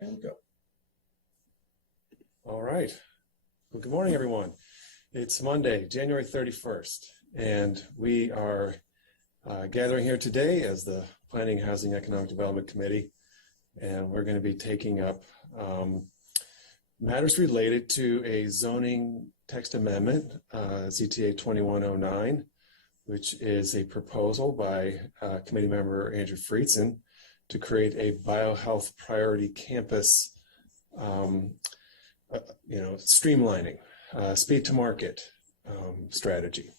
And we go. All right. Well, good morning, everyone. It's Monday, January 31st, and we are gathering here today as the Planning, Housing, Economic Development Committee, and we're going to be taking up matters related to a zoning text amendment, ZTA 2109, which is a proposal by committee member Andrew Friedson to create a biohealth priority campus, streamlining, speed to market strategy.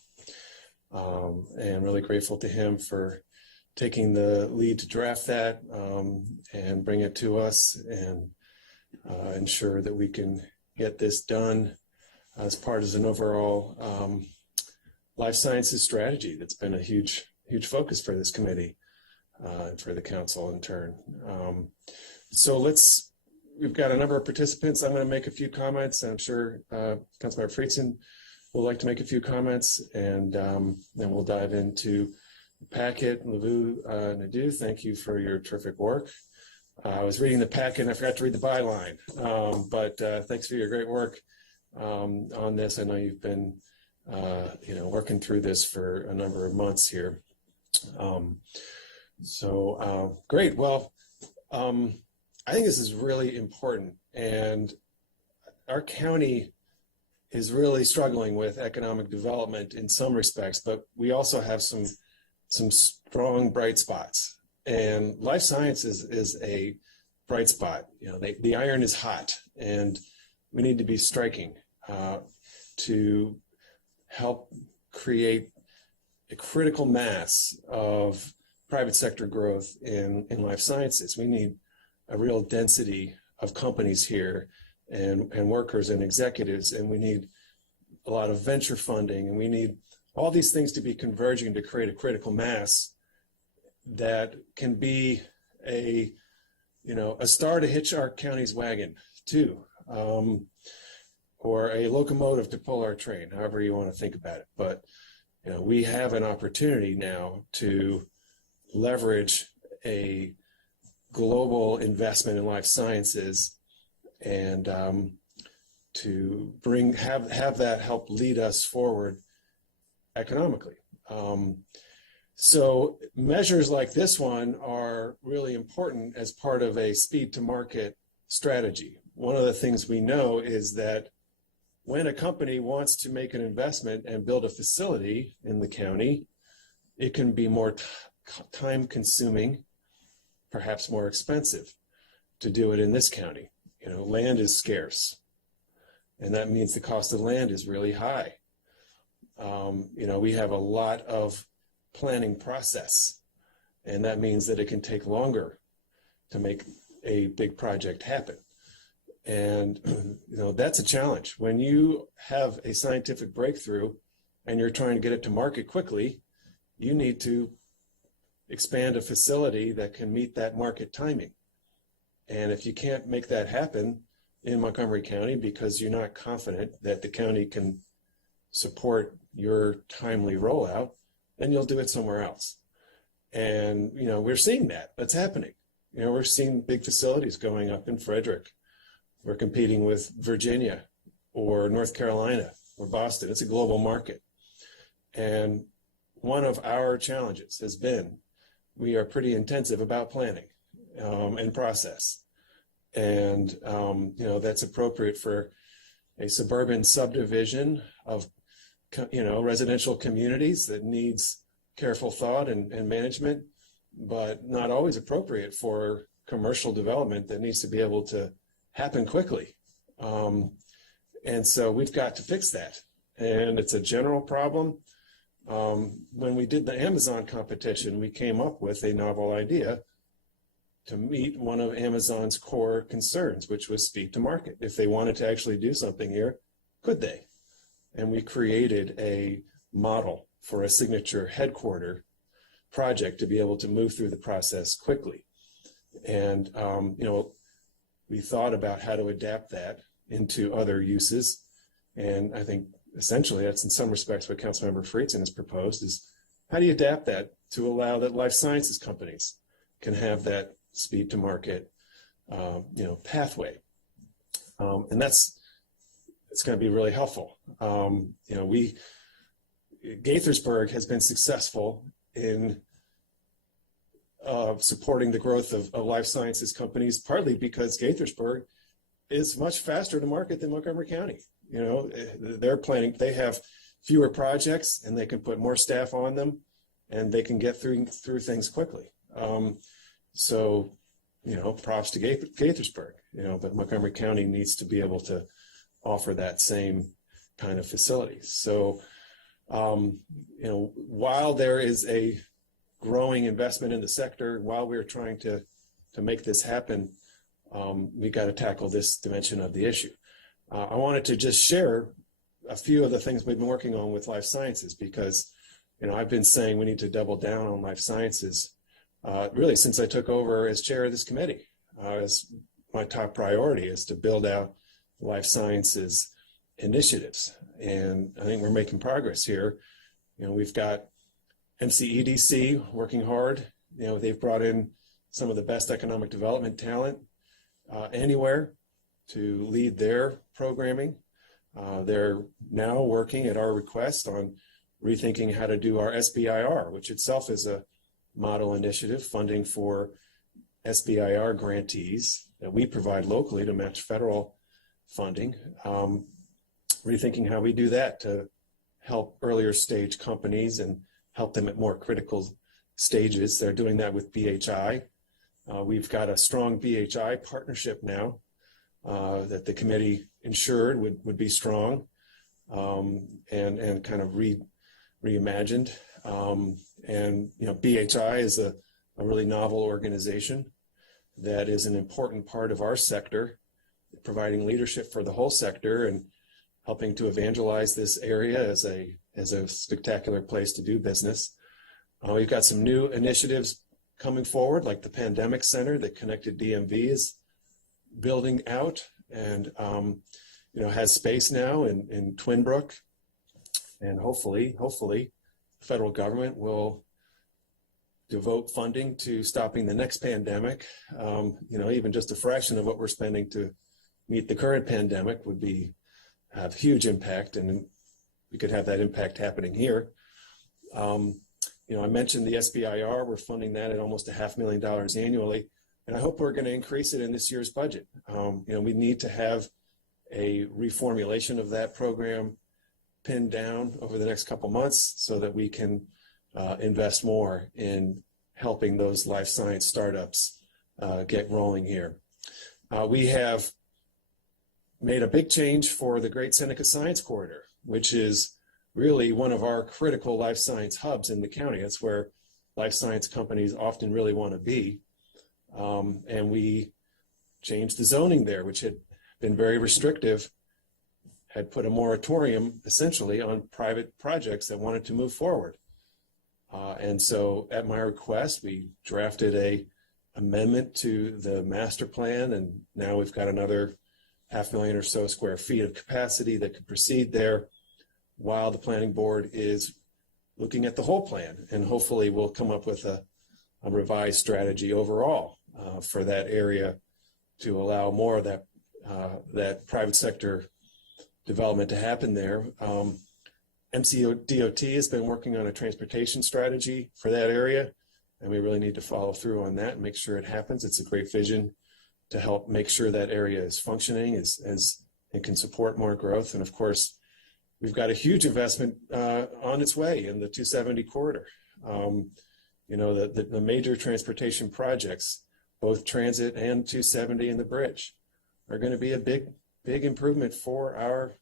And really grateful to him for taking the lead to draft that and bring it to us and ensure that we can get this done as part of an overall life sciences strategy that's been a huge focus for this committee and for the council in turn. We've got a number of participants. I'm going to make a few comments. I'm sure Councilmember Friedson would like to make a few comments, and then we'll dive into the packet. Nadu, thank you for your terrific work. I was reading the packet and I forgot to read the byline, but thanks for your great work on this. I know you've been working through this for a number of months here. Great. Well, I think this is really important, and our county is really struggling with economic development in some respects, but we also have some strong bright spots, and life sciences is a bright spot. The iron is hot, and we need to be striking to help create a critical mass of private sector growth in life sciences. We need a real density of companies here and workers and executives, and we need a lot of venture funding, and we need all these things to be converging to create a critical mass that can be a star to hitch our county's wagon too, or a locomotive to pull our train, however you want to think about it. But we have an opportunity now to leverage a global investment in life sciences and to have that help lead us forward economically. So measures like this one are really important as part of a speed to market strategy. One of the things we know is that when a company wants to make an investment and build a facility in the county, it can be more time consuming, perhaps more expensive to do it in this county. Land is scarce, and that means the cost of land is really high. We have a lot of planning process, and that means that it can take longer to make a big project happen. And that's a challenge. When you have a scientific breakthrough and you're trying to get it to market quickly, you need to expand a facility that can meet that market timing. And if you can't make that happen in Montgomery County because you're not confident that the county can support your timely rollout, then you'll do it somewhere else. And, we're seeing that. That's happening. We're seeing big facilities going up in Frederick. We're competing with Virginia or North Carolina or Boston. It's a global market. And one of our challenges has been we are pretty intensive about planning and process. And, that's appropriate for a suburban subdivision of, residential communities that needs careful thought and management, but not always appropriate for commercial development that needs to be able to happen quickly. And so we've got to fix that. And it's a general problem. When we did the Amazon competition, we came up with a novel idea to meet one of Amazon's core concerns, which was speed to market. If they wanted to actually do something here, could they? And we created a model for a signature headquarter project to be able to move through the process quickly. And, we thought about how to adapt that into other uses. And I think essentially that's in some respects what Councilmember Friedson has proposed is how do you adapt that to allow that life sciences companies can have that speed to market pathway. And it's going to be really helpful. Gaithersburg has been successful in supporting the growth of life sciences companies, partly because Gaithersburg is much faster to market than Montgomery County. They have fewer projects and they can put more staff on them and they can get through things quickly. Props to Gaithersburg, but Montgomery County needs to be able to offer that same kind of facility. So, while there is a growing investment in the sector, while we're trying to make this happen, we got to tackle this dimension of the issue. I wanted to just share a few of the things we've been working on with life sciences because, I've been saying we need to double down on life sciences really since I took over as chair of this committee. As my top priority is to build out life sciences initiatives. And I think we're making progress here. We've got MCEDC working hard. They've brought in some of the best economic development talent anywhere to lead their programming. They're now working at our request on rethinking how to do our SBIR, which itself is a model initiative funding for SBIR grantees that we provide locally to match federal funding. Rethinking how we do that to help earlier stage companies and help them at more critical stages. They're doing that with BHI. We've got a strong BHI partnership now that the committee ensured would be strong and kind of reimagined. BHI is a really novel organization that is an important part of our sector, providing leadership for the whole sector and helping to evangelize this area as a spectacular place to do business. We've got some new initiatives coming forward, like the Pandemic Center that Connected DMV is building out and has space now in Twin Brook. And hopefully, the federal government will devote funding to stopping the next pandemic. Even just a fraction of what we're spending to meet the current pandemic would have huge impact, and we could have that impact happening here. I mentioned the SBIR. We're funding that at almost $500,000 annually, and I hope we're going to increase it in this year's budget. We need to have a reformulation of that program pinned down over the next couple months so that we can invest more in helping those life science startups get rolling here. We have made a big change for the Great Seneca Science Corridor, which is really one of our critical life science hubs in the county. That's where life science companies often really want to be. And we changed the zoning there, which had been very restrictive, had put a moratorium essentially on private projects that wanted to move forward. And so at my request, we drafted a amendment to the master plan, and now we've got another 500,000 or so square feet of capacity that could proceed there while the planning board is looking at the whole plan, and hopefully we'll come up with a revised strategy overall for that area to allow more of that private sector development to happen there. MCDOT has been working on a transportation strategy for that area, and we really need to follow through on that and make sure it happens. It's a great vision to help make sure that area is functioning as it can support more growth. And of course, we've got a huge investment on its way in the 270 corridor. The major transportation projects, both transit and 270 and the bridge, are going to be a big improvement for our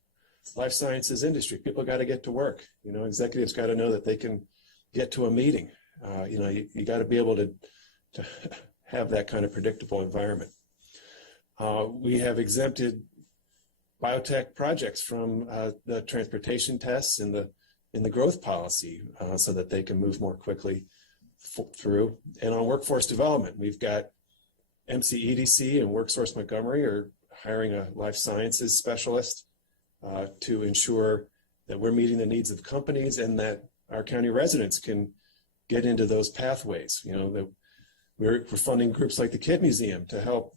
life sciences industry. People got to get to work. Executives got to know that they can get to a meeting. You got to be able to have that kind of predictable environment. We have exempted biotech projects from the transportation tests in the growth policy so that they can move more quickly through. And on workforce development, we've got MCEDC and WorkSource Montgomery are hiring a life sciences specialist to ensure that we're meeting the needs of companies and that our county residents can get into those pathways. That we're funding groups like the Kid Museum to help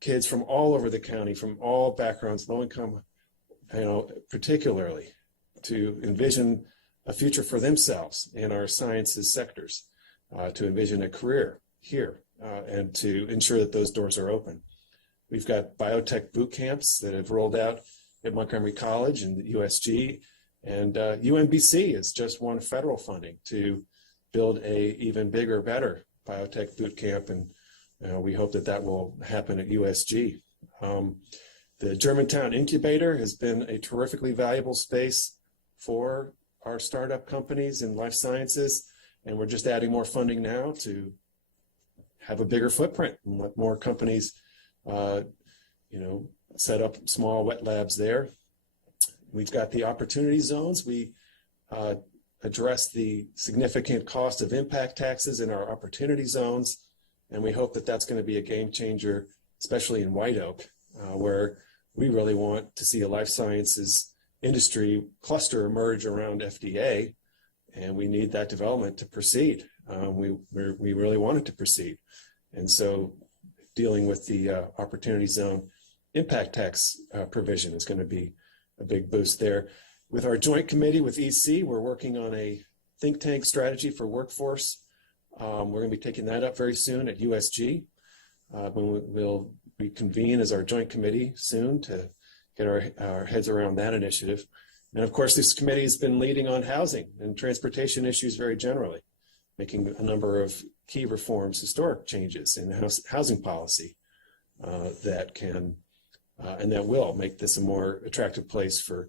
kids from all over the county, from all backgrounds, low income, particularly, to envision a future for themselves in our sciences sectors, to envision a career here, and to ensure that those doors are open. We've got biotech boot camps that have rolled out at Montgomery College and the USG, and UMBC has just won federal funding to build a even bigger, better biotech boot camp, and we hope that that will happen at USG. The Germantown Incubator has been a terrifically valuable space for our startup companies in life sciences, and we're just adding more funding now to have a bigger footprint and let more companies, set up small wet labs there. We've got the opportunity zones. We address the significant cost of impact taxes in our opportunity zones, and we hope that that's going to be a game changer, especially in White Oak, where we really want to see a life sciences industry cluster emerge around FDA, and we need that development to proceed. We really want it to proceed. And so dealing with the opportunity zone impact tax provision is going to be a big boost there. With our joint committee with EC, we're working on a think tank strategy for workforce. We're going to be taking that up very soon at USG. We'll reconvene as our joint committee soon to get our heads around that initiative. And of course, this committee has been leading on housing and transportation issues very generally, making a number of key reforms, historic changes in housing policy that can and that will make this a more attractive place for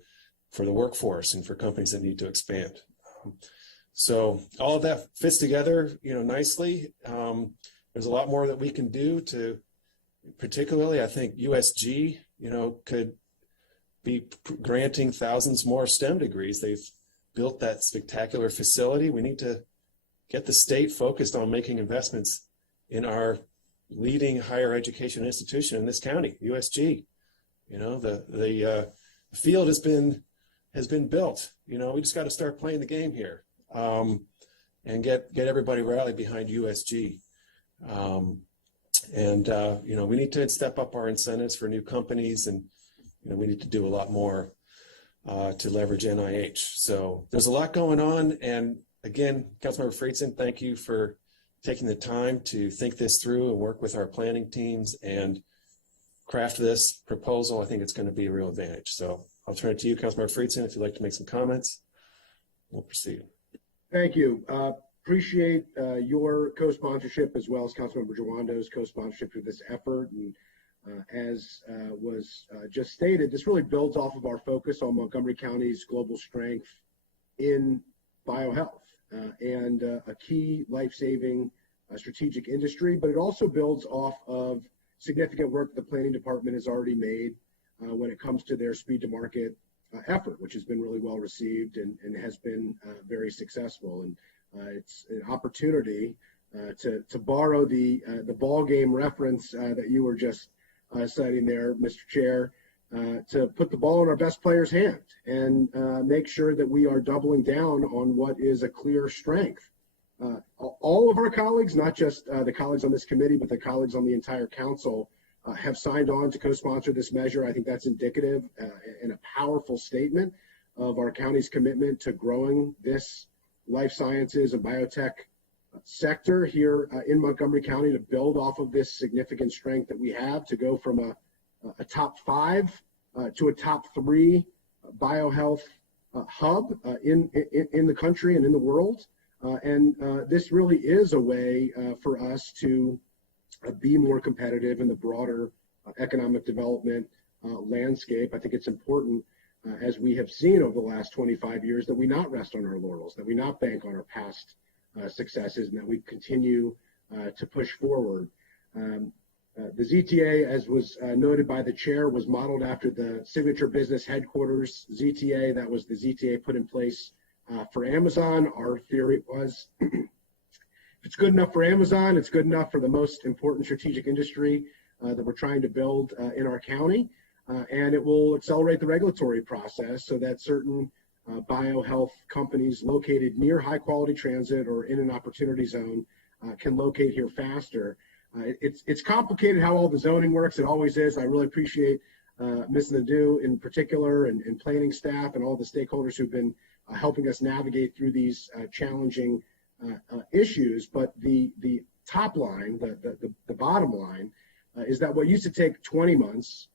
the workforce and for companies that need to expand. So all of that fits together, nicely. There's a lot more that we can do to, particularly, I think USG, could be granting thousands more STEM degrees. They've built that spectacular facility. We need to get the state focused on making investments in our leading higher education institution in this county, USG. The field has been built. We just got to start playing the game here, and get everybody rallied behind USG. We need to step up our incentives for new companies, and we need to do a lot more to leverage NIH. So there's a lot going on. And again, Councilmember Friedson, thank you for taking the time to think this through and work with our planning teams and craft this proposal. I think it's going to be a real advantage. So I'll turn it to you, Councilmember Friedson, if you'd like to make some comments. We'll proceed. Thank you. Appreciate your co-sponsorship as well as Councilmember Jawando's co-sponsorship for this effort. And as was just stated, this really builds off of our focus on Montgomery County's global strength in biohealth and a key life-saving strategic industry, but it also builds off of significant work the planning department has already made when it comes to their speed to market effort, which has been really well received and has been very successful. And it's an opportunity to borrow the ball game reference that you were just citing there, Mr. Chair, to put the ball in our best player's hand and make sure that we are doubling down on what is a clear strength. All of our colleagues, not just the colleagues on this committee, but the colleagues on the entire council have signed on to co-sponsor this measure. I think that's indicative and a powerful statement of our county's commitment to growing this life sciences and biotech sector here in Montgomery County, to build off of this significant strength that we have, to go from a top 5 to a top 3 biohealth hub in the country and in the world. This really is a way for us to be more competitive in the broader economic development landscape. I think it's important, as we have seen over the last 25 years, that we not rest on our laurels, that we not bank on our past successes, and that we continue to push forward. The ZTA, as was noted by the chair, was modeled after the Signature Business Headquarters ZTA. That was the ZTA put in place for Amazon. Our theory was, if it's good enough for Amazon, it's good enough for the most important strategic industry that we're trying to build in our county. And it will accelerate the regulatory process so that certain biohealth companies located near high quality transit or in an opportunity zone can locate here faster. It's complicated how all the zoning works. It always is. I really appreciate Ms. Nadeau in particular and planning staff and all the stakeholders who've been helping us navigate through these challenging issues. But the top line, the bottom line, is that what used to take 20 months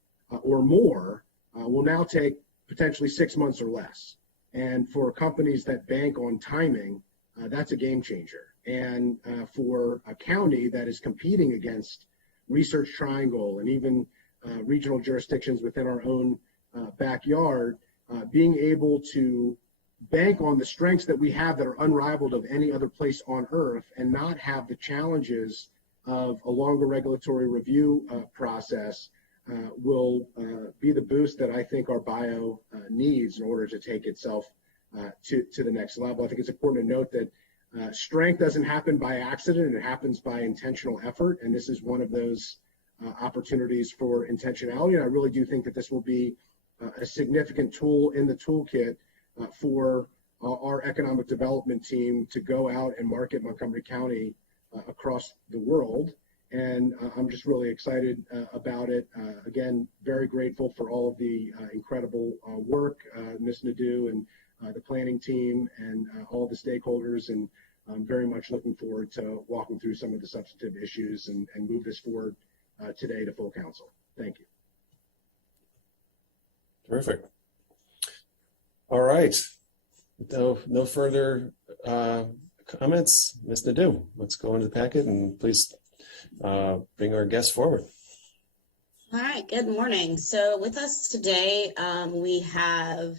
or more will now take potentially 6 months or less. And for companies that bank on timing, that's a game changer. And for a county that is competing against Research Triangle and even regional jurisdictions within our own backyard, being able to bank on the strengths that we have that are unrivaled of any other place on earth and not have the challenges of a longer regulatory review process will be the boost that I think our bio needs in order to take itself to the next level. I think it's important to note that strength doesn't happen by accident. It happens by intentional effort, and this is one of those opportunities for intentionality. And I really do think that this will be a significant tool in the toolkit for our economic development team to go out and market Montgomery County across the world. And I'm just really excited about it. Again, very grateful for all of the incredible work, Ms. Nadeau and the planning team and all the stakeholders. And I'm very much looking forward to walking through some of the substantive issues and move this forward today to full council. Thank you. Terrific. All right. No further comments. Ms. Nadeau, let's go into the packet and please bring our guests forward. All right, good morning. So with us today, we have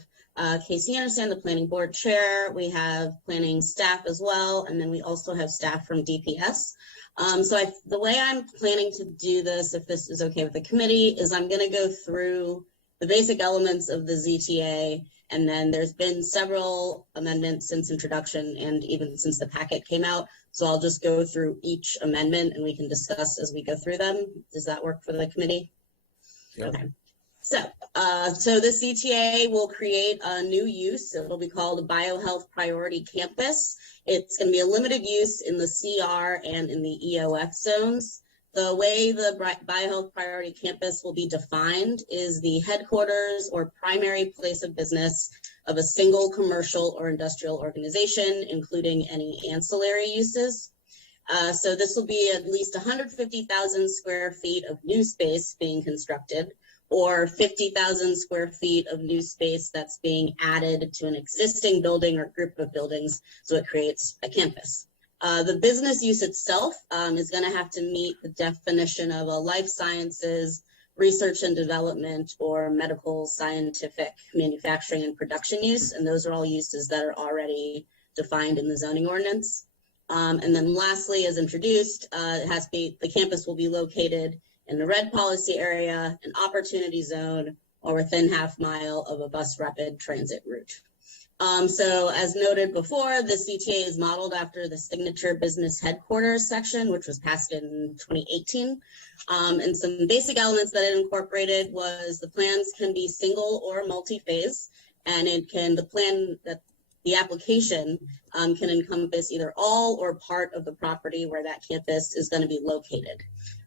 Casey Anderson, the planning board chair. We have planning staff as well, and then we also have staff from DPS. The way I'm planning to do this, if this is okay with the committee, is I'm going to go through the basic elements of the ZTA, and then there's been several amendments since introduction and even since the packet came out. So I'll just go through each amendment and we can discuss as we go through them. Does that work for the committee? Yep. Okay. So the CTA will create a new use. It'll be called a Biohealth Priority Campus. It's going to be a limited use in the CR and in the EOF zones. The way the Biohealth Priority Campus will be defined is the headquarters or primary place of business of a single commercial or industrial organization, including any ancillary uses. So this will be at least 150,000 square feet of new space being constructed, or 50,000 square feet of new space that's being added to an existing building or group of buildings, so it creates a campus. The business use itself is going to have to meet the definition of a life sciences, research and development, or medical scientific manufacturing and production use, and those are all uses that are already defined in the zoning ordinance. And then lastly, as introduced, the campus will be located in the red policy area, an opportunity zone, or within half mile of a bus rapid transit route. So as noted before, the CTA is modeled after the signature business headquarters section, which was passed in 2018. And some basic elements that it incorporated was the plans can be single or multi-phase, and the application can encompass either all or part of the property where that campus is going to be located.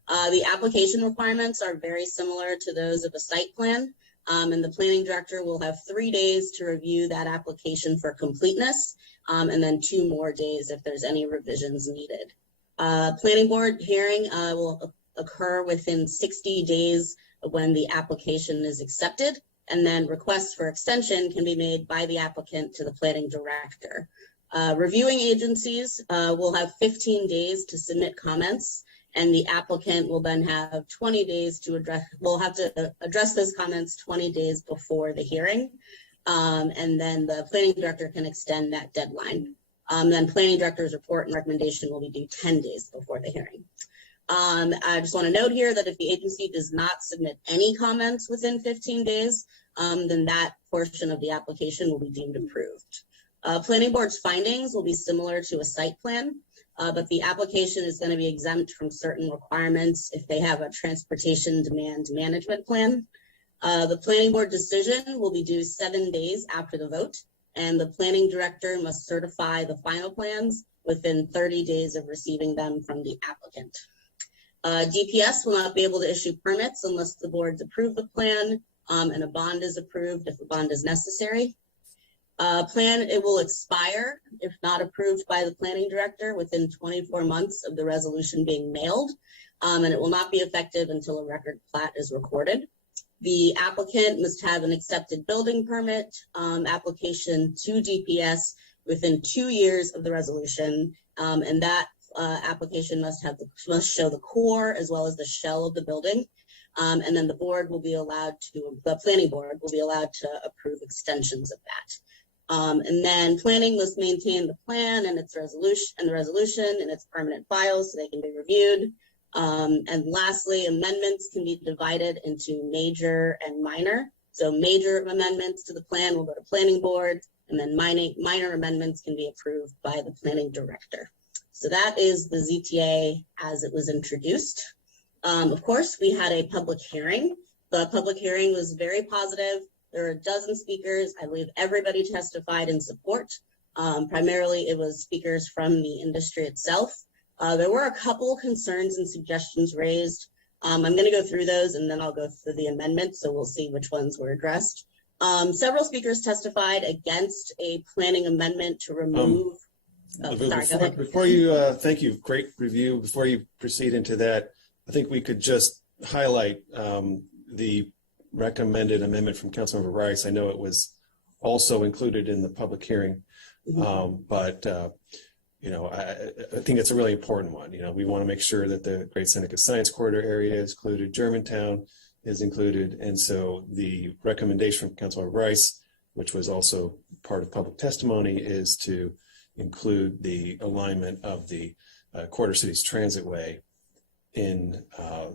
The application requirements are very similar to those of a site plan, and the planning director will have 3 days to review that application for completeness, and then 2 more days if there's any revisions needed. Planning board hearing will occur within 60 days of when the application is accepted, and then requests for extension can be made by the applicant to the planning director. Reviewing agencies will have 15 days to submit comments, and the applicant will then have 20 days to address those comments 20 days before the hearing. And then the planning director can extend that deadline. Then planning director's report and recommendation will be due 10 days before the hearing. I just want to note here that if the agency does not submit any comments within 15 days, then that portion of the application will be deemed approved. Planning board's findings will be similar to a site plan, but the application is going to be exempt from certain requirements if they have a transportation demand management plan. The planning board decision will be due 7 days after the vote, and the planning director must certify the final plans within 30 days of receiving them from the applicant. DPS will not be able to issue permits unless the boards approve the plan and a bond is approved if a bond is necessary. It will expire if not approved by the planning director within 24 months of the resolution being mailed, and it will not be effective until a record plat is recorded. The applicant must have an accepted building permit application to DPS within 2 years of the resolution, and that application must show the core as well as the shell of the building, and then the planning board will be allowed to approve extensions of that. And then planning must maintain the plan and the resolution in its permanent files so they can be reviewed. And lastly, amendments can be divided into major and minor. So major amendments to the plan will go to planning board, and then minor amendments can be approved by the planning director. So that is the ZTA as it was introduced. Of course, we had a public hearing. The public hearing was very positive. There were a dozen speakers. I believe everybody testified in support. Primarily, it was speakers from the industry itself. There were a couple concerns and suggestions raised. I'm going to go through those and then I'll go through the amendments, so we'll see which ones were addressed. Several speakers testified against a planning amendment to remove. Before you, thank you, great review. Before you proceed into that, I think we could just highlight the recommended amendment from Councilmember Rice. I know it was also included in the public hearing, but I think it's a really important one. We want to make sure that the Great Seneca Science Corridor area is included, Germantown is included, and so the recommendation from Councilmember Rice, which was also part of public testimony, is to include the alignment of the Quarter Cities Transitway in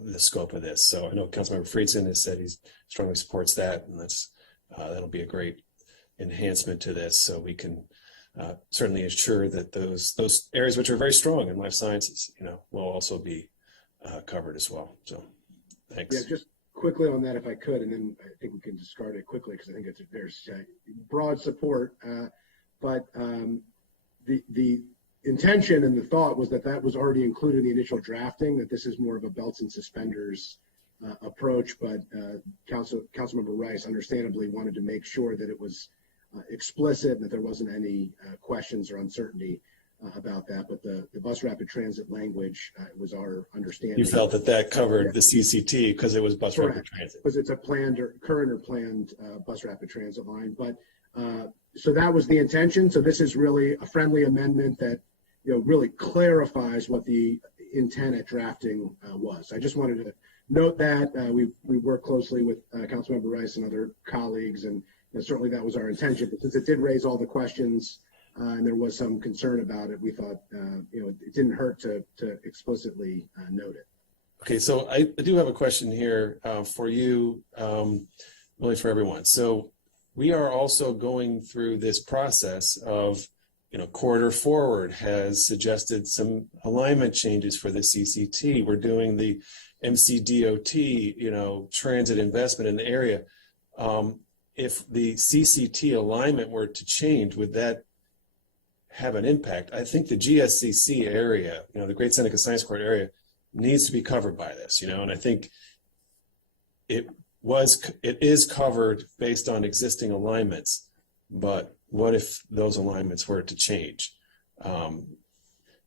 the scope of this. So I know Councilmember Friedson has said he strongly supports that, and that'll be a great enhancement to this. So we can certainly ensure that those areas which are very strong in life sciences, will also be covered as well. So thanks. Yeah, just quickly on that, if I could, and then I think we can discard it quickly because I think there's broad support, but the intention and the thought was that was already included in the initial drafting, that this is more of a belts and suspenders approach, but Councilmember Rice understandably wanted to make sure that it was explicit and that there wasn't any questions or uncertainty about that. But the bus rapid transit language was our understanding. You felt that covered the CCT because it was bus rapid transit. Because it's a current or planned bus rapid transit line. But so that was the intention. So this is really a friendly amendment that really clarifies what the intent at drafting was. I just wanted to note that we worked closely with Councilmember Rice and other colleagues, and certainly that was our intention. But since it did raise all the questions and there was some concern about it, we thought it didn't hurt to explicitly note it. Okay, so I do have a question here for you, really for everyone. So we are also going through this process of, Corridor Forward has suggested some alignment changes for the CCT. We're doing the MCDOT, transit investment in the area. If the CCT alignment were to change, would that have an impact? I think the GSCC area, the Great Seneca Science Corridor area, needs to be covered by this, and I think it is covered based on existing alignments, but what if those alignments were to change?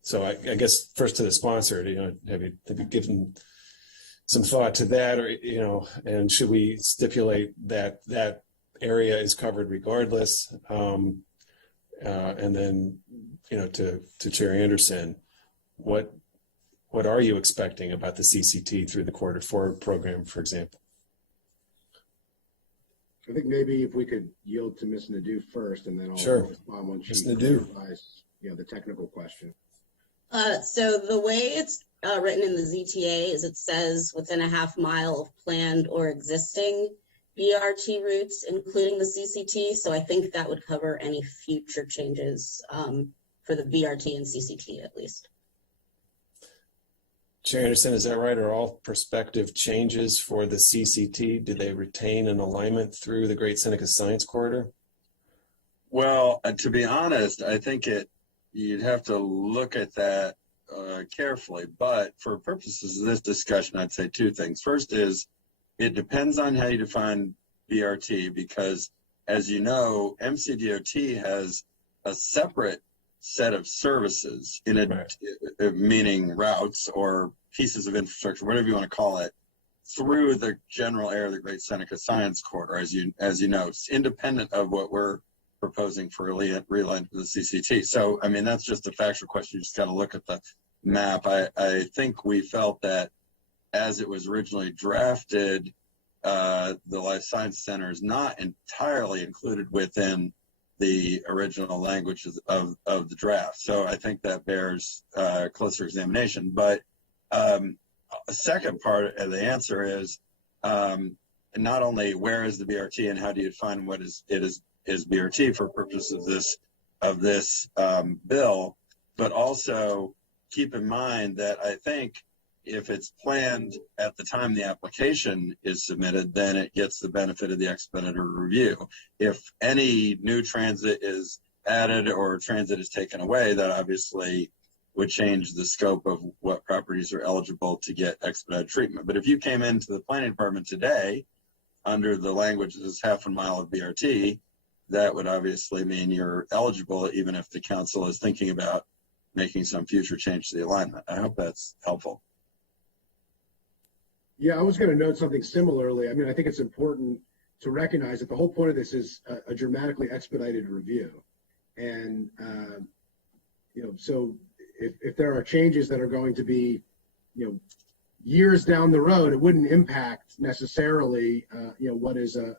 So I guess first to the sponsor, have you given some thought to that, or and should we stipulate that that area is covered regardless? And then to Chair Anderson, what are you expecting about the CCT through the Corridor Forward program, for example? I think maybe if we could yield to Ms. Nadeau first, and then I'll respond when she clarifies, the technical question. So the way it's written in the ZTA is it says within a half mile of planned or existing BRT routes, including the CCT. So I think that would cover any future changes for the BRT and CCT at least. Chair Anderson, is that right? Are all prospective changes for the CCT, do they retain an alignment through the Great Seneca Science Corridor? Well, to be honest, I think you'd have to look at that carefully. But for purposes of this discussion, I'd say two things. First is it depends on how you define BRT, because as you know, MCDOT has a separate set of services in a meaning routes or pieces of infrastructure, whatever you want to call it, through the general area of the Great Seneca Science Corridor, as you know, it's independent of what we're proposing for realignment to the CCT. So, I mean, that's just a factual question. You just got to look at the map. I think we felt that as it was originally drafted, the Life Science Center is not entirely included within the original language of the draft. So I think that bears closer examination. But a second part of the answer is not only where is the BRT and how do you define what is BRT for purposes of this bill, but also keep in mind that I think if it's planned at the time the application is submitted, then it gets the benefit of the expedited review. If any new transit is added or transit is taken away, that obviously would change the scope of what properties are eligible to get expedited treatment. But if you came into the planning department today under the language that is half a mile of BRT, that would obviously mean you're eligible, even if the council is thinking about making some future change to the alignment. I hope that's helpful. Yeah, I was going to note something similarly. I mean, I think it's important to recognize that the whole point of this is a dramatically expedited review. And, so if there are changes that are going to be, years down the road, it wouldn't impact necessarily, what is an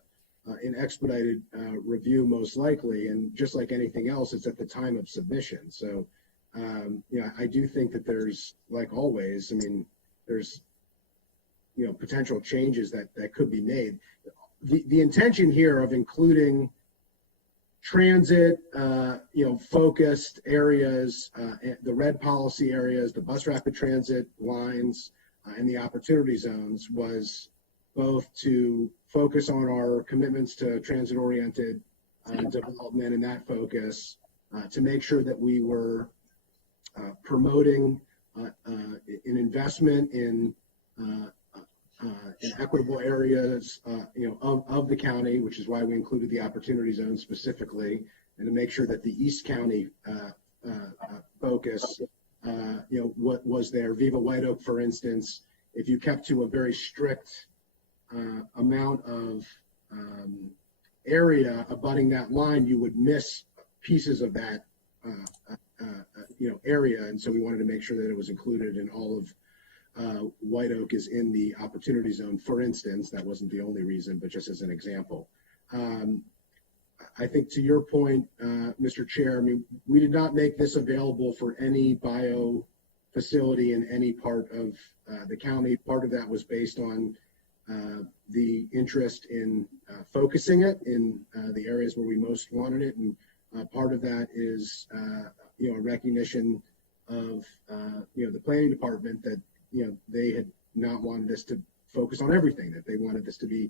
expedited review most likely. And just like anything else, it's at the time of submission. So, I do think that there's, like always, I mean, there's, potential changes that could be made. The intention here of including transit, focused areas, the red policy areas, the bus rapid transit lines, and the opportunity zones was both to focus on our commitments to transit-oriented development and that focus, to make sure that we were promoting an investment in equitable areas, of the county, which is why we included the opportunity zone specifically, and to make sure that the East County focus, what was there. Viva White Oak, for instance, if you kept to a very strict amount of area abutting that line, you would miss pieces of that, area. And so we wanted to make sure that it was included in all of White Oak is in the opportunity zone, for instance. That wasn't the only reason, but just as an example. I think to your point, Mr. Chair, I mean, we did not make this available for any bio facility in any part of the county. Part of that was based on the interest in focusing it in the areas where we most wanted it. And part of that is, a recognition of, the planning department that, they had not wanted us to focus on everything, that they wanted this to be,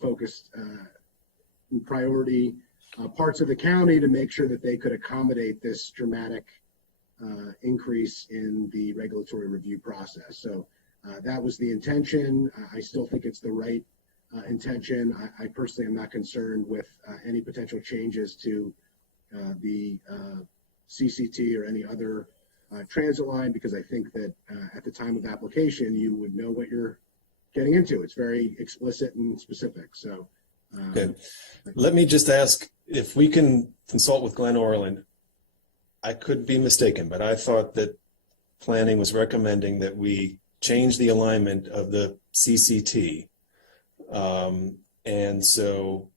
focused in priority parts of the county to make sure that they could accommodate this dramatic increase in the regulatory review process. So that was the intention. I still think it's the right intention. I personally am not concerned with any potential changes to the CCT or any other transit line, because I think that at the time of application, you would know what you're getting into. It's very explicit and specific. So, okay. Let me just ask if we can consult with Glen Orland. I could be mistaken, but I thought that planning was recommending that we change the alignment of the CCT. And so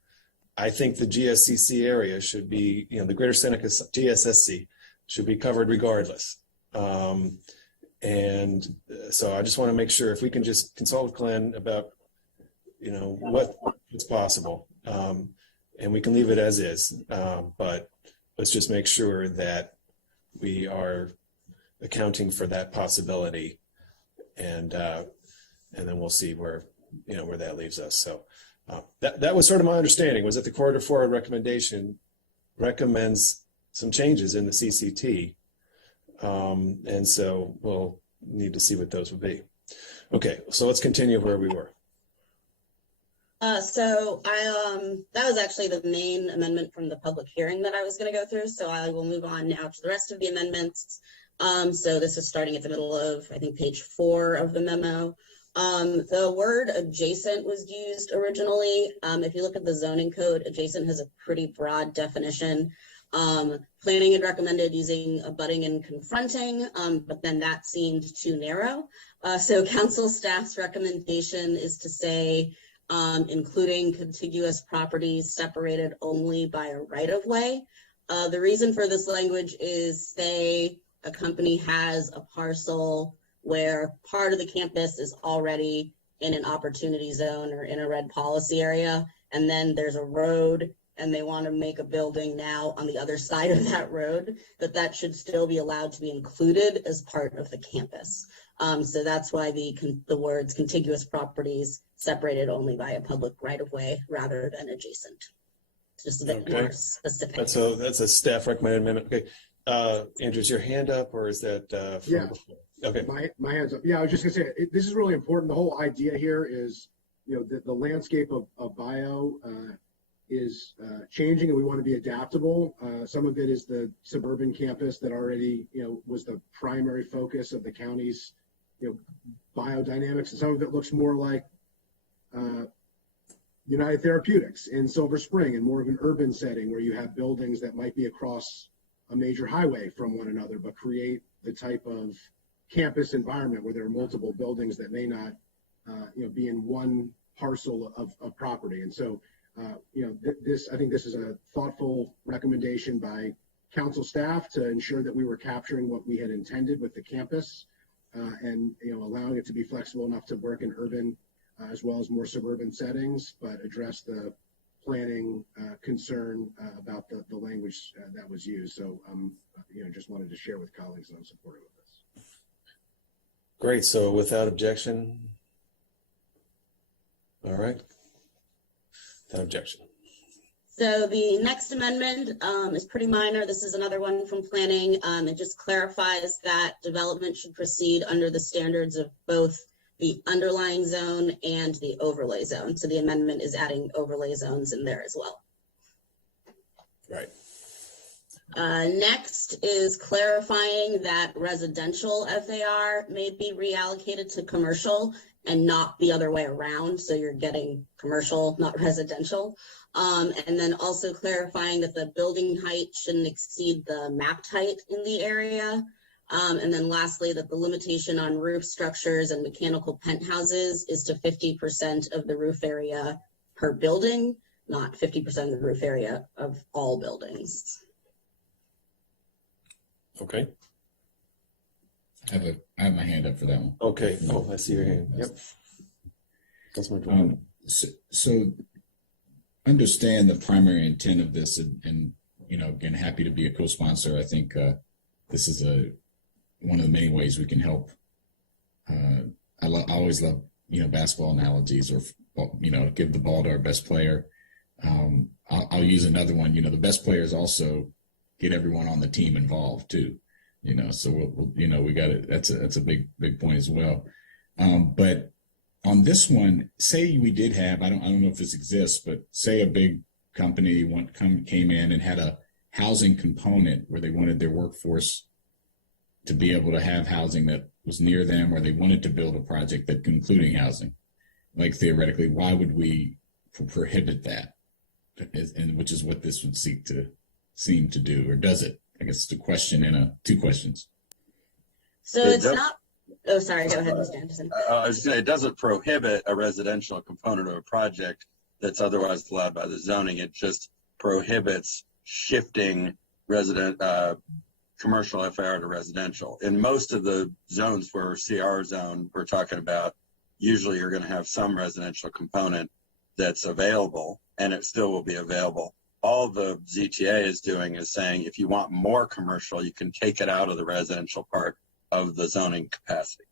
I think the GSCC area should be, the Greater Seneca GSSC should be covered regardless. And so I just want to make sure if we can just consult with Glenn about, what's possible. And we can leave it as is, but let's just make sure that we are accounting for that possibility, and then we'll see where that leaves us. So that was sort of my understanding, was that the Corridor Forward recommendation recommends some changes in the CCT, And so we'll need to see what those would be. Okay, so let's continue where we were. That was actually the main amendment from the public hearing that I was going to go through. So I will move on now to the rest of the amendments. So this is starting at the middle of, I think, page 4 of the memo. The word adjacent was used originally. If you look at the zoning code, adjacent has a pretty broad definition. Planning had recommended using abutting and confronting, but then that seemed too narrow. So council staff's recommendation is to say, including contiguous properties separated only by a right-of-way. The reason for this language is, say, a company has a parcel where part of the campus is already in an opportunity zone or in a red policy area, and then there's a road and they want to make a building now on the other side of that road, that should still be allowed to be included as part of the campus. So that's why the words contiguous properties separated only by a public right-of-way rather than adjacent. It's just a bit more specific. That's a staff recommended amendment. Okay, Andrew, is your hand up, or is that from before? Okay. My hand's up. Yeah, I was just gonna say, this is really important. The whole idea here is, the landscape of bio is changing, and we want to be adaptable. Some of it is the suburban campus that already, was the primary focus of the county's, biodynamics, and some of it looks more like United Therapeutics in Silver Spring, and more of an urban setting where you have buildings that might be across a major highway from one another, but create the type of campus environment where there are multiple buildings that may not, be in one parcel of property. And so, I think this is a thoughtful recommendation by council staff to ensure that we were capturing what we had intended with the campus, and allowing it to be flexible enough to work in urban as well as more suburban settings, but address the planning concern about the language that was used. So, just wanted to share with colleagues that I'm supportive of this. Great. So without objection. All right. Without objection. So the next amendment is pretty minor. This is another one from planning. It just clarifies that development should proceed under the standards of both the underlying zone and the overlay zone. So the amendment is adding overlay zones in there as well. Right. Next is clarifying that residential FAR may be reallocated to commercial and not the other way around. So you're getting commercial, not residential. And then also clarifying that the building height shouldn't exceed the mapped height in the area. And then lastly, that the limitation on roof structures and mechanical penthouses is to 50% of the roof area per building, not 50% of the roof area of all buildings. Okay. I have my hand up for that one. Okay. Oh, I see your hand. Yep. So understand the primary intent of this, and again, happy to be a co-sponsor. I think this is one of the many ways we can help. I always love basketball analogies, or give the ball to our best player. I'll use another one. The best players also get everyone on the team involved too. So we got it. That's a big point as well. But on this one, say we did have, I don't know if this exists, but say a big company came in and had a housing component where they wanted their workforce to be able to have housing that was near them, or they wanted to build a project that including housing. Like theoretically, why would we prohibit that? And which is what this would seem to do, or does it? I guess it's a question and two questions. So it's not. Oh, sorry. Go ahead, Mr. Anderson. I was saying, it doesn't prohibit a residential component of a project that's otherwise allowed by the zoning. It just prohibits shifting commercial FAR to residential. In most of the zones where CR zone we're talking about, usually you're going to have some residential component that's available, and it still will be available. All the ZTA is doing is saying, if you want more commercial, you can take it out of the residential part of the zoning capacity.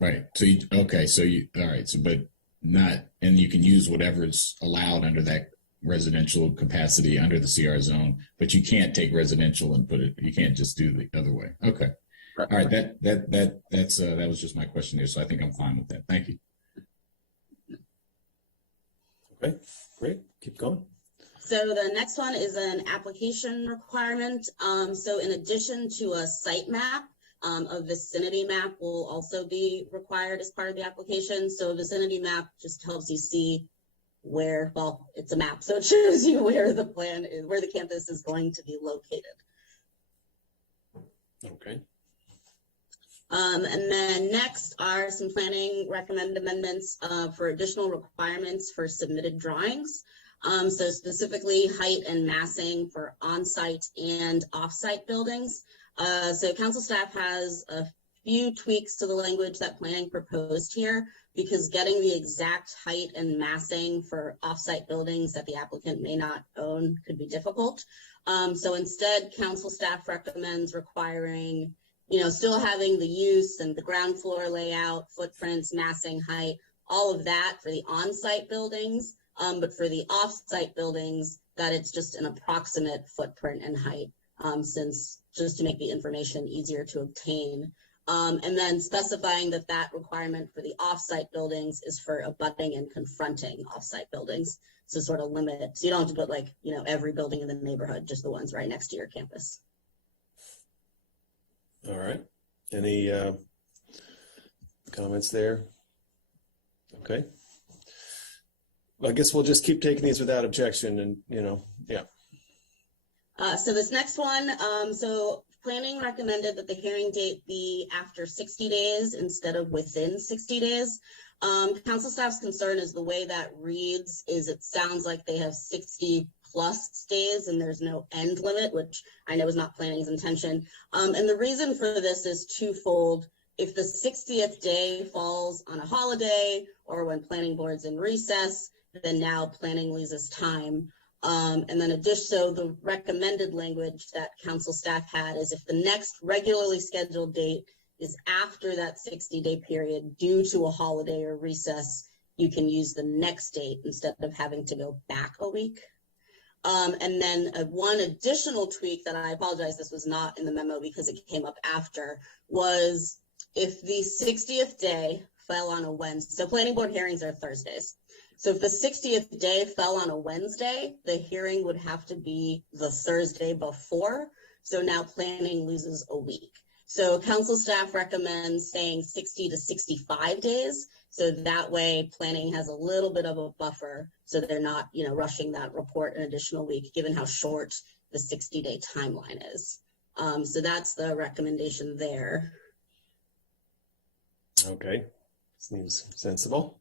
Right. So all right. So, but not, and you can use whatever's allowed under that residential capacity under the CR zone, but you can't take residential and you can't just do the other way. Okay. All right, that was just my question there, so I think I'm fine with that. Thank you. Okay, great. Keep going. So the next one is an application requirement. So in addition to a site map, a vicinity map will also be required as part of the application. So a vicinity map just helps you see where, well, it's a map, so it shows you where the plan is, where the campus is going to be located. Okay. And then next are some planning recommended amendments for additional requirements for submitted drawings. So specifically height and massing for on-site and off-site buildings. So council staff has a few tweaks to the language that planning proposed here, because getting the exact height and massing for off-site buildings that the applicant may not own could be difficult. So instead, council staff recommends requiring, still having the use and the ground floor layout, footprints, massing, height, all of that for the on-site buildings, but for the off-site buildings, that it's just an approximate footprint and height, since just to make the information easier to obtain. And then specifying that requirement for the off-site buildings is for abutting and confronting off-site buildings. So sort of limit it. So you don't have to put every building in the neighborhood, just the ones right next to your campus. All right. Any comments there? Okay. Well, I guess we'll just keep taking these without objection and, yeah. So this next one, so planning recommended that the hearing date be after 60 days instead of within 60 days. Council staff's concern is the way that reads is it sounds like they have 60 plus days and there's no end limit, which I know is not planning's intention. And the reason for this is twofold. If the 60th day falls on a holiday or when planning board's in recess, then now planning loses time. And then so the recommended language that council staff had is if the next regularly scheduled date is after that 60-day period due to a holiday or recess, you can use the next date instead of having to go back a week. And then one additional tweak that I apologize, this was not in the memo because it came up after, was if the 60th day fell on a Wednesday, so planning board hearings are Thursdays. So if the 60th day fell on a Wednesday, the hearing would have to be the Thursday before. So now planning loses a week. So council staff recommends saying 60 to 65 days. So that way planning has a little bit of a buffer. So they're not, rushing that report an additional week, given how short the 60-day timeline is. So that's the recommendation there. Okay. Seems sensible.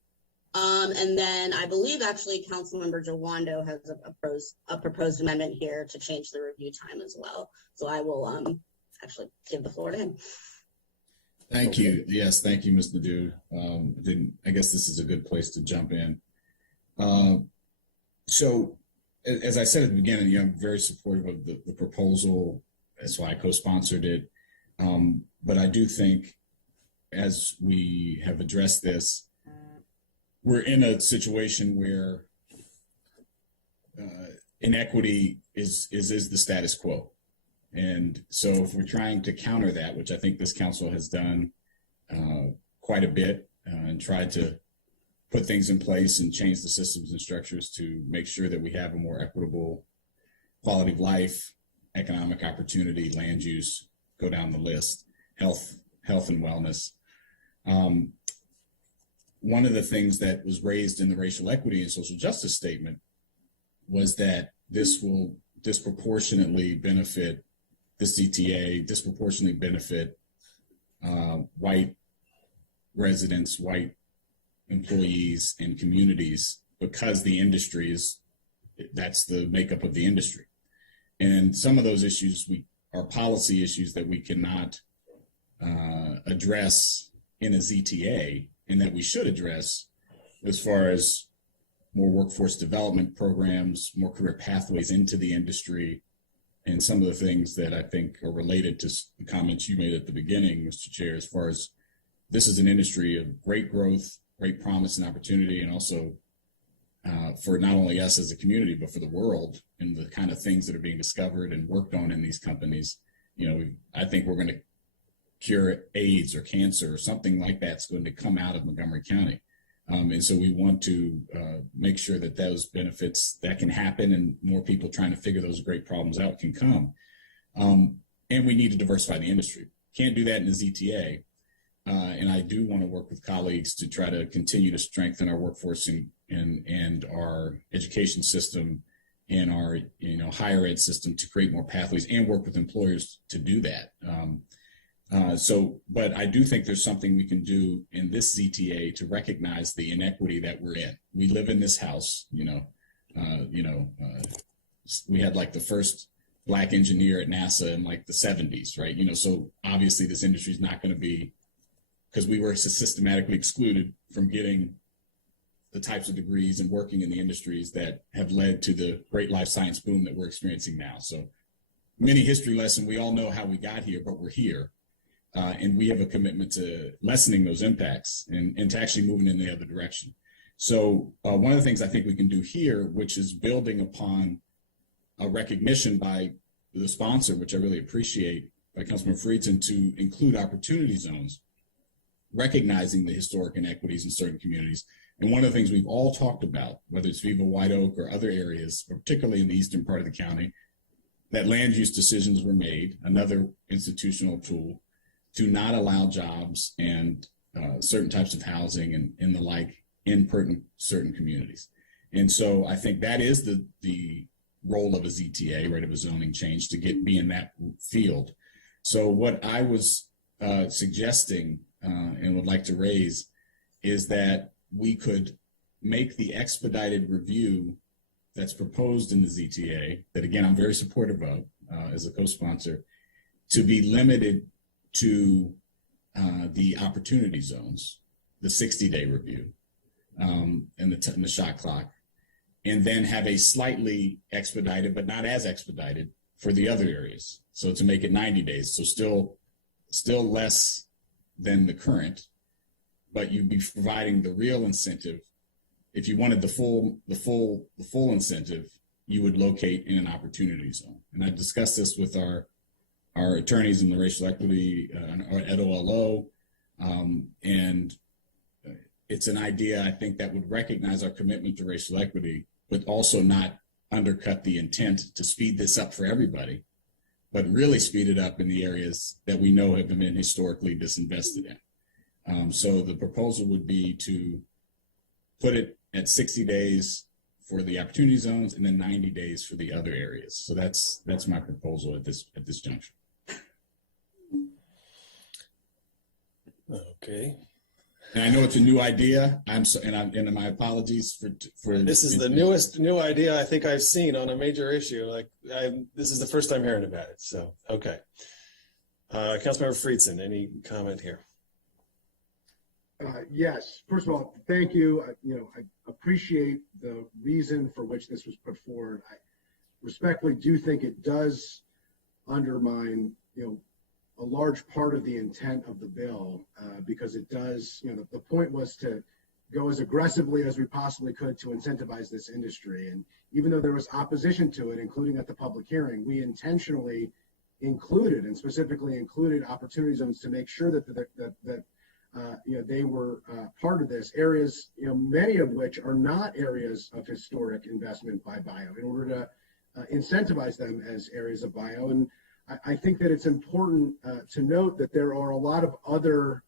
And then I believe actually Councilmember Jawando has a proposed amendment here to change the review time as well. So I will actually give the floor to him. Thank you. Yes, thank you, Ms. Nadeau. I guess this is a good place to jump in. So as I said at the beginning, I'm very supportive of the proposal. That's why I co-sponsored it. But I do think as we have addressed this, we're in a situation where inequity is the status quo. And so if we're trying to counter that, which I think this council has done quite a bit and tried to put things in place and change the systems and structures to make sure that we have a more equitable quality of life, economic opportunity, land use, go down the list, health and wellness. One of the things that was raised in the racial equity and social justice statement was that this will disproportionately benefit the CTA, disproportionately benefit white residents, white employees and communities because the industry that's the makeup of the industry. And some of those issues are policy issues that we cannot address in a ZTA, and that we should address as far as more workforce development programs, more career pathways into the industry, and some of the things that I think are related to the comments you made at the beginning, Mr. Chair, as far as this is an industry of great growth, great promise and opportunity, and also for not only us as a community, but for the world and the kind of things that are being discovered and worked on in these companies. I think we're going to cure AIDS or cancer or something like that's going to come out of Montgomery County. And so we want to make sure that those benefits that can happen and more people trying to figure those great problems out can come. And we need to diversify the industry. Can't do that in the ZTA. And I do want to work with colleagues to try to continue to strengthen our workforce and our education system and our higher ed system to create more pathways and work with employers to do that. But I do think there's something we can do in this ZTA to recognize the inequity that we're in. We live in this house, we had like the first Black engineer at NASA in like the 70s, right? So obviously this industry is not going to be, because we were systematically excluded from getting the types of degrees and working in the industries that have led to the great life science boom that we're experiencing now. So many history lesson, we all know how we got here, but we're here. And we have a commitment to lessening those impacts and to actually moving in the other direction. So one of the things I think we can do here, which is building upon a recognition by the sponsor, which I really appreciate, by Councilman Friedson, to include opportunity zones, recognizing the historic inequities in certain communities. And one of the things we've all talked about, whether it's Viva White Oak or other areas, particularly in the eastern part of the county, that land use decisions were made, another institutional tool, to not allow jobs and certain types of housing and the like in certain communities. And so I think that is the role of a ZTA, right, of a zoning change, to be in that field. So what I was suggesting and would like to raise is that we could make the expedited review that's proposed in the ZTA, that again, I'm very supportive of as a co-sponsor, to be limited to the opportunity zones, the 60-day review, and the shot clock, and then have a slightly expedited, but not as expedited, for the other areas. So to make it 90 days, so still less than the current, but you'd be providing the real incentive. If you wanted the full incentive, you would locate in an opportunity zone. And I discussed this with our attorneys in the racial equity at OLO, and it's an idea I think that would recognize our commitment to racial equity, but also not undercut the intent to speed this up for everybody, but really speed it up in the areas that we know have been historically disinvested in. So the proposal would be to put it at 60 days for the opportunity zones and then 90 days for the other areas. So that's my proposal at this juncture. Okay. And I know it's a new idea. And my apologies for This is the new idea I think I've seen on a major issue. This is the first time hearing about it. So okay. Councilmember Friedson, any comment here? Yes. First of all, thank you. I appreciate the reason for which this was put forward. I respectfully do think it does undermine, a large part of the intent of the bill, because it does, the point was to go as aggressively as we possibly could to incentivize this industry. And even though there was opposition to it, including at the public hearing, we intentionally included and specifically included opportunity zones to make sure that they were part of this. Areas, many of which are not areas of historic investment by bio, in order to incentivize them as areas of bio. And I think that it's important to note that there are a lot of other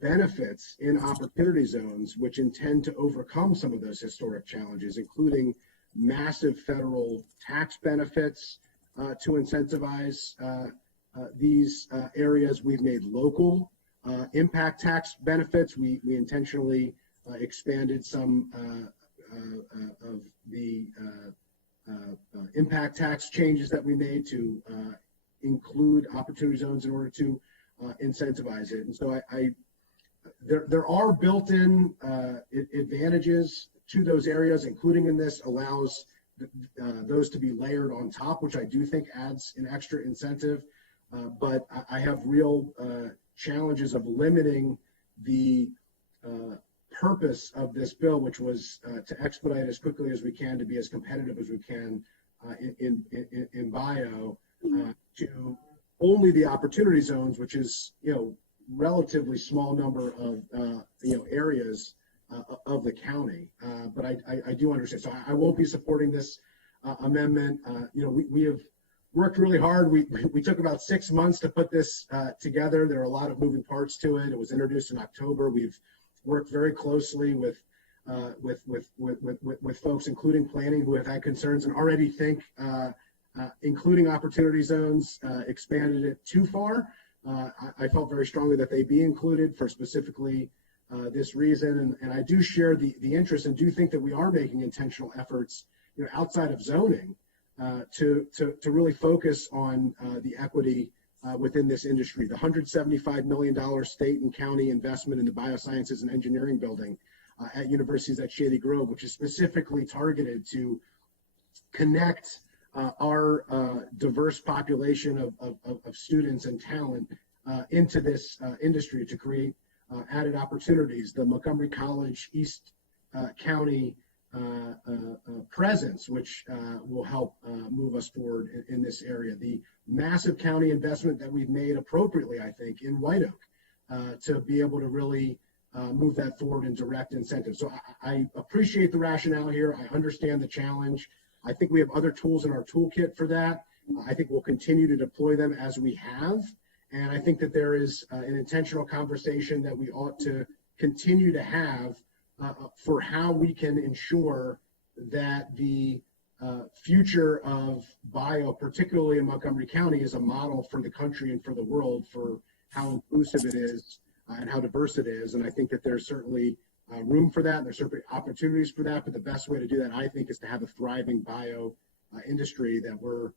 benefits in opportunity zones which intend to overcome some of those historic challenges, including massive federal tax benefits to incentivize these areas. We've made local impact tax benefits. We intentionally expanded some of the impact tax changes that we made to include opportunity zones in order to incentivize it. And so there are built-in advantages to those areas, including in this allows those to be layered on top, which I do think adds an extra incentive. But I have real challenges of limiting the purpose of this bill, which was to expedite as quickly as we can, to be as competitive as we can in bio, to only the opportunity zones, which is, relatively small number of, areas of the county. But I do understand. So I won't be supporting this amendment. We have worked really hard. We took about 6 months to put this together. There are a lot of moving parts to it. It was introduced in October. We've worked very closely with folks, including planning, who have had concerns and already think including opportunity zones expanded it too far. I felt very strongly that they be included for specifically this reason, and I do share the interest and do think that we are making intentional efforts, outside of zoning, to really focus on the equity within this industry. The $175 million state and county investment in the biosciences and engineering building at universities at Shady Grove, which is specifically targeted to connect our diverse population of students and talent into this industry to create added opportunities. The Montgomery College East County presence, which will help move us forward in this area. The massive county investment that we've made appropriately, I think, in White Oak to be able to really move that forward in direct incentives. So I appreciate the rationale here. I understand the challenge. I think we have other tools in our toolkit for that. I think we'll continue to deploy them as we have. And I think that there is an intentional conversation that we ought to continue to have for how we can ensure that the future of bio, particularly in Montgomery County, is a model for the country and for the world for how inclusive it is and how diverse it is. And I think that there's certainly room for that. And there's certainly opportunities for that. But the best way to do that, I think, is to have a thriving bio industry that we're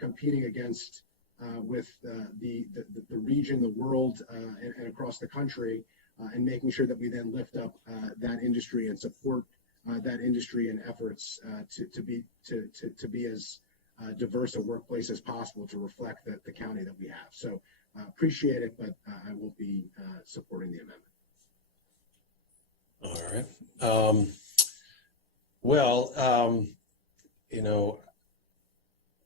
competing against with the region, the world, and across the country, and making sure that we then lift up that industry and support that industry in efforts to be as diverse a workplace as possible to reflect the county that we have. So appreciate it, but I won't be supporting the amendment. All right.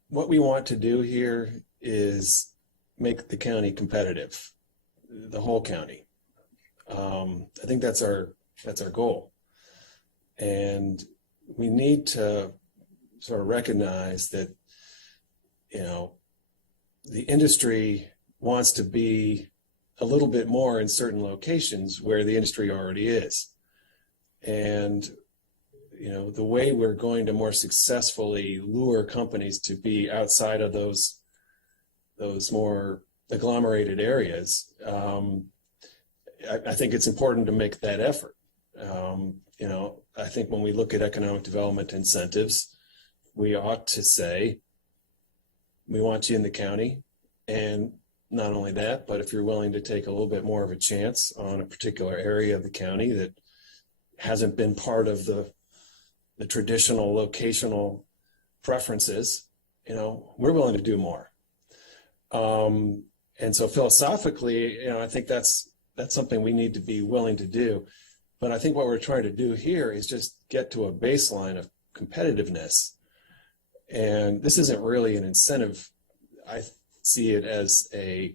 What we want to do here is make the county competitive, the whole county. I think that's our goal. And we need to sort of recognize that, the industry wants to be a little bit more in certain locations where the industry already is. And, the way we're going to more successfully lure companies to be outside of those more agglomerated areas, I think it's important to make that effort. I think when we look at economic development incentives, we ought to say, we want you in the county. And not only that, but if you're willing to take a little bit more of a chance on a particular area of the county that hasn't been part of the traditional locational preferences, we're willing to do more. And so philosophically, I think that's something we need to be willing to do. But I think what we're trying to do here is just get to a baseline of competitiveness. And this isn't really an incentive. I see it as a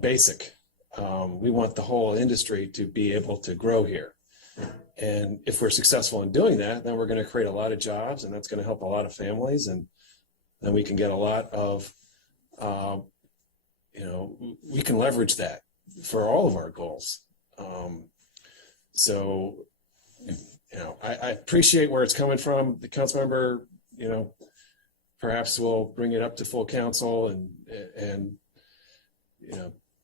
basic. We want the whole industry to be able to grow here. And if we're successful in doing that, then we're going to create a lot of jobs, and that's going to help a lot of families. And then we can get a lot of, we can leverage that for all of our goals. I appreciate where it's coming from. The council member, perhaps we'll bring it up to full council and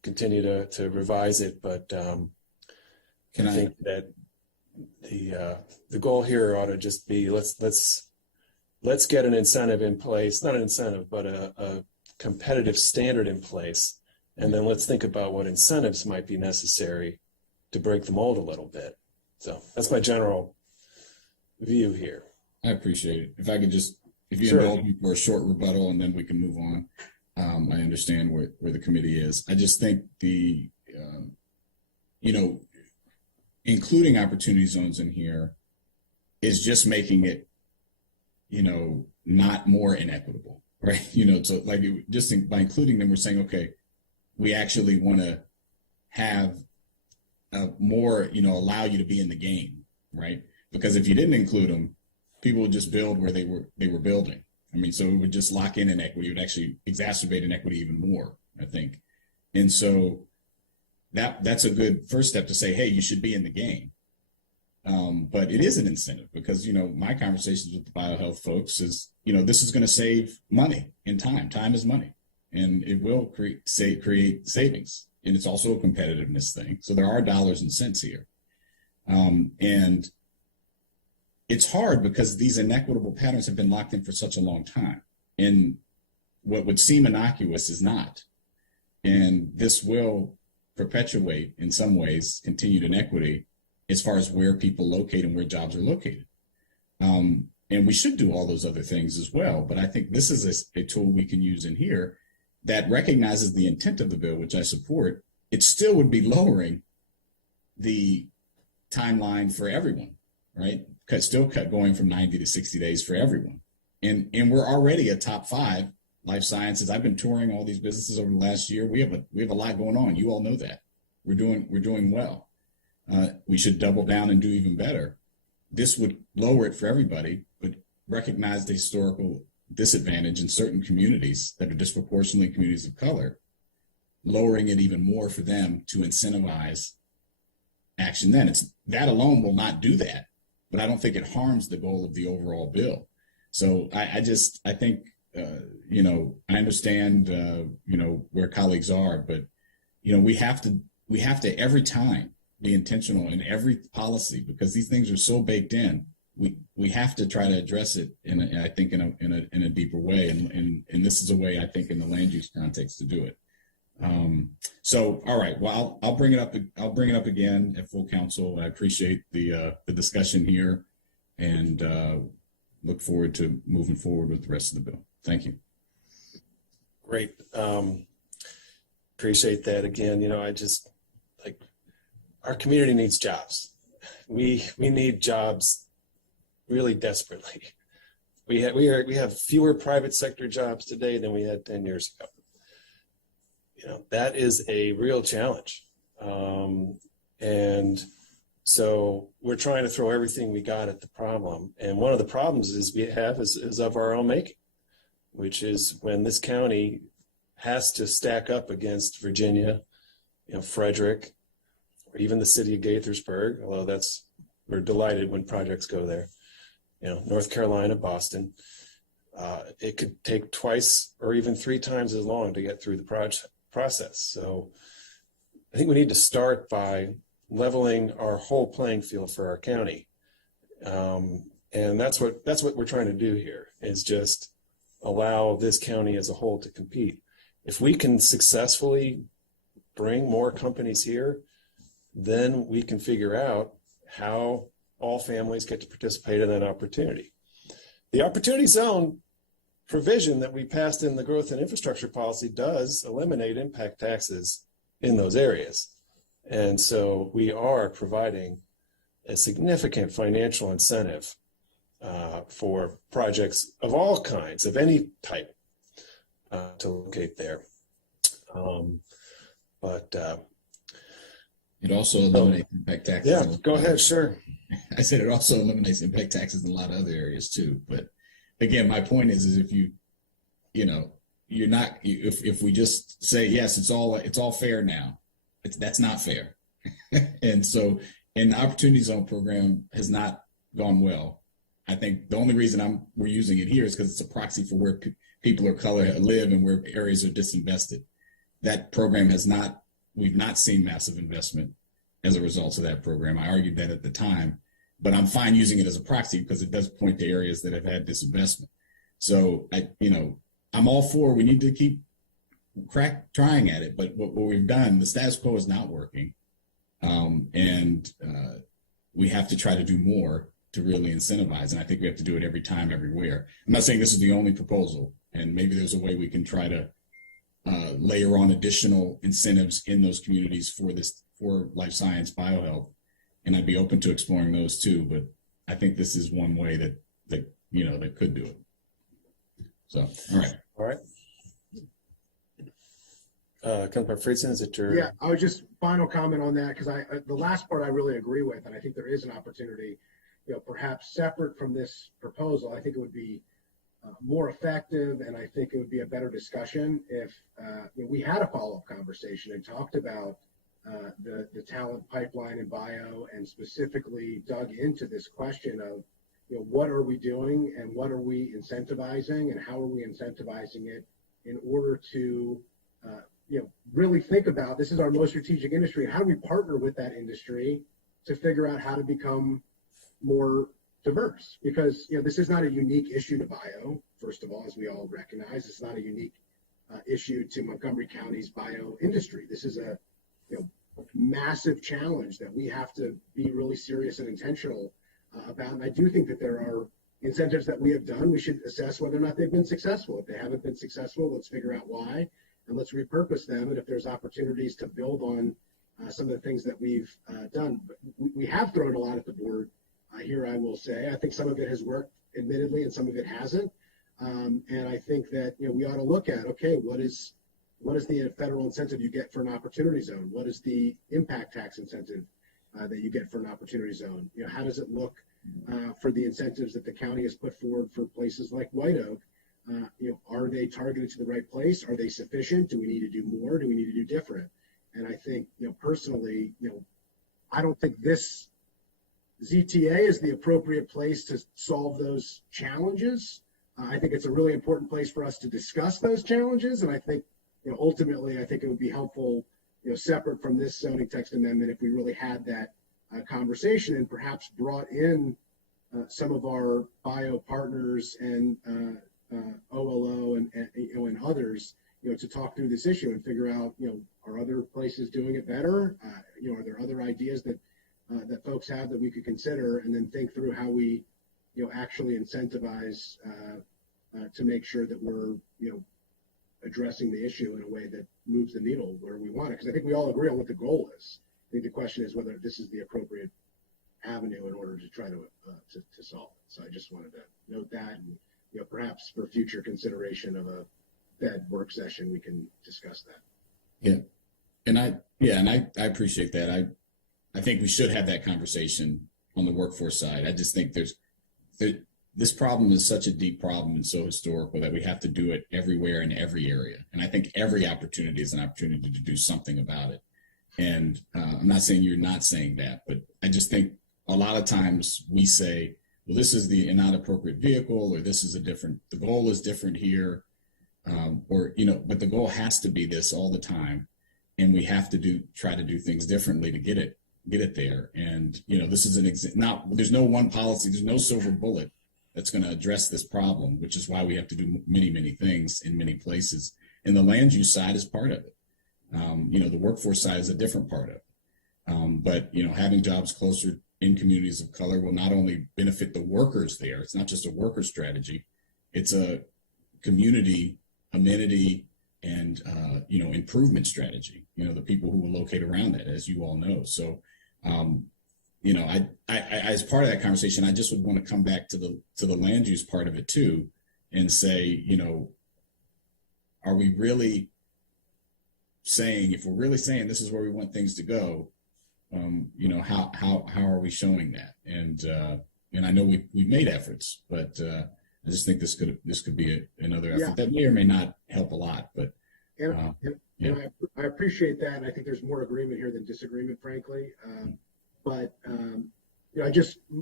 continue to revise it. But I think that the goal here ought to just be let's get an incentive in place, not an incentive, but a competitive standard in place. And then let's think about what incentives might be necessary to break the mold a little bit. So that's my general view here. I appreciate it. If I could just, if you Sure. indulge me for a short rebuttal, and then we can move on. I understand where the committee is. I just think including opportunity zones in here is just making it, not more inequitable, right? So like by including them, we're saying, okay, we actually want to have more, allow you to be in the game, right? Because if you didn't include them, people would just build where they were building. I mean, so it would just lock in inequity. It would actually exacerbate inequity even more, I think. And so that's a good first step to say, hey, you should be in the game. But it is an incentive because, my conversations with the biohealth folks is, this is going to save money and time. Time is money, and it will create savings. And it's also a competitiveness thing. So there are dollars and cents here. And it's hard because these inequitable patterns have been locked in for such a long time. And what would seem innocuous is not. And this will perpetuate, in some ways, continued inequity as far as where people locate and where jobs are located. And we should do all those other things as well. But I think this is a tool we can use in here that recognizes the intent of the bill, which I support. It still would be lowering the timeline for everyone, right? Still going from 90 to 60 days for everyone. And we're already a top 5 life sciences. I've been touring all these businesses over the last year. We have a lot going on. You all know that. We're doing well. We should double down and do even better. This would lower it for everybody, but recognize the historical disadvantage in certain communities that are disproportionately communities of color, lowering it even more for them to incentivize action. Then that alone will not do that, but I don't think it harms the goal of the overall bill. So I think, I understand, where colleagues are, but, we have to every time be intentional in every policy because these things are so baked in. We have to try to address it in a deeper way. And this is a way I think in the land use context to do it. So, all right, well, I'll bring it up again at full council. I appreciate the discussion here and look forward to moving forward with the rest of the bill. Thank you. Great. Appreciate that again. I just our community needs jobs. We need jobs really desperately. We have fewer private sector jobs today than we had 10 years ago. That is a real challenge. And so we're trying to throw everything we got at the problem. And one of the problems is of our own making, which is when this county has to stack up against Virginia, Frederick, or even the city of Gaithersburg, although we're delighted when projects go there, North Carolina, Boston. It could take twice or even 3 times as long to get through the process. So I think we need to start by leveling our whole playing field for our county. And that's what we're trying to do here, is just allow this county as a whole to compete. If we can successfully bring more companies here, then we can figure out how all families get to participate in that opportunity. The opportunity zone provision that we passed in the growth and infrastructure policy does eliminate impact taxes in those areas. And so we are providing a significant financial incentive for projects of all kinds, of any type, to locate there. It also eliminates impact taxes. Yeah, go ahead, sure. I said it also eliminates impact taxes in a lot of other areas too. But again, my point is if if we just say, yes, it's all fair now, that's not fair. And so, the Opportunity Zone program has not gone well. I think the only reason we're using it here is because it's a proxy for where people of color live and where areas are disinvested. That program we've not seen massive investment as a result of that program. I argued that at the time, but I'm fine using it as a proxy because it does point to areas that have had disinvestment. So I'm all for, we need to keep trying at it, but what we've done, the status quo is not working. We have to try to do more to really incentivize. And I think we have to do it every time, everywhere. I'm not saying this is the only proposal, and maybe there's a way we can try to layer on additional incentives in those communities for life science, biohealth, and I'd be open to exploring those too. But I think this is one way that could do it. So, all right. All right. Councilmember Friedson, is it your? Yeah, I was just final comment on that because the last part I really agree with, and I think there is an opportunity, perhaps separate from this proposal. I think it would be more effective, and I think it would be a better discussion if we had a follow-up conversation and talked about the talent pipeline in bio, and specifically dug into this question of what are we doing and what are we incentivizing and how are we incentivizing it in order to really think about, this is our most strategic industry, how do we partner with that industry to figure out how to become more diverse? Because this is not a unique issue to bio, first of all, as we all recognize. It's not a unique issue to Montgomery County's bio industry. This is a massive challenge that we have to be really serious and intentional about. And I do think that there are incentives that we have done. We should assess whether or not they've been successful. If they haven't been successful, let's figure out why, and let's repurpose them. And if there's opportunities to build on some of the things that we've done, but we have thrown a lot at the board here, I will say. I think some of it has worked, admittedly, and some of it hasn't. And I think that we ought to look at, okay, what is the federal incentive you get for an opportunity zone? What is the impact tax incentive that you get for an opportunity zone? How does it look for the incentives that the county has put forward for places like White Oak? Are they targeted to the right place? Are they sufficient? Do we need to do more? Do we need to do different? And I think, personally, I don't think this ZTA is the appropriate place to solve those challenges. I think it's a really important place for us to discuss those challenges. And I think, ultimately, I think it would be helpful, separate from this zoning text amendment, if we really had that conversation and perhaps brought in some of our bio partners and OLO and others, to talk through this issue and figure out, are other places doing it better? Are there other ideas that folks have that we could consider, and then think through how we, actually incentivize to make sure that we're, addressing the issue in a way that moves the needle where we want it. Because I think we all agree on what the goal is. I think the question is whether this is the appropriate avenue in order to try to solve it. So I just wanted to note that, and perhaps for future consideration of a PHED work session, we can discuss that. Yeah, and I appreciate that. I think we should have that conversation on the workforce side. I just think this problem is such a deep problem and so historical that we have to do it everywhere in every area. And I think every opportunity is an opportunity to do something about it. And I'm not saying you're not saying that, but I just think a lot of times we say, well, this is the not appropriate vehicle, or this is the goal is different here. But the goal has to be this all the time. And we have to try to do things differently to get it there. And, this is there's no one policy, there's no silver bullet that's going to address this problem, which is why we have to do many, many things in many places. And the land use side is part of it. The workforce side is a different part of it. But having jobs closer in communities of color will not only benefit the workers there, it's not just a worker strategy, it's a community amenity and, improvement strategy, the people who will locate around that, as you all know. So, I as part of that conversation, I just would want to come back to the land use part of it too, and say, are we really saying, if we're really saying this is where we want things to go, how are we showing that? And I know we've made efforts, but I just think this could be another effort that may or may not help a lot. But I appreciate that, and I think there's more agreement here than disagreement, frankly. But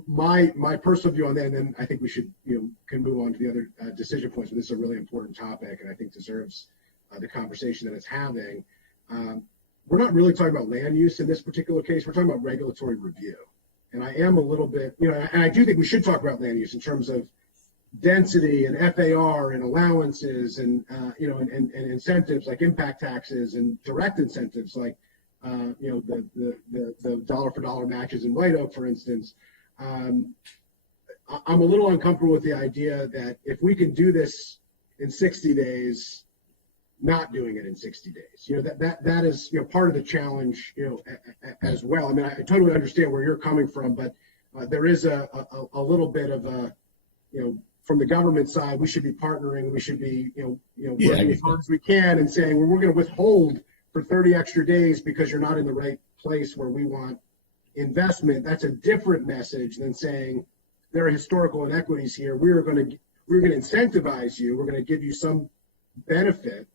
my personal view on that, and then I think we should can move on to the other decision points. But this is a really important topic, and I think deserves the conversation that it's having. We're not really talking about land use in this particular case. We're talking about regulatory review, and I am a little bit, and I do think we should talk about land use in terms of density and FAR and allowances and and incentives like impact taxes and direct incentives like the dollar for dollar matches in White Oak, for instance. I'm a little uncomfortable with the idea that if we can do this in 60 days, not doing it in 60 days, that is part of the challenge as well. I mean, I totally understand where you're coming from, but there is a little bit of a from the government side, we should be partnering. We should be, Yeah, I working get as hard as we can and saying, well, we're going to withhold for 30 extra days because you're not in the right place where we want investment. That's a different message than saying there are historical inequities here. We're going to incentivize you. We're going to give you some benefit,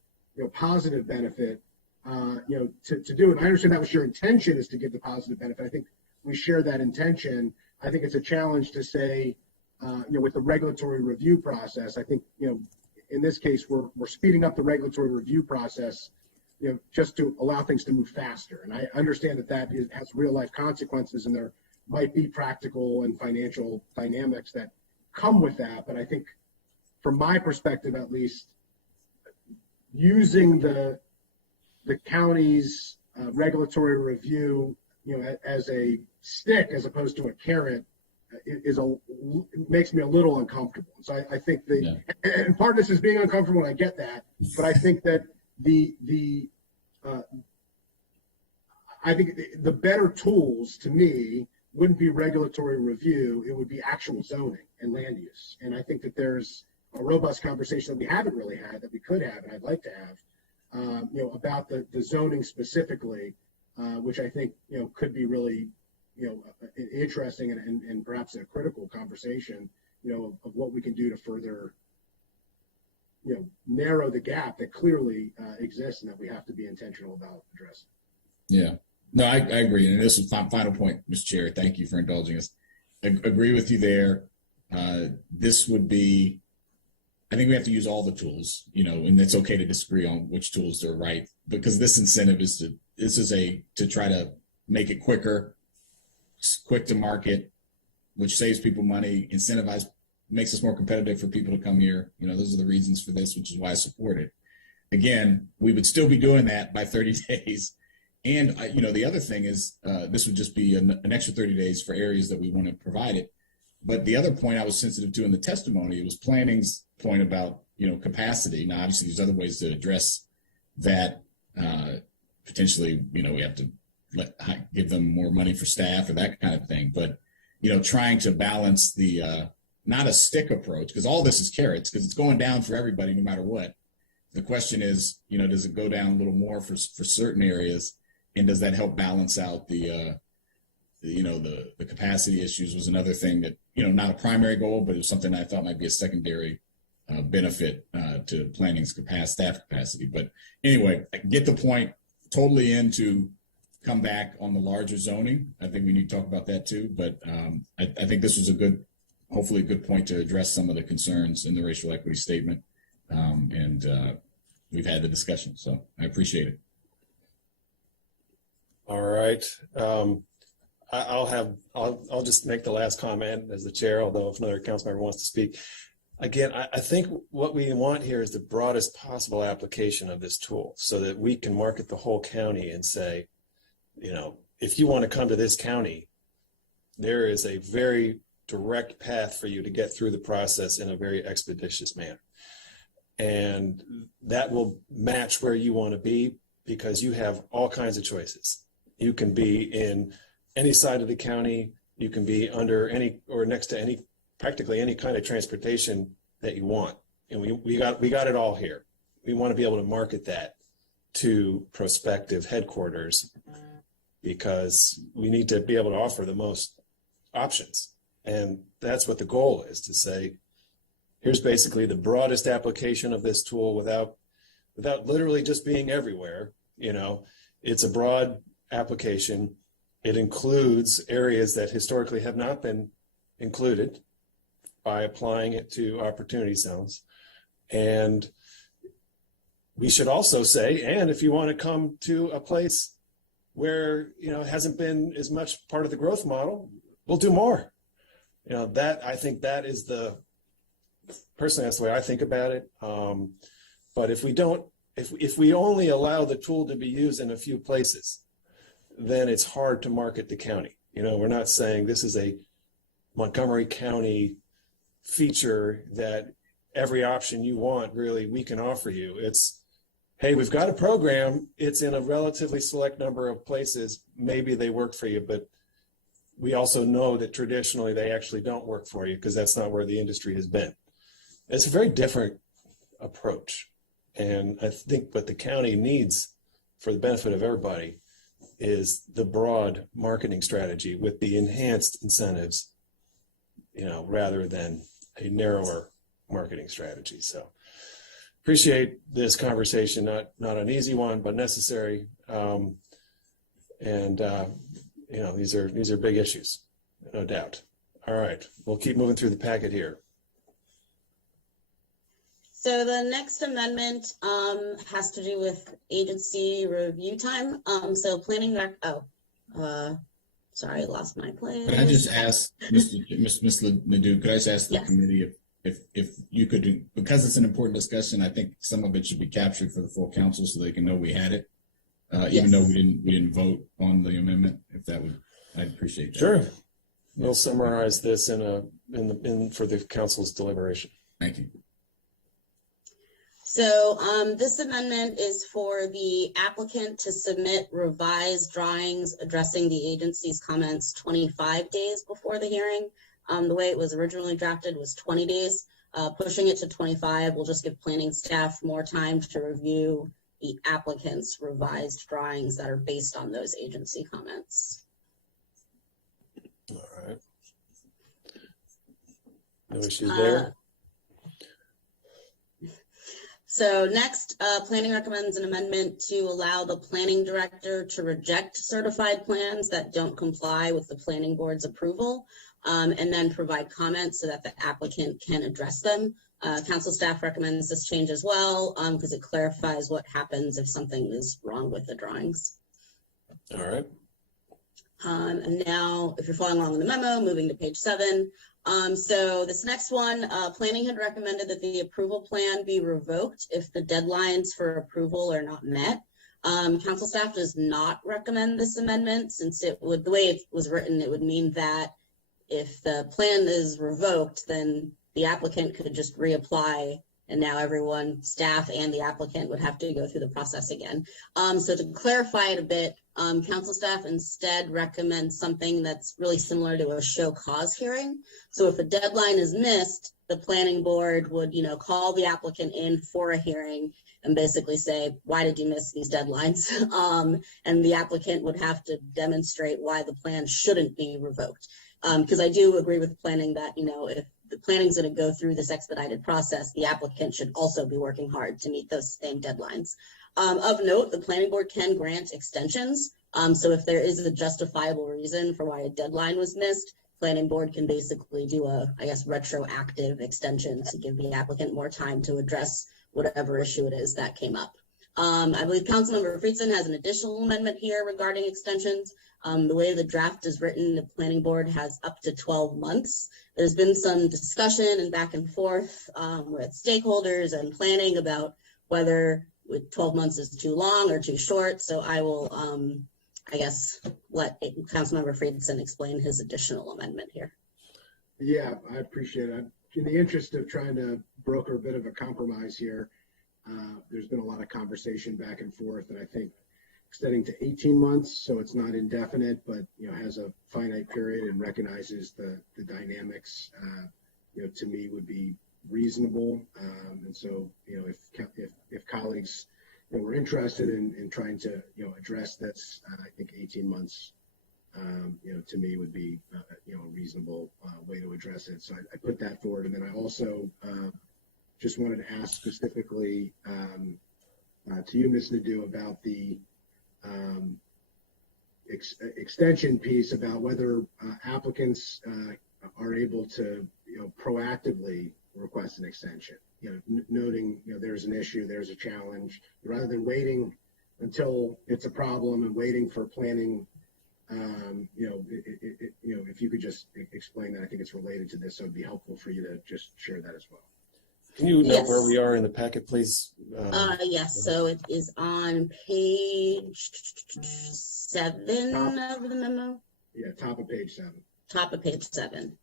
positive benefit, to do it. I understand that was your intention, is to give the positive benefit. I think we share that intention. I think it's a challenge to say, with the regulatory review process. I think, in this case, we're speeding up the regulatory review process, just to allow things to move faster. And I understand that has real life consequences, and there might be practical and financial dynamics that come with that. But I think, from my perspective at least, using the county's regulatory review, as a stick as opposed to a carrot, makes me a little uncomfortable. So I think and part of this is being uncomfortable, and I get that, but I think that I think the better tools to me wouldn't be regulatory review. It would be actual zoning and land use. And I think that there's a robust conversation that we haven't really had, that we could have, and I'd like to have, about the zoning specifically, which I think, could be really, interesting and perhaps a critical conversation, of what we can do to further, narrow the gap that clearly exists and that we have to be intentional about addressing. Yeah, no, I agree. And this is final point, Mr. Chair. Thank you for indulging us. I agree with you there. This would be, I think we have to use all the tools, and it's okay to disagree on which tools are right, because this incentive is to try to make it quick to market, which saves people money, makes us more competitive for people to come here. Those are the reasons for this, which is why I support it. Again, we would still be doing that by 30 days. And, the other thing is, this would just be an extra 30 days for areas that we want to provide it. But the other point I was sensitive to in the testimony, it was planning's point about, capacity. Now, obviously, there's other ways to address that. Potentially, we have to give them more money for staff or that kind of thing. But, trying to balance the not a stick approach, because all this is carrots, because it's going down for everybody no matter what. The question is, does it go down a little more for certain areas, and does that help balance out the capacity issues? Was another thing that, not a primary goal, but it was something I thought might be a secondary benefit to planning's staff capacity. But anyway, I get the point. Totally in to come back on the larger zoning. I think we need to talk about that too. But I think this was hopefully a good point to address some of the concerns in the racial equity statement. And we've had the discussion, so I appreciate it. All right. I'll just make the last comment as the chair, although if another council member wants to speak. Again, I think what we want here is the broadest possible application of this tool, so that we can market the whole county and say, if you want to come to this county, there is a very direct path for you to get through the process in a very expeditious manner. And that will match where you want to be, because you have all kinds of choices. You can be in any side of the county. You can be under any or next to practically any kind of transportation that you want. And we got it all here. We want to be able to market that to prospective headquarters, because we need to be able to offer the most options. And that's what the goal is, to say, here's basically the broadest application of this tool without literally just being everywhere. It's a broad application. It includes areas that historically have not been included by applying it to opportunity zones. And we should also say, and if you want to come to a place where, it hasn't been as much part of the growth model, we'll do more. I think that is personally, that's the way I think about it. But if we only allow the tool to be used in a few places, then it's hard to market the county. We're not saying this is a Montgomery County feature that every option you want, really, we can offer you. It's, hey, we've got a program. It's in a relatively select number of places. Maybe they work for you, but we also know that traditionally they actually don't work for you, because that's not where the industry has been. It's a very different approach. And I think what the county needs for the benefit of everybody is the broad marketing strategy with the enhanced incentives, rather than a narrower marketing strategy. So appreciate this conversation, not an easy one, but necessary. These are big issues, no doubt. All right, we'll keep moving through the packet here. So the next amendment has to do with agency review time. So sorry, I lost my place. Could I just ask Ms. Nadeau, could I just ask the committee if you could, because it's an important discussion, I think some of it should be captured for the full council so they can know we had it, even though we didn't vote on the amendment. If that would, I'd appreciate that. Sure. We'll summarize this for the council's deliberation. Thank you. So this amendment is for the applicant to submit revised drawings addressing the agency's comments 25 days before the hearing. The way it was originally drafted was 20 days. Pushing it to 25 will just give planning staff more time to review the applicant's revised drawings that are based on those agency comments. All right. No issues there? So next, planning recommends an amendment to allow the planning director to reject certified plans that don't comply with the planning board's approval, and then provide comments so that the applicant can address them. Council staff recommends this change as well because it clarifies what happens if something is wrong with the drawings. All right. And now, if you're following along in the memo, moving to page 7. So this next one, planning had recommended that the approval plan be revoked if the deadlines for approval are not met. Council staff does not recommend this amendment since the way it was written, it would mean that if the plan is revoked, then the applicant could just reapply, and now everyone, staff and the applicant, would have to go through the process again. So to clarify it a bit, council staff instead recommends something that's really similar to a show cause hearing. So if a deadline is missed, the planning board would, call the applicant in for a hearing and basically say, why did you miss these deadlines? And the applicant would have to demonstrate why the plan shouldn't be revoked. Because I do agree with planning that, if the planning is going to go through this expedited process, the applicant should also be working hard to meet those same deadlines. Of note, the planning board can grant extensions. So if there is a justifiable reason for why a deadline was missed, planning board can basically do a, retroactive extension to give the applicant more time to address whatever issue it is that came up. I believe Councilmember Friedson has an additional amendment here regarding extensions. The way the draft is written, the planning board has up to 12 months. There's been some discussion and back and forth with stakeholders and planning about whether 12 months is too long or too short. So I will, let Councilmember Friedson explain his additional amendment here. Yeah, I appreciate it. In the interest of trying to broker a bit of a compromise here, there's been a lot of conversation back and forth, and I think extending to 18 months, so it's not indefinite, but has a finite period and recognizes the dynamics, to me would be reasonable. And so, if colleagues were interested in trying to address this, I think 18 months, to me would be a reasonable way to address it. So I put that forward, and then I also just wanted to ask specifically to you, Ms. Nadeau, about the extension piece about whether applicants are able to proactively request an extension, noting there's an issue, there's a challenge, rather than waiting until it's a problem and waiting for planning. If you could just explain that, I think it's related to this, so it'd be helpful for you to just share that as well. Can you note where we are in the packet, please? Yes, so it is on page 7 of the memo. Yeah, top of page 7. Top of page 7.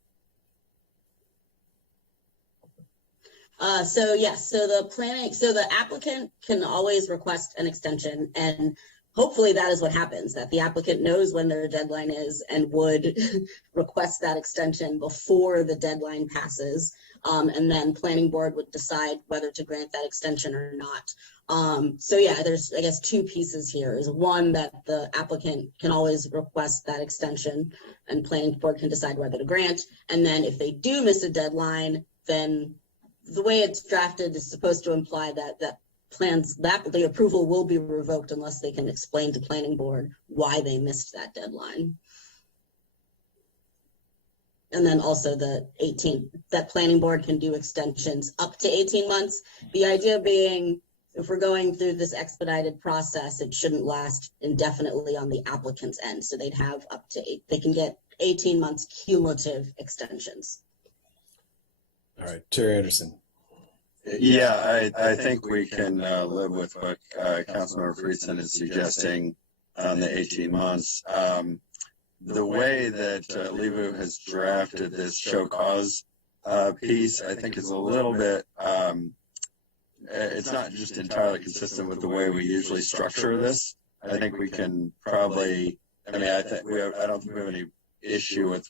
So the applicant can always request an extension, and hopefully that is what happens, that the applicant knows when their deadline is and would request that extension before the deadline passes. And then planning board would decide whether to grant that extension or not. So yeah, there's, I guess, two pieces here. Is one, that the applicant can always request that extension and planning board can decide whether to grant. And then if they do miss a deadline, then the way it's drafted is supposed to imply that the approval will be revoked unless they can explain to planning board why they missed that deadline. And then also that planning board can do extensions up to 18 months. The idea being, if we're going through this expedited process, it shouldn't last indefinitely on the applicant's end. So they'd have they can get 18 months cumulative extensions. All right, Chair Anderson. Yeah, I think we can live with what Councilmember Friedson is suggesting on the 18 months. The way that Levu has drafted this show cause piece, I think is a little bit, it's not just entirely consistent with the way we usually structure this. I think we can probably, I don't think we have any issue with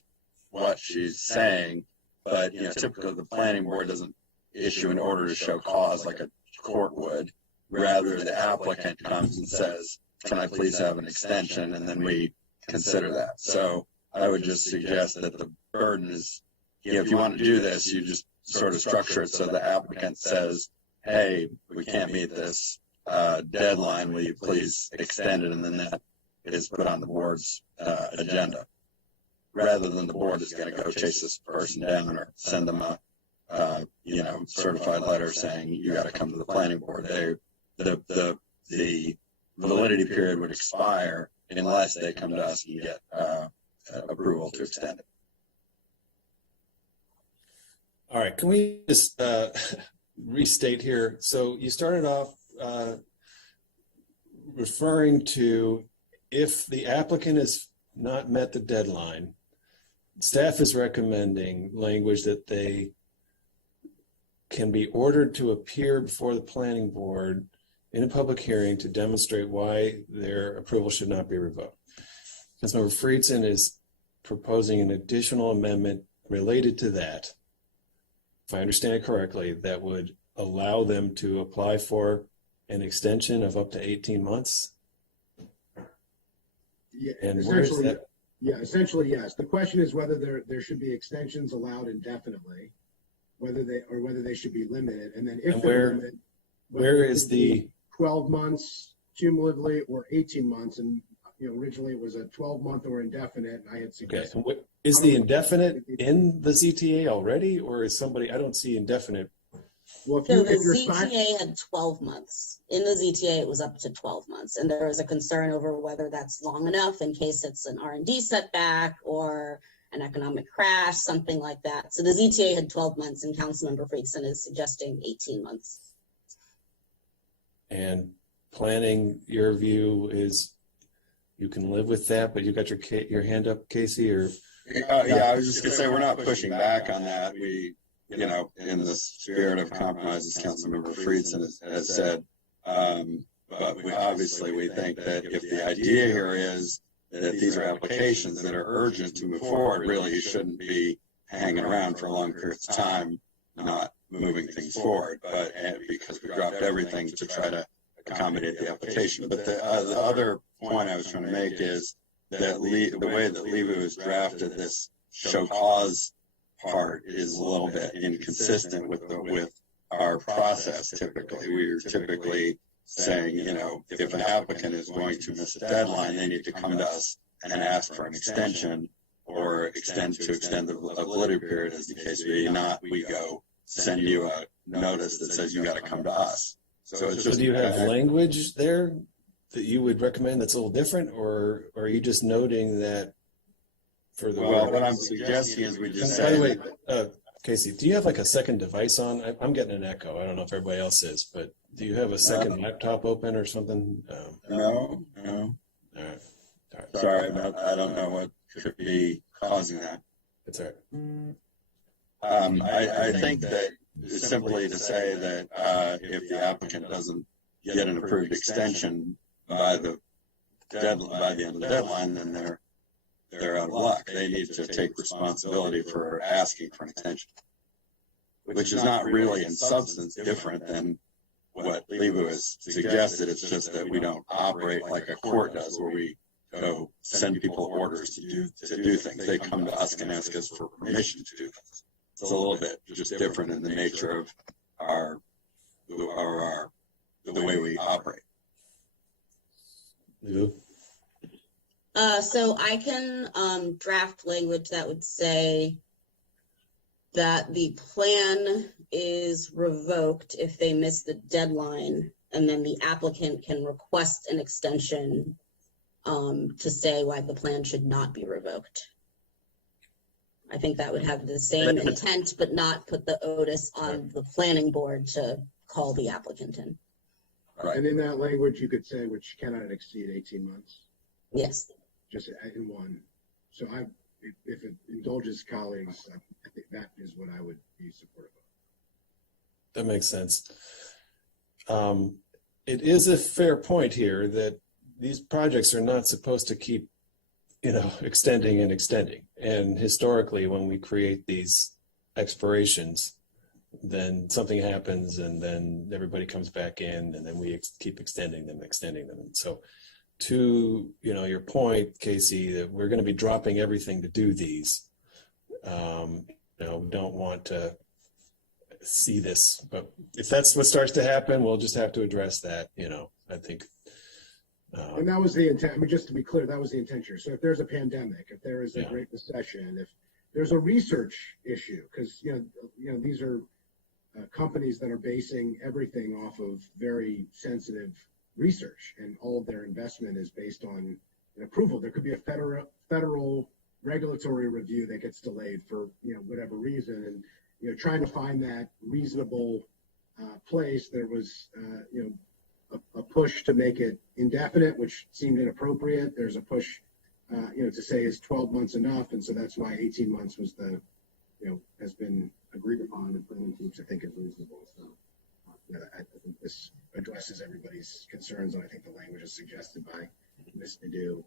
what she's saying, but typically the planning board doesn't issue an order to show cause like a court would. Rather, the applicant comes and says, can I please have an extension? And then we consider that. So I would just suggest that the burden is, if you want to do this, you just sort of structure it so the applicant says, hey, we can't meet this deadline, will you please extend it? And then that is put on the board's agenda, rather than the board is going to go chase this person down or send them a certified letter saying you got to come to the planning board. The validity period would expire unless they come to us and get approval to extend it. All right, can we just restate here? So you started off referring to, if the applicant has not met the deadline, staff is recommending language that they can be ordered to appear before the planning board in a public hearing to demonstrate why their approval should not be revoked. Councilmember Friedson is proposing an additional amendment related to that, if I understand it correctly, that would allow them to apply for an extension of up to 18 months. Yeah, and where is that? Yeah, essentially, yes. The question is whether there should be extensions allowed indefinitely, whether they should be limited, and then if they're limited, where is the 12 months cumulatively or 18 months? And originally it was a 12-month or indefinite, and I had suggested. Okay, is the indefinite in the ZTA already, or is somebody? I don't see indefinite. Well, So the ZTA had 12 months. In the ZTA, it was up to 12 months, and there was a concern over whether that's long enough in case it's an R&D setback or an economic crash, something like that. So the ZTA had 12 months, and Councilmember Friedson is suggesting 18 months. And planning, your view is you can live with that, but you got your hand up, Casey, or? Yeah, I was just gonna say, we're not pushing back on that. We, in the spirit of compromise, as Councilmember Friedson has said, but we think that if the idea here is that these are applications that are urgent to move forward, really you shouldn't be hanging around for long periods of time, not moving things forward, but because we dropped everything to try to accommodate the application. But the other point I was trying to make is that the way that Levu has drafted this show cause part is a little bit inconsistent with our process. Typically, we're typically saying, if an applicant is going to miss a deadline, they need to come to us and ask for an extension or extend the validity period, as the case may be. Not we go send you a notice that says you got to come to us. So it's just. Do you have language there that you would recommend that's a little different, or are you just noting that for the? Well, what I'm suggesting is we just say. By the way, Casey, do you have like a second device on? I'm getting an echo. I don't know if everybody else is, but do you have a second laptop open or something? No. All right. Sorry, I don't know what could be causing that. It's all right. I think that simply to say that if the applicant doesn't get an approved extension by the deadline, by the end of the deadline, then they're out of luck. They need to take responsibility for asking for an extension, which is not really in substance different than what Lebu has suggested. It's just that we don't operate like a court does, where we go send people orders to do things. They come to us and ask us for permission to do things. It's a little bit just different in the nature of the way we operate. Lebu? So I can draft language that would say that the plan is revoked if they miss the deadline, and then the applicant can request an extension to say why the plan should not be revoked. I think that would have the same intent, but not put the onus on the planning board to call the applicant in. Right. And in that language, you could say which cannot exceed 18 months. Yes. Just in one. So if it indulges colleagues, I think that is what I would be supportive of. That makes sense. It is a fair point here that these projects are not supposed to keep, extending and extending. And historically, when we create these expirations, then something happens and then everybody comes back in and then we keep extending them. And so to, your point, Casey, that we're going to be dropping everything to do these. We don't want to see this, but if that's what starts to happen, we'll just have to address that, I think. And that was the intent. I mean, just to be clear, that was the intent here. So if there's a pandemic, if there is a Great Recession, if there's a research issue, because these are companies that are basing everything off of very sensitive research, and all of their investment is based on an approval. There could be a federal regulatory review that gets delayed for whatever reason, and trying to find that reasonable place. There was a push to make it indefinite, which seemed inappropriate. There's a push to say is 12 months enough, and so that's why 18 months was has been agreed upon, and planning groups I think is reasonable. So I think this addresses everybody's concerns, and I think the language as suggested by Ms. Nadeau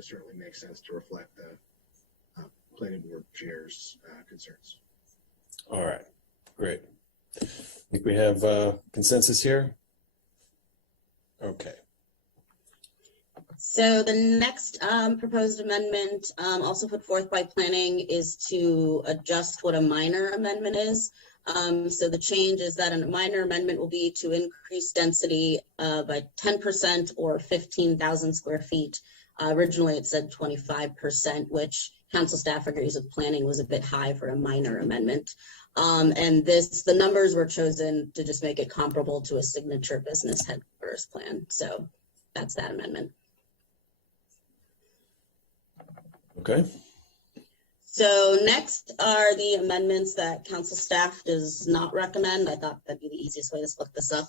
certainly makes sense to reflect the planning board chair's concerns. All right, great. I think we have consensus here. Okay. So the next proposed amendment, also put forth by planning, is to adjust what a minor amendment is. So the change is that a minor amendment will be to increase density by 10% or 15,000 square feet. Originally it said 25%, which council staff agrees with planning was a bit high for a minor amendment. And the numbers were chosen to just make it comparable to a signature business headquarters plan. So that's that amendment. Okay. So next are the amendments that council staff does not recommend. I thought that'd be the easiest way to split this up.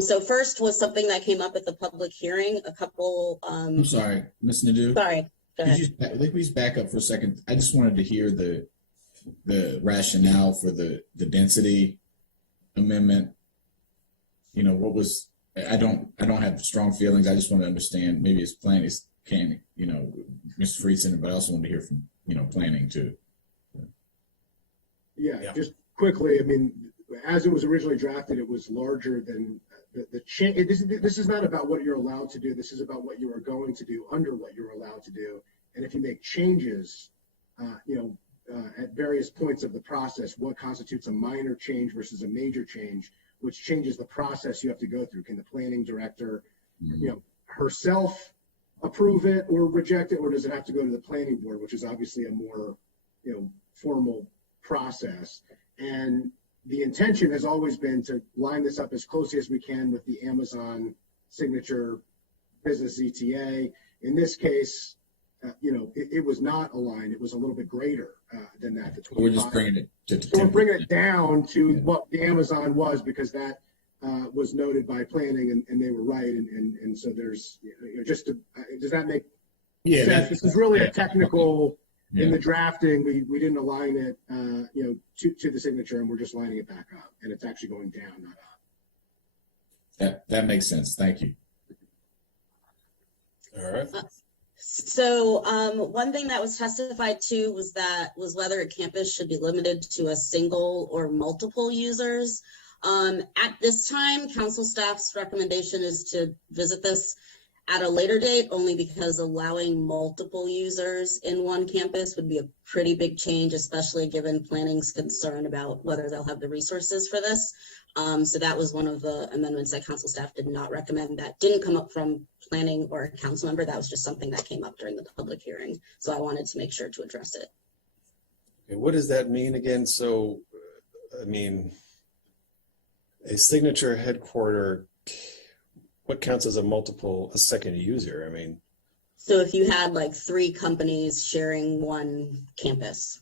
So first was something that came up at the public hearing. A couple. I'm sorry, Ms. Nadeau. Sorry. Go ahead. Could you please back up for a second? I just wanted to hear the rationale for the density amendment. What was? I don't have strong feelings. I just want to understand. Maybe it's planning. Mr. Friedson, but I also want to hear from planning too. Yeah, just quickly. I mean, as it was originally drafted, it was larger than the change. This is not about what you're allowed to do. This is about what you are going to do under what you're allowed to do. And if you make changes, at various points of the process, what constitutes a minor change versus a major change, which changes the process you have to go through. Can the planning director, herself approve it or reject it, or does it have to go to the planning board, which is obviously a more, formal process? And the intention has always been to line this up as closely as we can with the Amazon signature business ETA. In this case, it was not aligned. It was a little bit greater than that. We're just bringing it to so we're bringing it down to what the Amazon was, because that was noted by planning, and they were right. And so there's just to, does that make sense? This is really a technical in the drafting. We didn't align it to the signature, and we're just lining it back up, and it's actually going down, not up. That makes sense. Thank you. All right. So one thing that was testified to was whether a campus should be limited to a single or multiple users. At this time, council staff's recommendation is to visit this at a later date, only because allowing multiple users in one campus would be a pretty big change, especially given planning's concern about whether they'll have the resources for this. So that was one of the amendments that council staff did not recommend. That didn't come up from planning or a council member. That was just something that came up during the public hearing. So I wanted to make sure to address it. Okay, what does that mean again? So, I mean, a signature headquarter, what counts as a second user? I mean, So if you had like 3 companies sharing one campus.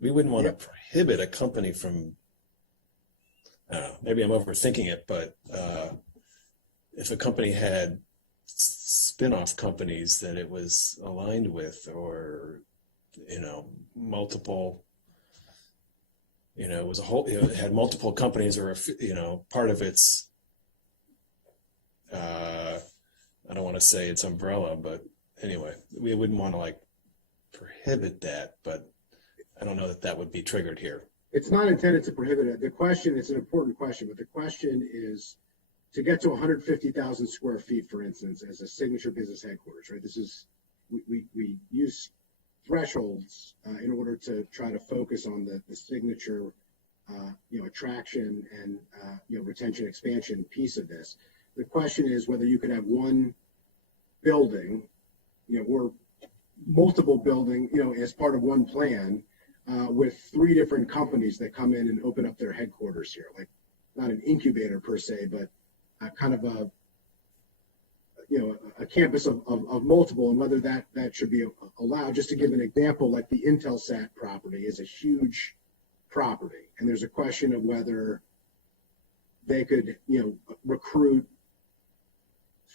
we wouldn't want to prohibit a company from, I don't know, maybe I'm overthinking it, but if a company had spin-off companies that it was aligned with, or, multiple, it was a whole, it had multiple companies, or, part of its, I don't want to say its umbrella, but anyway, we wouldn't want to prohibit that, but I don't know that would be triggered here. It's not intended to prohibit it. The question, it's an important question, but the question is to get to 150,000 square feet, for instance, as a signature business headquarters, right? This is, we use thresholds in order to try to focus on the signature, attraction and, retention expansion piece of this. The question is whether you could have one building, or multiple building, as part of one plan, with 3 different companies that come in and open up their headquarters here, like not an incubator per se, but kind of a campus of multiple, and whether that should be allowed. Just to give an example, like the Intelsat property is a huge property, and there's a question of whether they could, recruit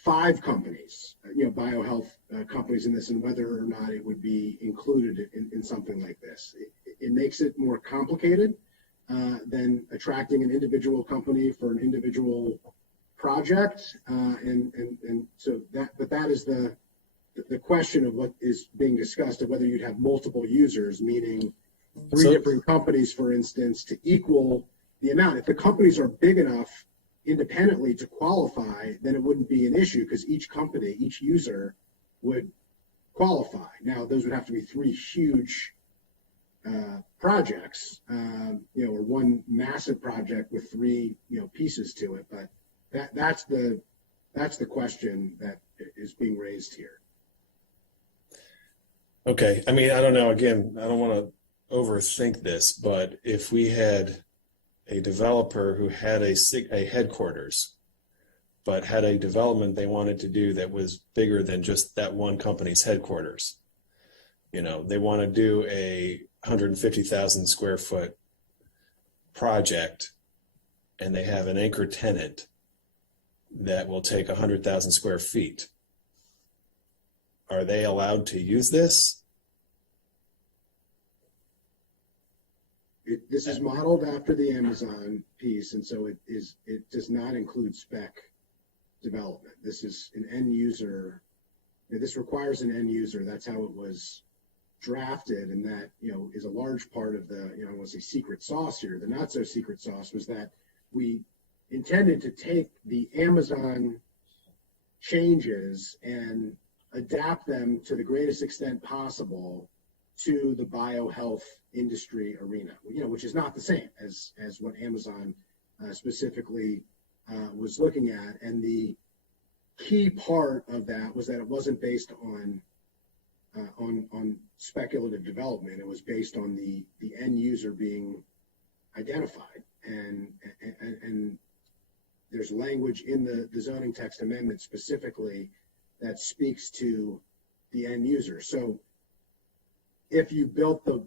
5 companies, biohealth companies in this, and whether or not it would be included in something like this. It makes it more complicated than attracting an individual company for an individual project, and so that is the question of what is being discussed, of whether you'd have multiple users, meaning 3 different companies, for instance, to equal the amount. If the companies are big enough independently to qualify, then it wouldn't be an issue, because each company, each user would qualify. Now, those would have to be 3 huge projects, or one massive project with 3, pieces to it. But that's the question that is being raised here. Okay. I mean, I don't know. Again, I don't want to overthink this, but if we had a developer who had a headquarters, but had a development they wanted to do that was bigger than just that one company's headquarters. They want to do a 150,000 square foot project, and they have an anchor tenant that will take 100,000 square feet. Are they allowed to use this? This is modeled after the Amazon piece, and so it does not include spec development. This is an end user. This requires an end user. That's how it was drafted, and that is a large part of the I want to say secret sauce here. The not so secret sauce was that we intended to take the Amazon changes and adapt them to the greatest extent possible to the biohealth industry arena, which is not the same as what Amazon specifically was looking at. And the key part of that was that it wasn't based on speculative development. It was based on the end user being identified, and there's language in the zoning text amendment specifically that speaks to the end user. So if you built the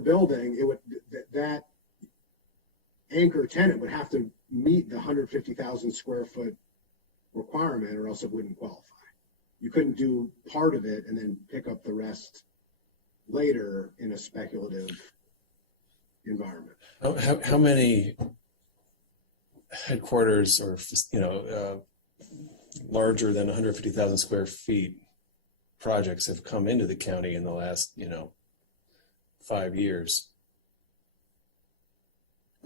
building, it would, that anchor tenant would have to meet the 150,000 square foot requirement, or else it wouldn't qualify. You couldn't do part of it and then pick up the rest later in a speculative environment. How many headquarters or, larger than 150,000 square feet projects have come into the county in the last, 5 years?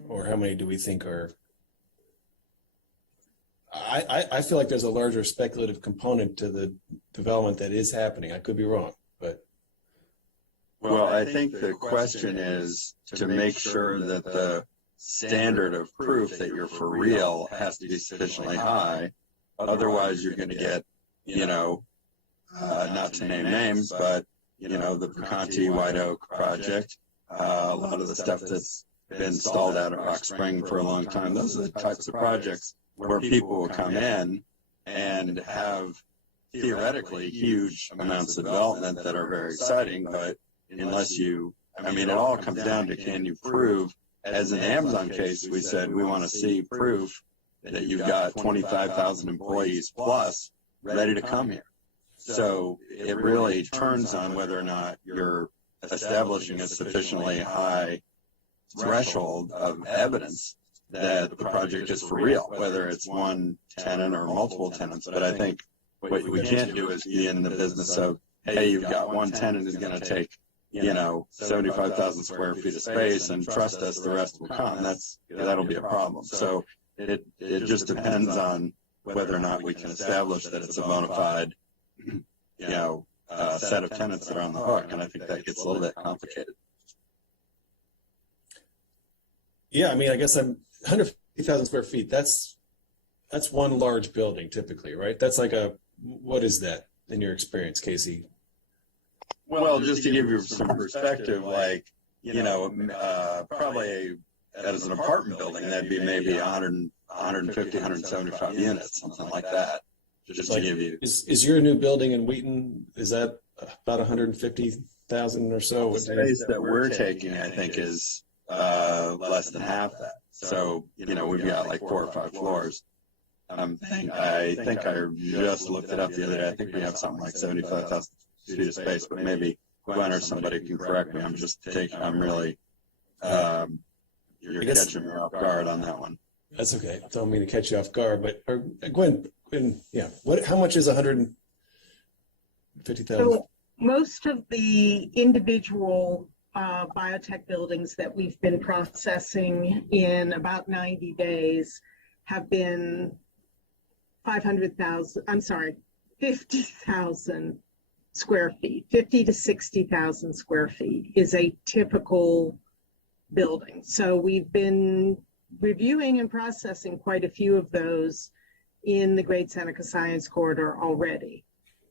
Or how many do we think are? I feel like there's a larger speculative component to the development that is happening. I could be wrong, but. Well, I think the question is to make sure that the standard of proof that you're for real has to be sufficiently high. Otherwise, you're going to get, not to name names, but, the Perconti White Oak project, a lot of the stuff that's been stalled out at Rock Spring for a long time. Those are the types of projects where people will come in and have theoretically huge amounts of development that are very exciting, but unless it all comes down to, can you prove, as in the Amazon case, we said we want to see proof that you've got 25,000 employees plus ready to come here. So it really turns on whether or not you're establishing a sufficiently high threshold of evidence that the project is for real, whether it's one tenant or multiple tenants. But I think what we can't do is be in the business of, hey, you've got one tenant who's going to take 75,000 square feet of space and trust us the rest will come. That'll be a problem. So it just depends on whether or not we can establish that it's a bona fide, set of tenants that are on the hook. And I think that gets a little bit complicated. Yeah, I guess 150,000 square feet. That's one large building typically, right? That's like what is that in your experience, Casey? Well, just to give you some perspective, probably as an apartment building, that'd be maybe 150, 175 units, something like that. Just to give you. Is your new building in Wheaton, is that about 150,000 or so? The space that we're taking, I think, is less than half that. So, we've got like 4 or 5 floors. I think I just looked it up the other day. I think we have something like 75,000 feet of space, but maybe Gwen or somebody can correct me. You're catching me off guard on that one. That's okay. I don't mean to catch you off guard, but Gwen, how much is 150,000? So most of the individual biotech buildings that we've been processing in about 90 days have been 50,000 square feet. 50 to 60,000 square feet is a typical building. So we've been reviewing and processing quite a few of those in the Great Seneca Science Corridor already.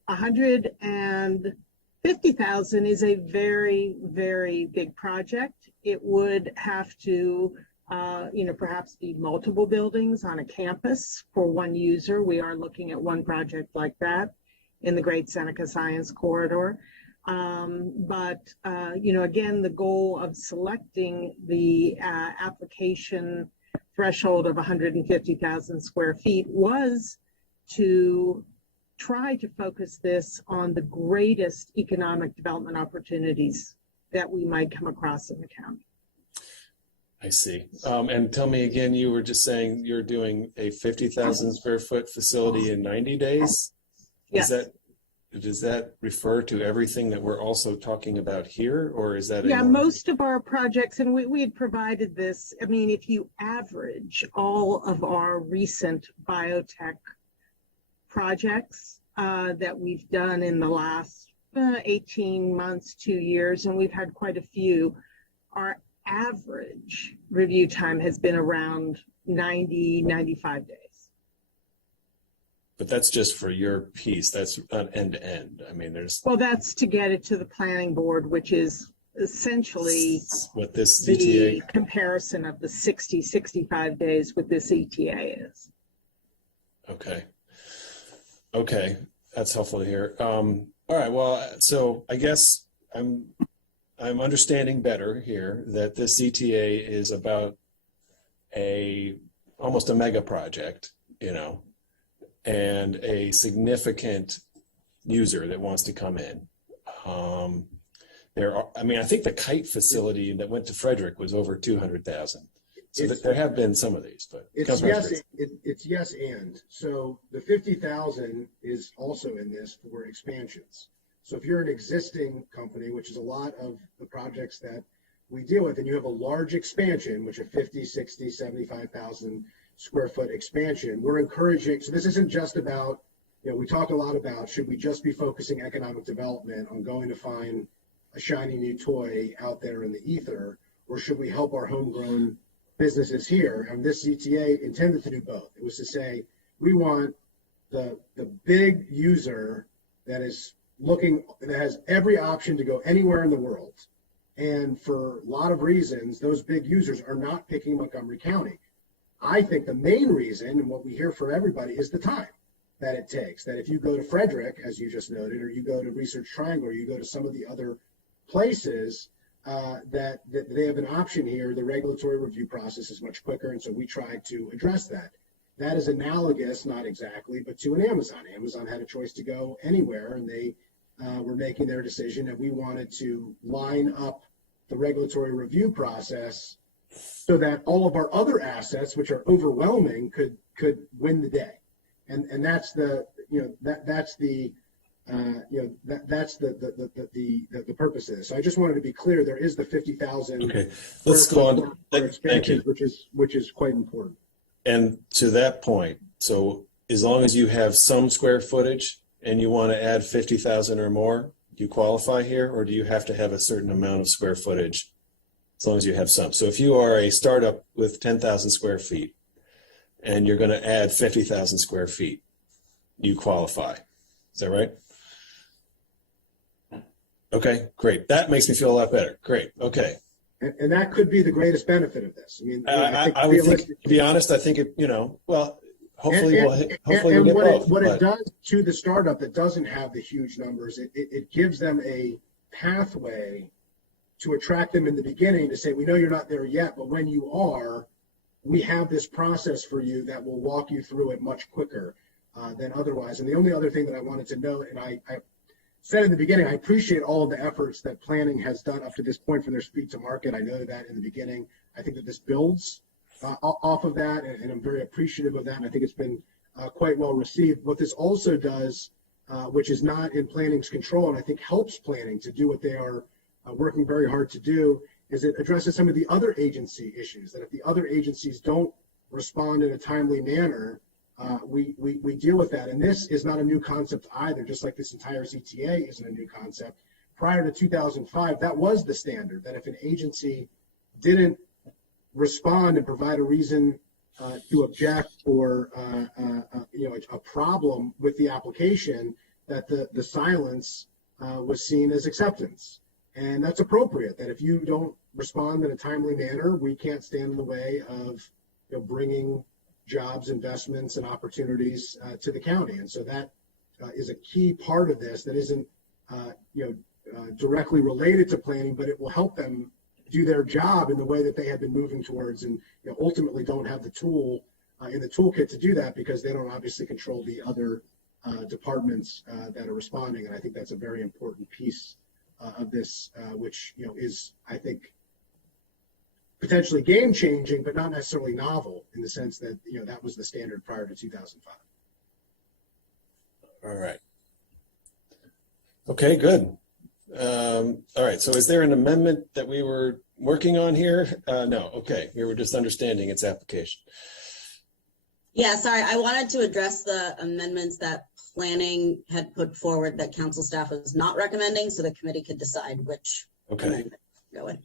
150,000 is a very, very big project. It would have to, perhaps be multiple buildings on a campus for one user. We are looking at one project like that in the Great Seneca Science Corridor. Again, the goal of selecting the application threshold of 150,000 square feet was to try to focus this on the greatest economic development opportunities that we might come across in the county. I see. And tell me again, you were just saying you're doing a 50,000 square foot facility in 90 days? Yes. Does that refer to everything that we're also talking about here, or is that? Yeah, most of our projects, and we had provided this, if you average all of our recent biotech projects that we've done in the last 18 months, 2 years, and we've had quite a few, our average review time has been around 90, 95 days. But that's just for your piece. That's not end to end. Well, that's to get it to the planning board, which is essentially what this the ETA comparison of the 60, 65 days with this ETA is. Okay. That's helpful to hear. All right. Well, so I guess I'm understanding better here that this ETA is about almost a mega project, and a significant user that wants to come in. I think the kite facility that went to Frederick was over 200,000. So there have been some of these, but it's yes and. So the 50,000 is also in this for expansions. So if you're an existing company, which is a lot of the projects that we deal with, and you have a large expansion, which are 50, 60, 75,000 square foot expansion, we're encouraging. So this isn't just about, we talk a lot about, should we just be focusing economic development on going to find a shiny new toy out there in the ether, or should we help our homegrown businesses here? And this CTA intended to do both. It was to say, we want the big user that is that has every option to go anywhere in the world. And for a lot of reasons, those big users are not picking Montgomery County. I think the main reason, and what we hear from everybody, is the time that it takes. That if you go to Frederick, as you just noted, or you go to Research Triangle, or you go to some of the other places, that they have an option here, the regulatory review process is much quicker, and so we try to address that. That is analogous, not exactly, but to an Amazon. Amazon had a choice to go anywhere, and they were making their decision, and we wanted to line up the regulatory review process so that all of our other assets, which are overwhelming, could win the day. And that's the the purpose of this. So I just wanted to be clear. There is the 50,000. Okay, let's go on. Thank you. Which is quite important. And to that point, so as long as you have some square footage and you want to add 50,000 or more, do you qualify here, or do you have to have a certain amount of square footage? As long as you have some. So if you are a startup with 10,000 square feet and you're going to add 50,000 square feet, you qualify. Is that right? Okay, great. That makes me feel a lot better. Great. Okay. And that could be the greatest benefit of this. I mean, I would think, to be honest, I think it, well, hopefully we'll get both. What it does to the startup that doesn't have the huge numbers, it gives them a pathway to attract them in the beginning to say, we know you're not there yet, but when you are, we have this process for you that will walk you through it much quicker than otherwise. And the only other thing that I wanted to note, and I said in the beginning, I appreciate all of the efforts that planning has done up to this point for their speed to market. I noted that in the beginning. I think that this builds off of that, and I'm very appreciative of that, and I think it's been quite well received. What this also does, which is not in planning's control, and I think helps planning to do what they are working very hard to do, is it addresses some of the other agency issues, that if the other agencies don't respond in a timely manner, we deal with that. And this is not a new concept either, just like this entire CTA isn't a new concept. Prior to 2005, that was the standard, that if an agency didn't respond and provide a reason to object or a problem with the application, that the silence was seen as acceptance. And that's appropriate, that if you don't respond in a timely manner, we can't stand in the way of bringing jobs, investments, and opportunities to the county. And so that is a key part of this that isn't directly related to planning, but it will help them do their job in the way that they have been moving towards, and ultimately don't have the tool in the toolkit to do that because they don't obviously control the other departments that are responding. And I think that's a very important piece of this, which is, I think, potentially game changing, but not necessarily novel in the sense that that was the standard prior to 2005. All right. Okay, good. All right. So is there an amendment that we were working on here? No. Okay. We were just understanding its application. Yeah, sorry. I wanted to address the amendments that planning had put forward that council staff was not recommending, so the committee could decide which amendment to go with.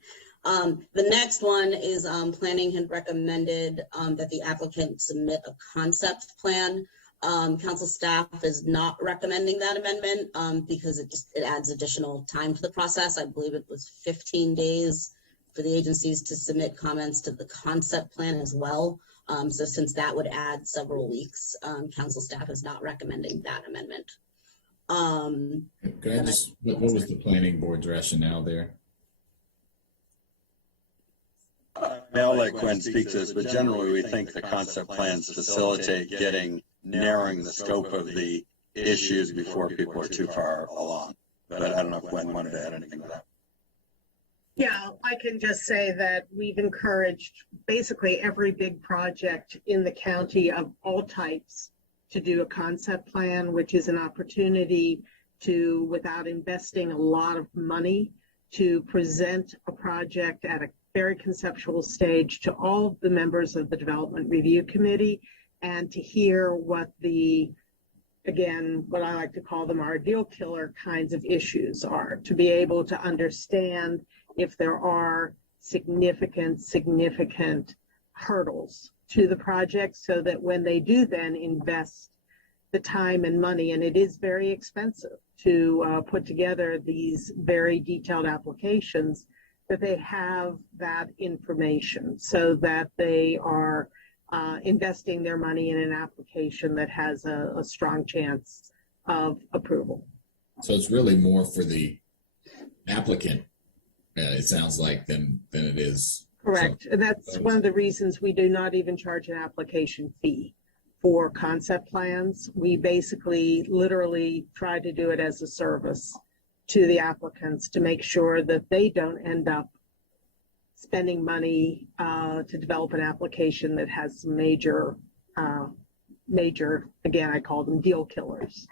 The next one is planning had recommended that the applicant submit a concept plan. Council staff is not recommending that amendment because it adds additional time to the process. I believe it was 15 days for the agencies to submit comments to the concept plan as well. So since that would add several weeks, council staff is not recommending that amendment. Could I just, what was the planning board's rationale there? I'll let Gwen speak to this, but generally we think the concept plans facilitate narrowing the scope of the issues before people are too far along. But I don't know if Gwen wanted to add anything to that. Yeah, I can just say that we've encouraged basically every big project in the county of all types to do a concept plan, which is an opportunity to, without investing a lot of money, to present a project at a very conceptual stage to all of the members of the Development Review Committee, and to hear what the, again, what I like to call them our deal killer kinds of issues are, to be able to understand if there are significant hurdles to the project, so that when they do then invest the time and money, and it is very expensive to put together these very detailed applications, that they have that information so that they are investing their money in an application that has a strong chance of approval. So it's really more for the applicant, it sounds like, than it is. Correct. So, And that's one of the reasons we do not even charge an application fee for concept plans. We basically literally try to do it as a service to the applicants to make sure that they don't end up spending money to develop an application that has some major, again, I call them deal killers.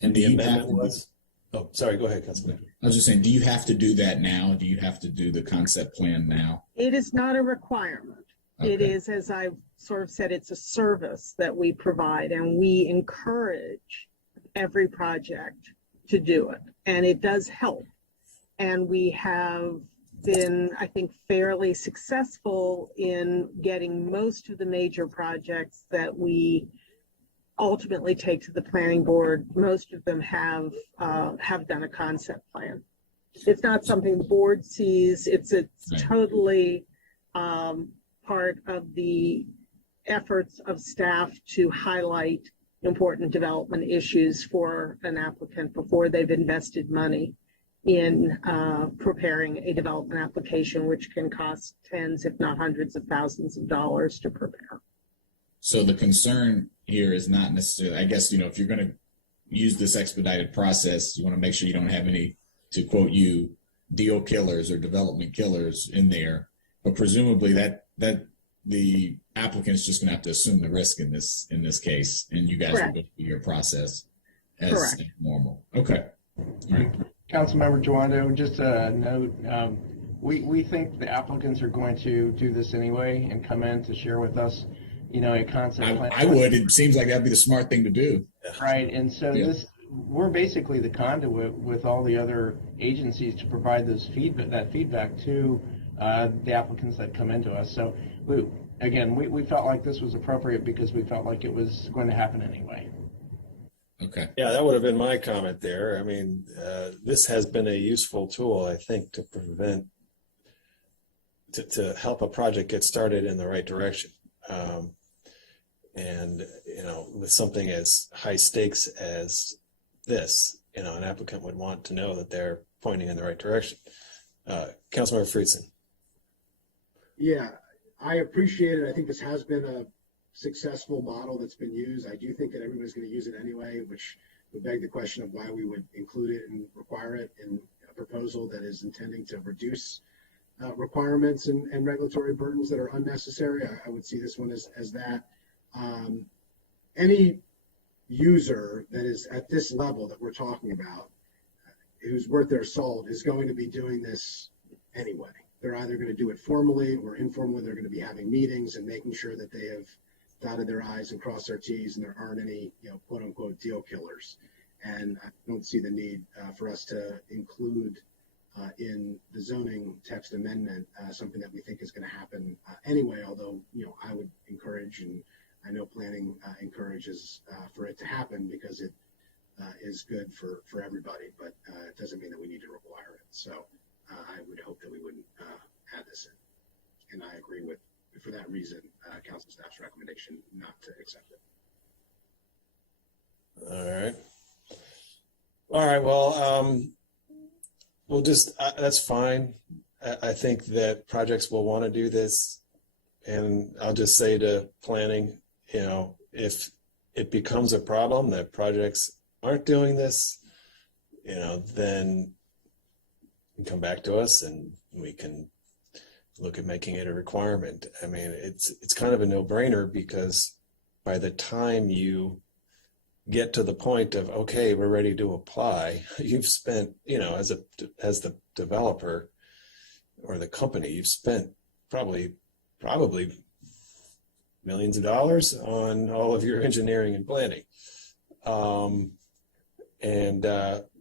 And The do you amendment have to, was, oh, sorry, go ahead, Councilman. I was just saying, do you have to do that now? Do you have to do the concept plan now? It is not a requirement. It Okay. is, as I sort of said, it's a service that we provide, and we encourage every project to do it. And it does help. And we have been, I think, fairly successful in getting most of the major projects that we ultimately take to the planning board. Most of them have done a concept plan. It's not something the board sees. It's Right. totally part of the efforts of staff to highlight important development issues for an applicant before they've invested money in preparing a development application, which can cost tens, if not hundreds of thousands of dollars to prepare. So the concern here is not necessarily, I guess, if you're going to use this expedited process, you want to make sure you don't have any, to quote you, deal killers or development killers in there. But presumably that the applicant's just going to have to assume the risk in this case, and you guys Correct. will go through your process as Correct. normal. Okay. All right. Councilmember Jawando, just a note, we think the applicants are going to do this anyway and come in to share with us, a concept plan. I would. It seems like that'd be the smart thing to do. Right, and so Yeah. we're basically the conduit with all the other agencies to provide that feedback to the applicants that come into us. So we felt like this was appropriate because we felt like it was going to happen anyway. Okay. Yeah, that would have been my comment there. I mean, this has been a useful tool, I think, to help a project get started in the right direction. And, with something as high stakes as this, an applicant would want to know that they're pointing in the right direction. Councilmember Friedson. Yeah, I appreciate it. I think this has been a successful model that's been used. I do think that everybody's going to use it anyway, which would beg the question of why we would include it and require it in a proposal that is intending to reduce requirements and regulatory burdens that are unnecessary. I would see this one as that. Any user that is at this level that we're talking about, who's worth their salt, is going to be doing this anyway. They're either going to do it formally or informally. They're going to be having meetings and making sure that they have dotted their I's and crossed their T's, and there aren't any, quote unquote, deal killers. And I don't see the need for us to include in the zoning text amendment something that we think is going to happen anyway, although, I would encourage, and I know planning encourages for it to happen because it is good for everybody, but it doesn't mean that we need to require it. So I would hope that we wouldn't add this in. And I agree with, for that reason, council staff's recommendation not to accept it. All right. Well, we'll just, that's fine. I think that projects will want to do this. And I'll just say to planning, if it becomes a problem that projects aren't doing this, then and come back to us, and we can look at making it a requirement. I mean, it's kind of a no-brainer, because by the time you get to the point of, okay, we're ready to apply, you've spent, as the developer or the company, you've spent probably millions of dollars on all of your engineering and planning.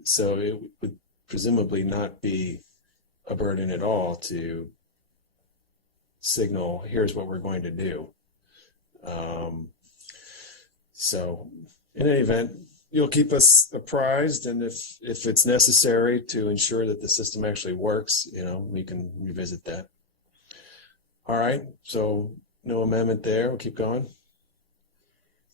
So it would presumably not be a burden at all to signal, here's what we're going to do. So in any event, you'll keep us apprised, and if it's necessary to ensure that the system actually works, we can revisit that. All right, so no amendment there. We'll keep going.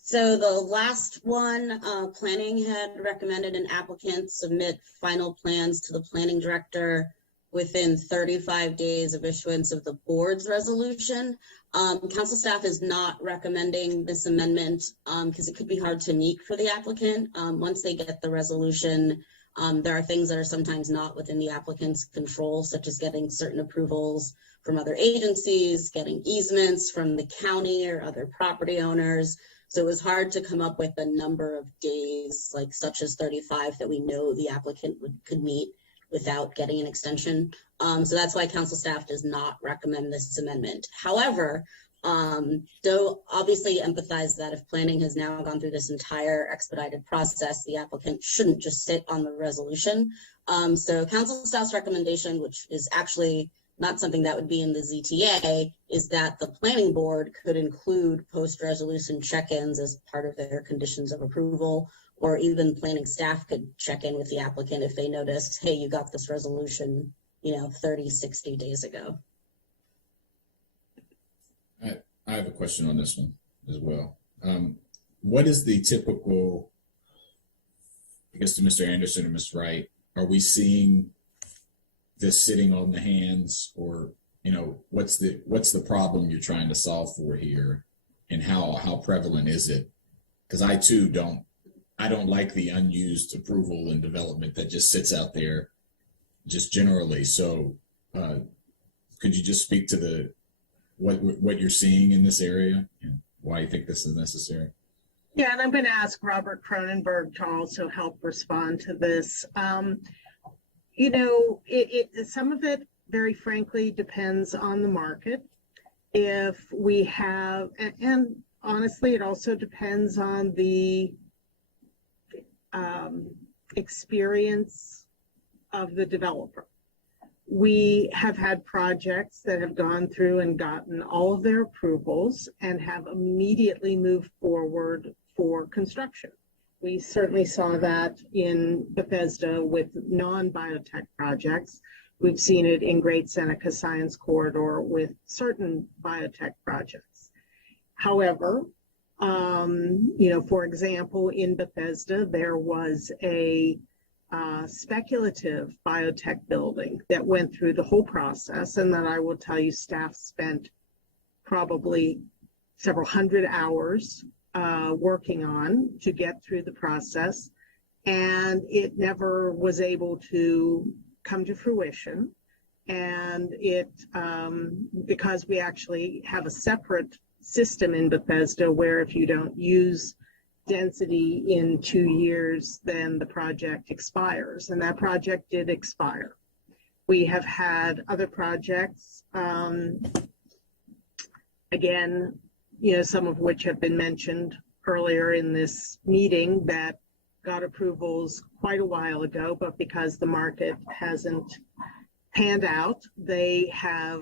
So the last one, planning had recommended an applicant submit final plans to the planning director within 35 days of issuance of the board's resolution. Council staff is not recommending this amendment because it could be hard to meet for the applicant. Once they get the resolution, there are things that are sometimes not within the applicant's control, such as getting certain approvals from other agencies, getting easements from the county or other property owners. So it was hard to come up with a number of days, like such as 35, that we know the applicant could meet without getting an extension. So that's why council staff does not recommend this amendment. However, though obviously empathize that if planning has now gone through this entire expedited process, the applicant shouldn't just sit on the resolution. So council staff's recommendation, which is actually not something that would be in the ZTA, is that the planning board could include post-resolution check-ins as part of their conditions of approval, or even planning staff could check in with the applicant if they noticed, hey, you got this resolution, 30, 60 days ago. I have a question on this one as well. What is the typical, I guess to Mr. Anderson or Ms. Wright, are we seeing this sitting on the hands, or what's the problem you're trying to solve for here, and how prevalent is it? Because I too don't like the unused approval and development that just sits out there just generally. So could you just speak to what you're seeing in this area and why you think this is necessary? Yeah, and I'm going to ask Robert Cronenberg to also help respond to this. Some of it, very frankly, depends on the market. If we have, and honestly, it also depends on the experience of the developer. We have had projects that have gone through and gotten all of their approvals and have immediately moved forward for construction. We certainly saw that in Bethesda with non-biotech projects. We've seen it in Great Seneca Science Corridor with certain biotech projects. However, for example, in Bethesda, there was a speculative biotech building that went through the whole process, and that I will tell you staff spent probably several hundred hours working on to get through the process, and it never was able to come to fruition. And it, because we actually have a separate system in Bethesda where if you don't use density in 2 years, then the project expires, and that project did expire. We have had other projects, again, some of which have been mentioned earlier in this meeting, that got approvals quite a while ago, but because the market hasn't panned out, they have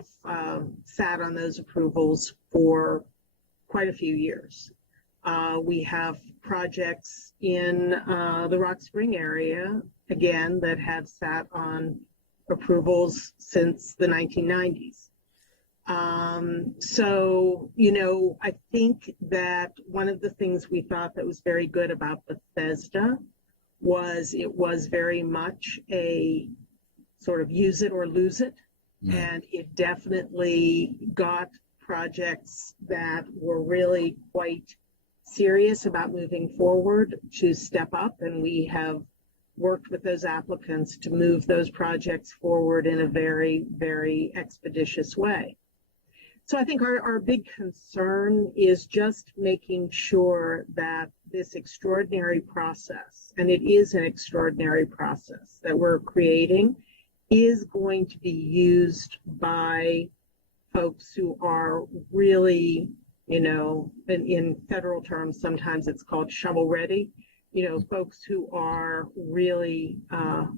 sat on those approvals for quite a few years. We have projects in the Rock Spring area, again, that have sat on approvals since the 1990s. I think that one of the things we thought that was very good about Bethesda was it was very much a sort of use it or lose it. Mm-hmm. And it definitely got projects that were really quite serious about moving forward to step up. And we have worked with those applicants to move those projects forward in a very, very expeditious way. So I think our big concern is just making sure that this extraordinary process, and it is an extraordinary process that we're creating, is going to be used by folks who are really, in federal terms, sometimes it's called shovel ready, folks who are really,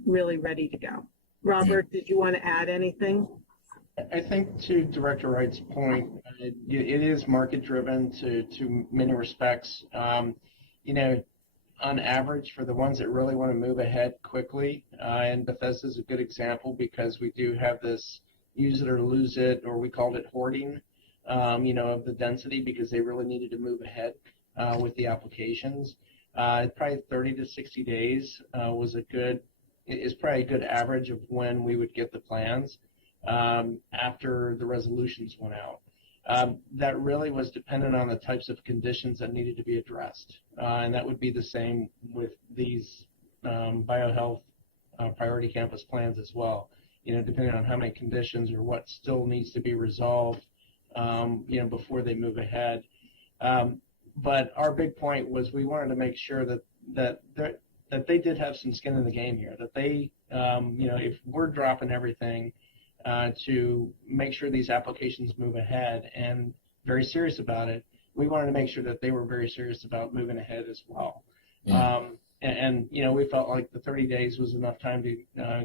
really ready to go. Robert, did you want to add anything? I think to Director Wright's point, it is market driven to many respects. On average, for the ones that really want to move ahead quickly, and Bethesda is a good example because we do have this use it or lose it, or we called it hoarding, of the density because they really needed to move ahead with the applications. Probably 30 to 60 days is probably a good average of when we would get the plans after the resolutions went out. That really was dependent on the types of conditions that needed to be addressed. And that would be the same with these biohealth priority campus plans as well, depending on how many conditions or what still needs to be resolved, before they move ahead. But our big point was we wanted to make sure that they did have some skin in the game here, that they, if we're dropping everything, to make sure these applications move ahead and very serious about it, we wanted to make sure that they were very serious about moving ahead as well. Yeah. And we felt like the 30 days was enough time to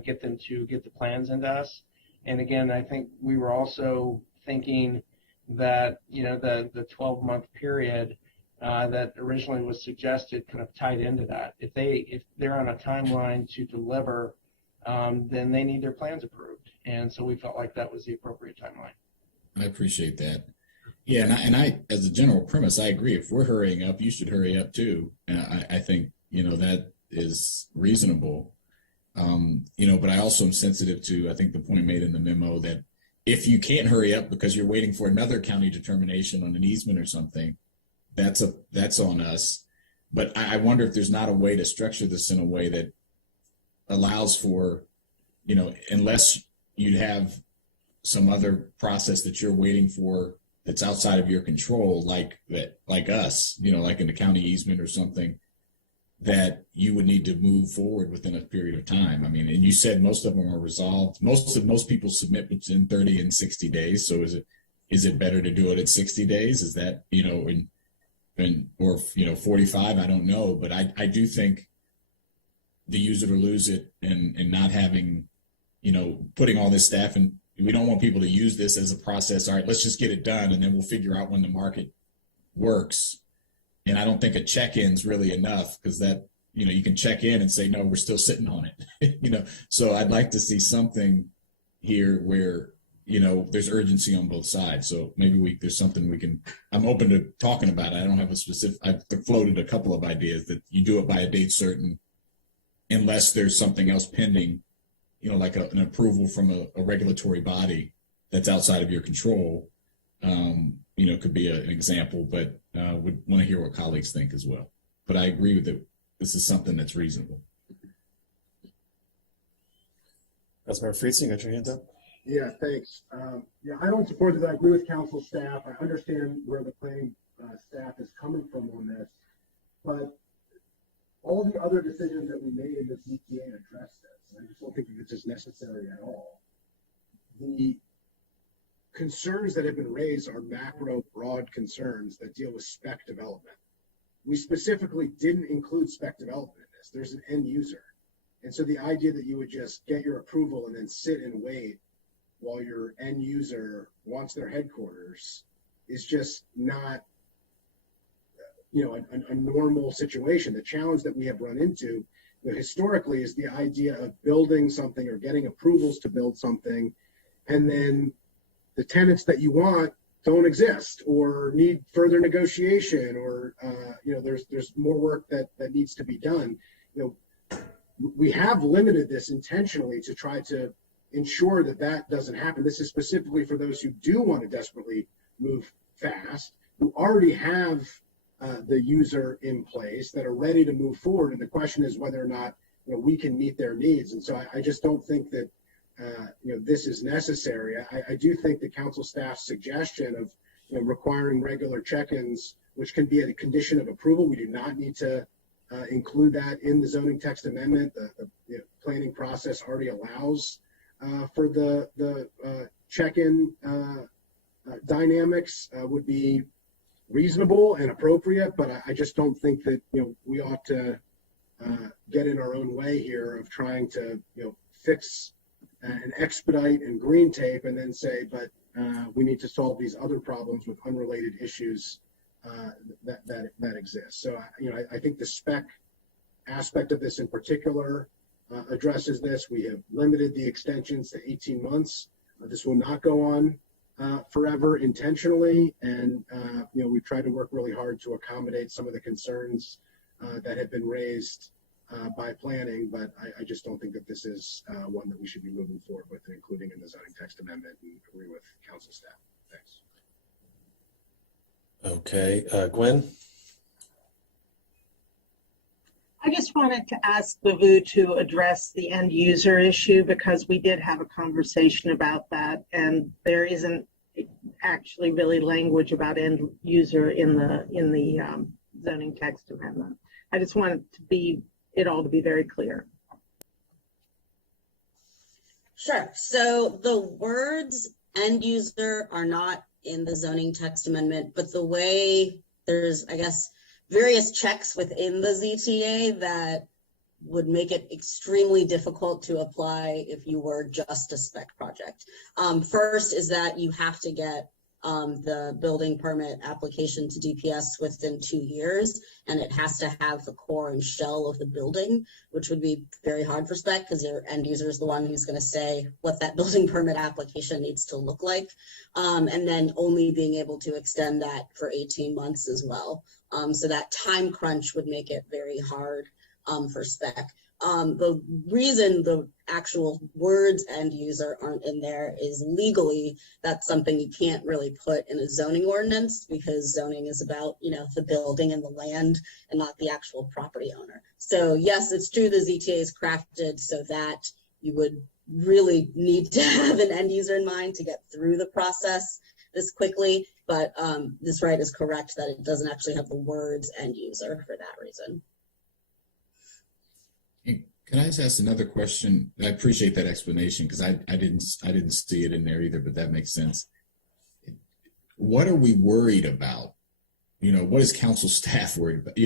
get them to get the plans into us. And again, I think we were also thinking that, the 12-month period that originally was suggested kind of tied into that. If they're on a timeline to deliver, then they need their plans approved. And so we felt like that was the appropriate timeline. I appreciate that. Yeah, and I, as a general premise, I agree. If we're hurrying up, you should hurry up too. I think, that is reasonable. But I also am sensitive to, I think, the point made in the memo that if you can't hurry up because you're waiting for another county determination on an easement or something, that's on us. But I wonder if there's not a way to structure this in a way that allows for, unless you'd have some other process that you're waiting for that's outside of your control, like us, like in the county easement or something, that you would need to move forward within a period of time. I mean, and you said most of them are resolved. Most people submit within 30 and 60 days. So is it better to do it at 60 days? Is that, or 45? I don't know. But I do think the use it or lose it and not having, putting all this staff in, we don't want people to use this as a process. All right, let's just get it done. And then we'll figure out when the market works. And I don't think a check-in's really enough because that, you can check in and say, no, we're still sitting on it, So I'd like to see something here where, there's urgency on both sides. So maybe there's something we can, I'm open to talking about it. I don't have a specific, I've floated a couple of ideas that you do it by a date certain, unless there's something else pending, like an approval from a regulatory body that's outside of your control, could be an example, but would want to hear what colleagues think as well. But I agree with that. This is something that's reasonable. Councilmember Friesen, you got your hand up? Yeah, thanks. I don't support this. I agree with council staff. I understand where the planning staff is coming from on this, but all the other decisions that we made in this ETA address this. I just don't think it's just necessary at all. The concerns that have been raised are macro, broad concerns that deal with spec development. We specifically didn't include spec development in this. There's an end user. And so the idea that you would just get your approval and then sit and wait while your end user wants their headquarters is just not, a normal situation. The challenge that we have run into historically is the idea of building something or getting approvals to build something, and then the tenants that you want don't exist or need further negotiation, or there's more work that needs to be done. We have limited this intentionally to try to ensure that doesn't happen. This is specifically for those who do want to desperately move fast, who already have the user in place that are ready to move forward. And the question is whether or not we can meet their needs. And so I just don't think that this is necessary. I do think the council staff's suggestion of requiring regular check-ins, which can be a condition of approval. We do not need to include that in the zoning text amendment. The planning process already allows for the check-in dynamics would be reasonable and appropriate, but I just don't think that we ought to get in our own way here of trying to fix and expedite and green tape and then say, but we need to solve these other problems with unrelated issues that exist. So I think the spec aspect of this in particular addresses this. We have limited the extensions to 18 months. This will not go on forever intentionally, and we've tried to work really hard to accommodate some of the concerns that have been raised by planning, but I just don't think that this is one that we should be moving forward with and including in the zoning text amendment, and agree with council staff. Thanks. Okay, Gwen? I just wanted to ask Bavu to address the end user issue, because we did have a conversation about that, and there isn't actually really language about end user in the zoning text amendment. I just wanted it all to be very clear. Sure. So the words end user are not in the zoning text amendment, but the way there's, I guess, various checks within the ZTA that would make it extremely difficult to apply if you were just a spec project. First is that you have to get the building permit application to DPS within 2 years, and it has to have the core and shell of the building, which would be very hard for spec because your end user is the one who's going to say what that building permit application needs to look like, and then only being able to extend that for 18 months as well. So that time crunch would make it very hard for spec. The reason the actual words end user aren't in there is legally that's something you can't really put in a zoning ordinance, because zoning is about the building and the land and not the actual property owner. So yes, it's true the ZTA is crafted so that you would really need to have an end user in mind to get through the process this quickly, but this right is correct that it doesn't actually have the words end user for that reason. Can I just ask another question? I appreciate that explanation, because I didn't see it in there either, but that makes sense. What are we worried about? What is council staff worried about?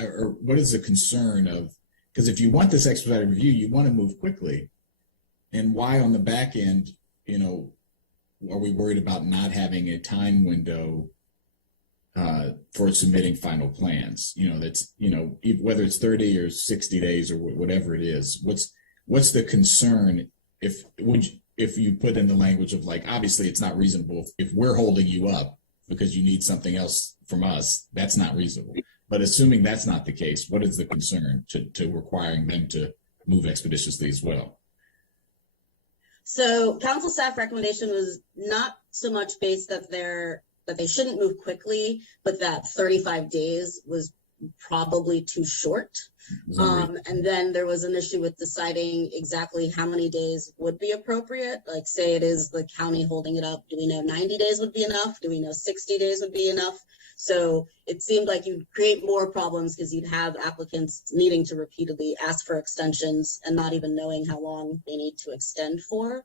Or what is the concern of? Because if you want this expedited review, you want to move quickly, and why on the back end, are we worried about not having a time window for submitting final plans? That's whether it's 30 or 60 days or whatever it is. What's the concern if you put in the language of obviously it's not reasonable if we're holding you up because you need something else from us, that's not reasonable. But assuming that's not the case, what is the concern to requiring them to move expeditiously as well? So council staff recommendation was not so much based that they shouldn't move quickly, but that 35 days was probably too short. And then there was an issue with deciding exactly how many days would be appropriate. Like, say it is the county holding it up. Do we know 90 days would be enough? Do we know 60 days would be enough? So it seemed like you'd create more problems because you'd have applicants needing to repeatedly ask for extensions and not even knowing how long they need to extend for.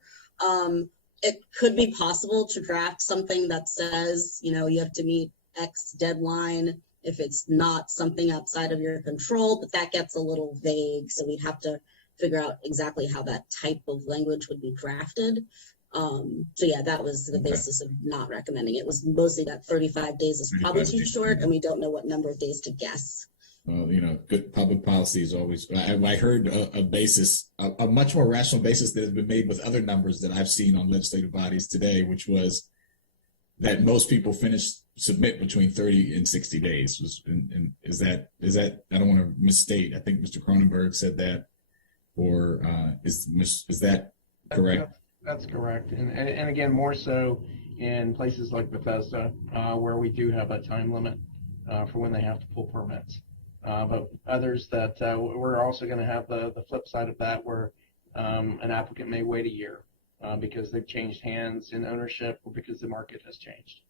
It could be possible to draft something that says, you have to meet X deadline if it's not something outside of your control, but that gets a little vague. So we'd have to figure out exactly how that type of language would be drafted. So yeah, that was the basis of not recommending it. It was mostly that 35 days is probably too short, and we don't know what number of days to guess. Well, good public policy is always, I heard a much more rational basis that has been made with other numbers that I've seen on legislative bodies today, which was that most people submit between 30 and 60 days. And is that, I don't want to misstate, I think Mr. Cronenberg said that, or is that correct? That's correct. And again, more so in places like Bethesda, where we do have a time limit for when they have to pull permits. but others that we're also going to have the flip side of that, where an applicant may wait a year because they've changed hands in ownership or because the market has changed.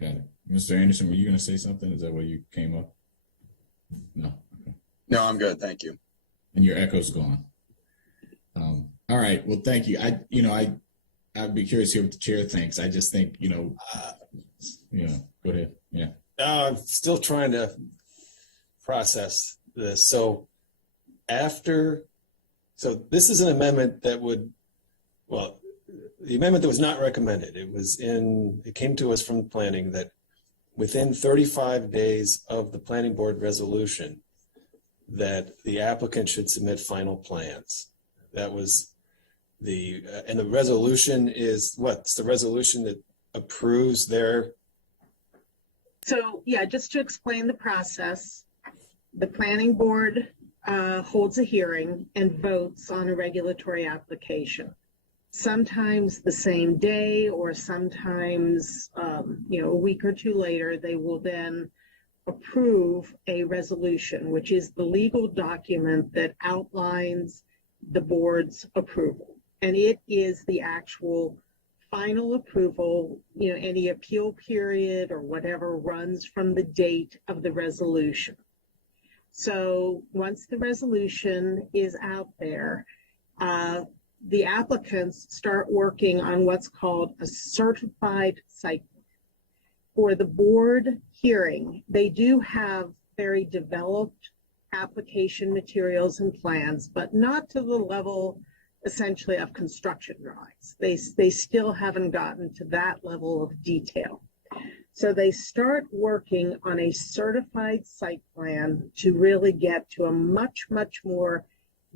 Got it. Mr. Anderson, were you going to say something? Is that why you came up? No. Okay. No, I'm good. Thank you. And your echo's gone. All right. Well, thank you. I'd be curious to hear what the chair thinks. I just think, go ahead. Yeah. I'm still trying to process this. So this is an amendment that the amendment that was not recommended. It came to us from planning that within 35 days of the planning board resolution, that the applicant should submit final plans. That was and the resolution is what? It's the resolution that approves their. So yeah, just to explain the process, the planning board holds a hearing and votes on a regulatory application. Sometimes the same day, or sometimes a week or two later, they will then approve a resolution, which is the legal document that outlines the board's approval. And it is the actual final approval. Any appeal period or whatever runs from the date of the resolution. So once the resolution is out there, the applicants start working on what's called a certified site plan. For the board hearing, they do have very developed application materials and plans, but not to the level essentially of construction drawings. They still haven't gotten to that level of detail. So they start working on a certified site plan to really get to a much, much more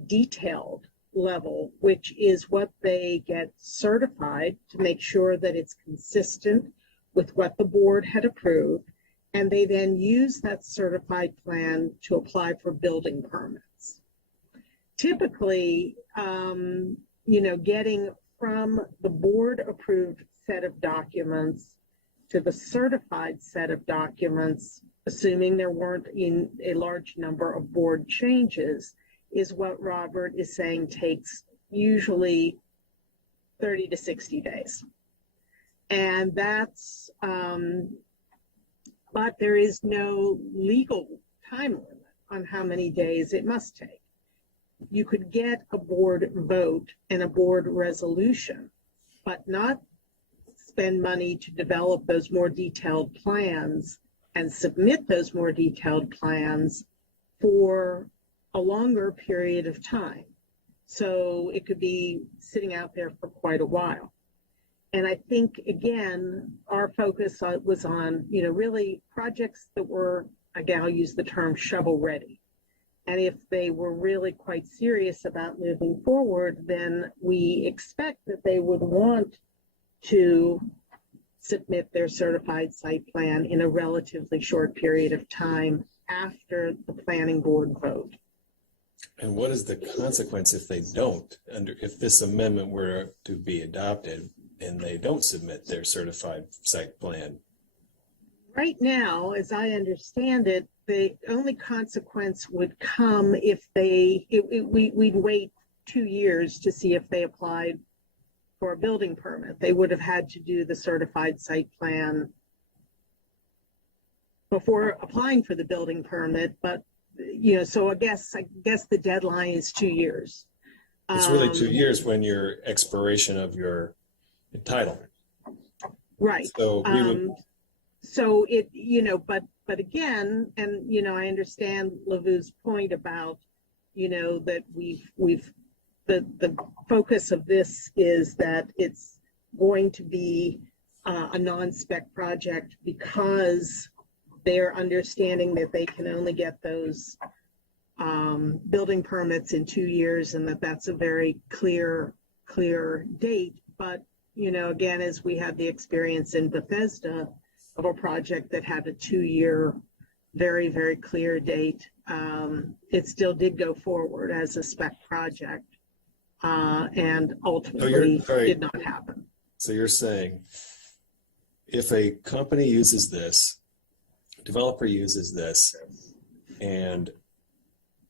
detailed level, which is what they get certified to make sure that it's consistent with what the board had approved. And they then use that certified plan to apply for building permits. Typically, getting from the board approved set of documents to the certified set of documents, assuming there weren't a large number of board changes, is what Robert is saying takes usually 30 to 60 days. And that's, but there is no legal time limit on how many days it must take. You could get a board vote and a board resolution, but not spend money to develop those more detailed plans and submit those more detailed plans for a longer period of time. So it could be sitting out there for quite a while. And I think, again, our focus was on, really projects that were, again, I'll use the term shovel ready. And if they were really quite serious about moving forward, then we expect that they would want to submit their certified site plan in a relatively short period of time after the planning board vote. And what is the consequence if they don't, if this amendment were to be adopted and they don't submit their certified site plan? Right now, as I understand it, the only consequence would come if we'd wait 2 years to see if they applied for a building permit. They would have had to do the certified site plan before applying for the building permit, but so I guess the deadline is 2 years. It's really 2 years when your expiration of your entitlement. Right. So we would. So it, but again, and I understand Lavu's point about, that the focus of this is that it's going to be a non-spec project because they're understanding that they can only get those building permits in 2 years, and that's a very clear date. But, again, as we had the experience in Bethesda of a project that had a 2-year, very, very clear date, it still did go forward as a spec project and ultimately did not happen. So you're saying if a company uses this, developer uses this, and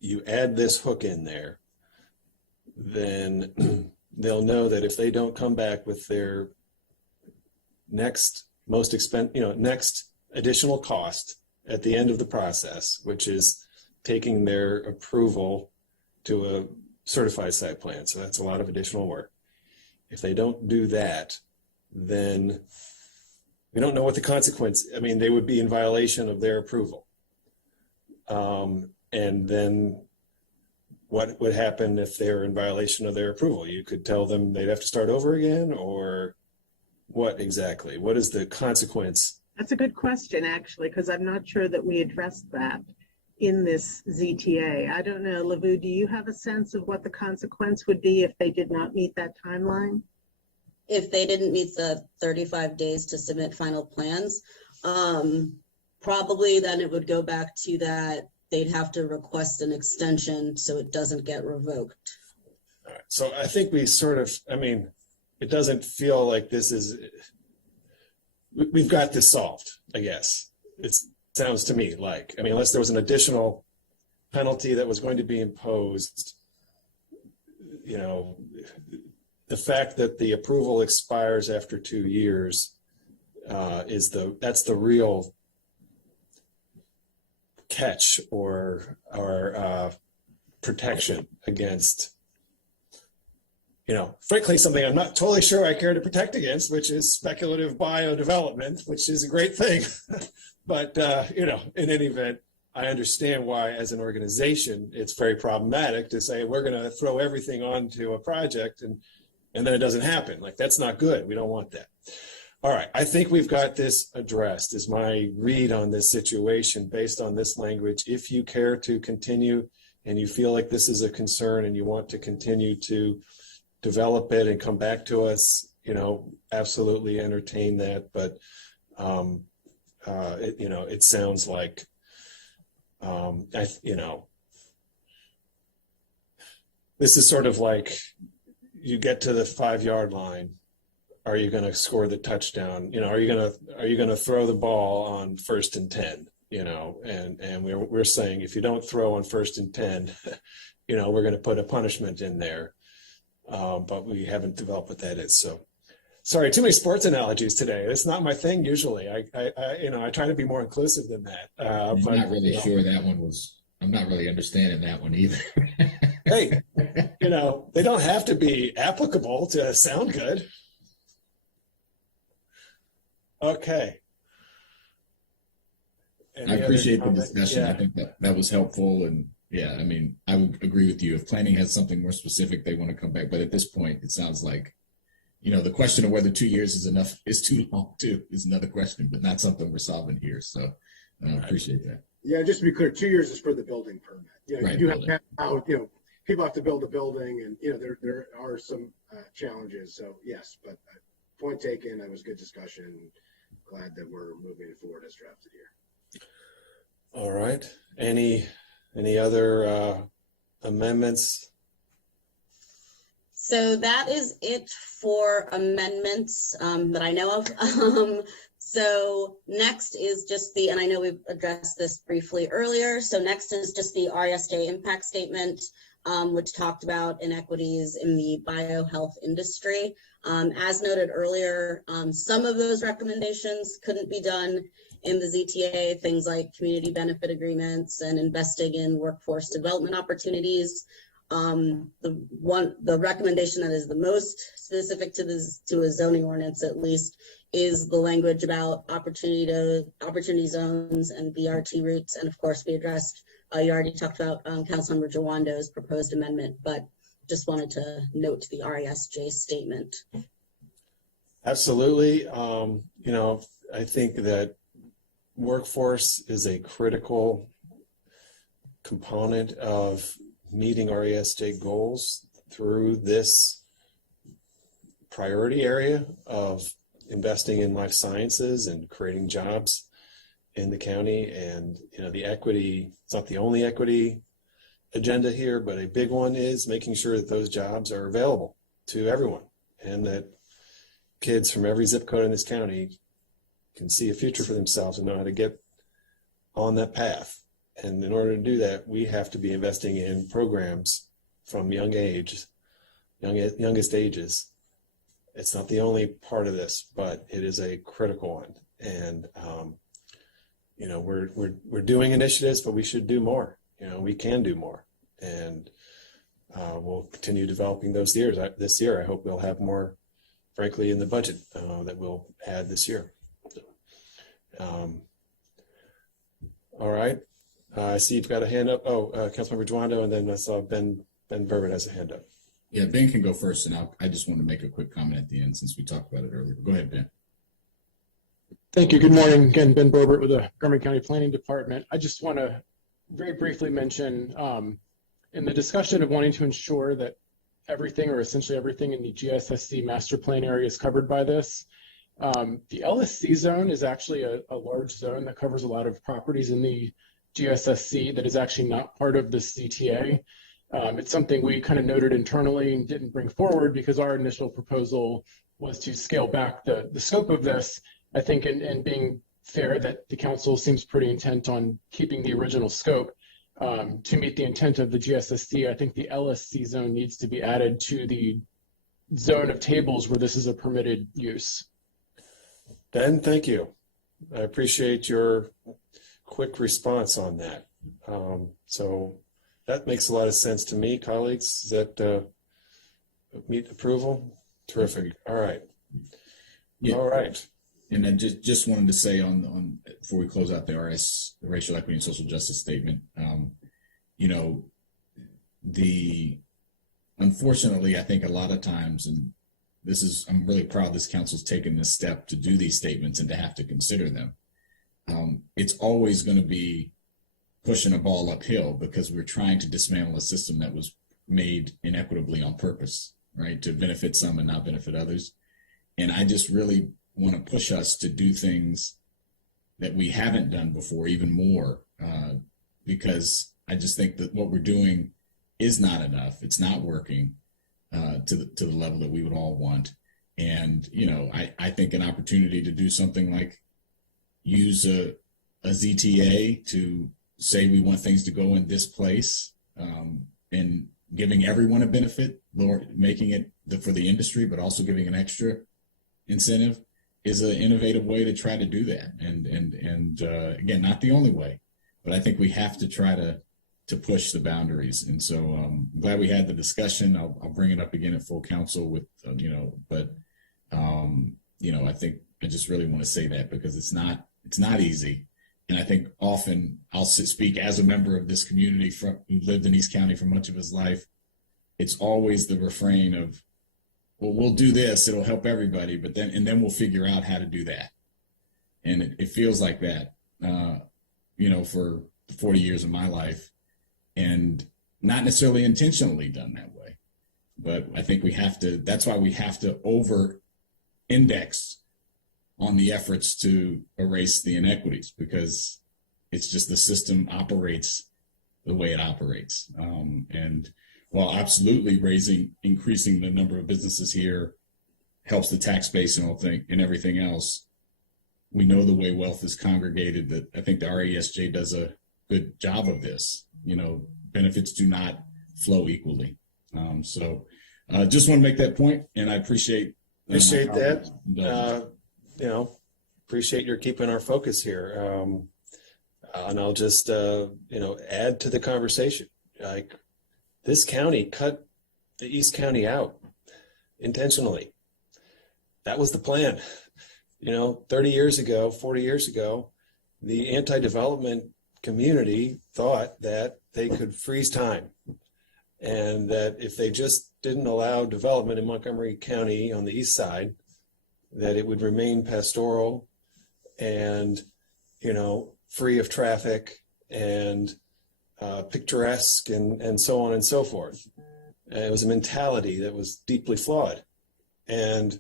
you add this hook in there, then they'll know that if they don't come back with their next next additional cost at the end of the process, which is taking their approval to a certified site plan. So that's a lot of additional work. If they don't do that, then we don't know what the consequence. I mean, they would be in violation of their approval. And then what would happen if they're in violation of their approval? You could tell them they'd have to start over again, or what exactly? What is the consequence? That's a good question, actually, because I'm not sure that we addressed that in this ZTA. I don't know, Lavu, do you have a sense of what the consequence would be if they did not meet that timeline? If they didn't meet the 35 days to submit final plans, probably then it would go back to that they'd have to request an extension so it doesn't get revoked. All right. So I think we sort of, I mean, it doesn't feel like this is, we've got this solved, I guess. It sounds to me like, I mean, unless there was an additional penalty that was going to be imposed, you know, the fact that the approval expires after 2 years that's the real catch or protection against, you know, frankly, something I'm not totally sure I care to protect against, which is speculative biodevelopment, which is a great thing. But, you know, in any event, I understand why, as an organization, it's very problematic to say we're going to throw everything onto a project and then it doesn't happen. Like, that's not good. We don't want that. All right. I think we've got this addressed, is my read on this situation based on this language. If you care to continue and you feel like this is a concern and you want to continue to develop it and come back to us, you know, absolutely entertain that. But, you know, it sounds like, you know, this is sort of like, you get to the 5-yard line, are you going to score the touchdown? You know, are you going to throw the ball on 1st and 10? You know, and we're saying if you don't throw on 1st and 10, you know, we're going to put a punishment in there. But we haven't developed what that is. So, sorry, too many sports analogies today. It's not my thing usually. I try to be more inclusive than that. I'm not really sure that one was. I'm not really understanding that one either. Hey, you know, they don't have to be applicable to sound good. Okay. I appreciate the discussion. Yeah. I think that was helpful. And yeah, I mean, I would agree with you. If planning has something more specific, they want to come back. But at this point, it sounds like, you know, the question of whether 2 years is enough is too long too is another question, but not something we're solving here. So I appreciate that. Yeah, just to be clear, 2 years is for the building permit. You know, right, you do have to have, you know, people have to build a building, and you know there are some challenges. So yes, but point taken. That was good discussion. Glad that we're moving forward as drafted here. All right. Any other amendments? So that is it for amendments that I know of. So next is just and I know we've addressed this briefly earlier. So next is just the RESJ impact statement, which talked about inequities in the biohealth industry. As noted earlier, some of those recommendations couldn't be done in the ZTA, things like community benefit agreements and investing in workforce development opportunities. The recommendation that is the most specific to a zoning ordinance, at least, is the language about opportunity zones and BRT routes. And of course, we addressed, you already talked about Councilmember Jawando's proposed amendment, but just wanted to note the RESJ statement. Absolutely. You know, I think that workforce is a critical component of meeting RESJ goals through this priority area of investing in life sciences and creating jobs in the county. And, you know, the equity, it's not the only equity agenda here, but a big one is making sure that those jobs are available to everyone and that kids from every zip code in this county can see a future for themselves and know how to get on that path. And in order to do that, we have to be investing in programs from youngest ages. It's not the only part of this, but it is a critical one. And we're doing initiatives, but we should do more. We can do more, and we'll continue developing those this year. I hope we'll have more, frankly, in the budget that we'll add this year. All right. I see you've got a hand up. Oh, Councilmember Jawando, and then I saw Ben Burbett has a hand up. Yeah, Ben can go first, and I just want to make a quick comment at the end since we talked about it earlier. Go ahead, Ben. Thank you. Good morning. Again, Ben Burbett with the Montgomery County Planning Department. I just want to very briefly mention in the discussion of wanting to ensure that everything or essentially everything in the GSSC master plan area is covered by this. The LSC zone is actually a large zone that covers a lot of properties in the GSSC that is actually not part of the CTA. It's something we kind of noted internally and didn't bring forward because our initial proposal was to scale back the scope of this. I think in being fair that the council seems pretty intent on keeping the original scope to meet the intent of the GSSC. I think the LSC zone needs to be added to the zone of tables where this is a permitted use. Ben, thank you. I appreciate your quick response on that. So that makes a lot of sense to me, colleagues. Does that meet approval? Terrific. All right. Yeah. All right. And then just wanted to say on before we close out the racial equity and social justice statement, unfortunately, I think a lot of times, and I'm really proud this council's taken this step to do these statements and to have to consider them. It's always going to be pushing a ball uphill because we're trying to dismantle a system that was made inequitably on purpose, right? To benefit some and not benefit others. And I just really want to push us to do things that we haven't done before even more, because I just think that what we're doing is not enough. It's not working to the level that we would all want. And, I think an opportunity to do something like use a ZTA to say we want things to go in this place, and giving everyone a benefit, making it for the industry, but also giving an extra incentive is an innovative way to try to do that. And again, not the only way, but I think we have to try to push the boundaries. And so I'm glad we had the discussion. I'll bring it up again at full council with, I think I just really want to say that because it's not easy. And I think often I'll speak as a member of this community who lived in East County for much of his life. It's always the refrain of, well, we'll do this, it'll help everybody, but then we'll figure out how to do that. And it feels like that, for 40 years of my life, and not necessarily intentionally done that way. But I think that's why we have to over index on the efforts to erase the inequities, because it's just the system operates the way it operates. And while absolutely increasing the number of businesses here helps the tax base and everything else, we know the way wealth is congregated, that I think the RESJ does a good job of this. Benefits do not flow equally. So just want to make that point, and I appreciate that. Appreciate your keeping our focus here. And I'll just, add to the conversation. Like, this county cut the East County out intentionally. That was the plan. 30 years ago, 40 years ago, the anti-development community thought that they could freeze time, and that if they just didn't allow development in Montgomery County on the east side, that it would remain pastoral and, free of traffic and picturesque and so on and so forth. And it was a mentality that was deeply flawed. And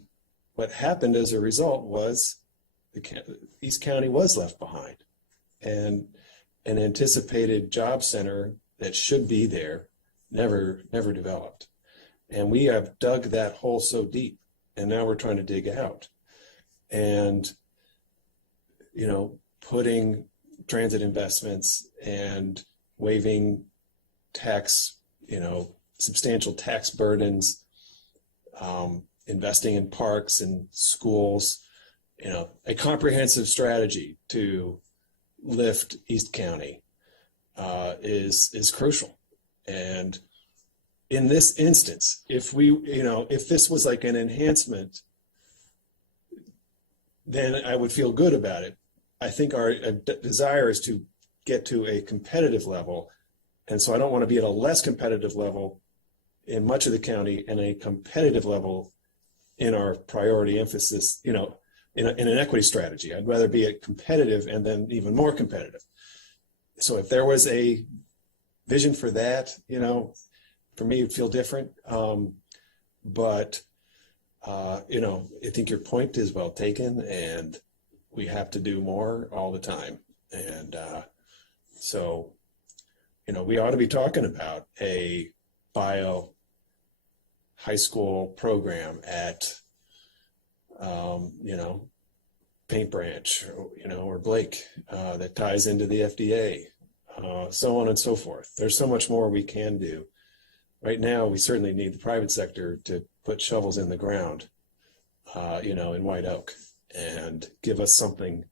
what happened as a result was East County was left behind, and an anticipated job center that should be there never developed. And we have dug that hole so deep, and now we're trying to dig out. And, putting transit investments and waiving tax, substantial tax burdens, investing in parks and schools, a comprehensive strategy to lift East County is crucial. And in this instance, if this was like an enhancement, then I would feel good about it. I think our desire is to get to a competitive level. And so I don't want to be at a less competitive level in much of the county and a competitive level in our priority emphasis, in an equity strategy. I'd rather be at competitive and then even more competitive. So if there was a vision for that, for me, it'd feel different. But I think your point is well taken, and we have to do more all the time. And so, we ought to be talking about a bio high school program at, Paint Branch, or Blake, that ties into the FDA, so on and so forth. There's so much more we can do. Right now, we certainly need the private sector to put shovels in the ground, in White Oak, and give us something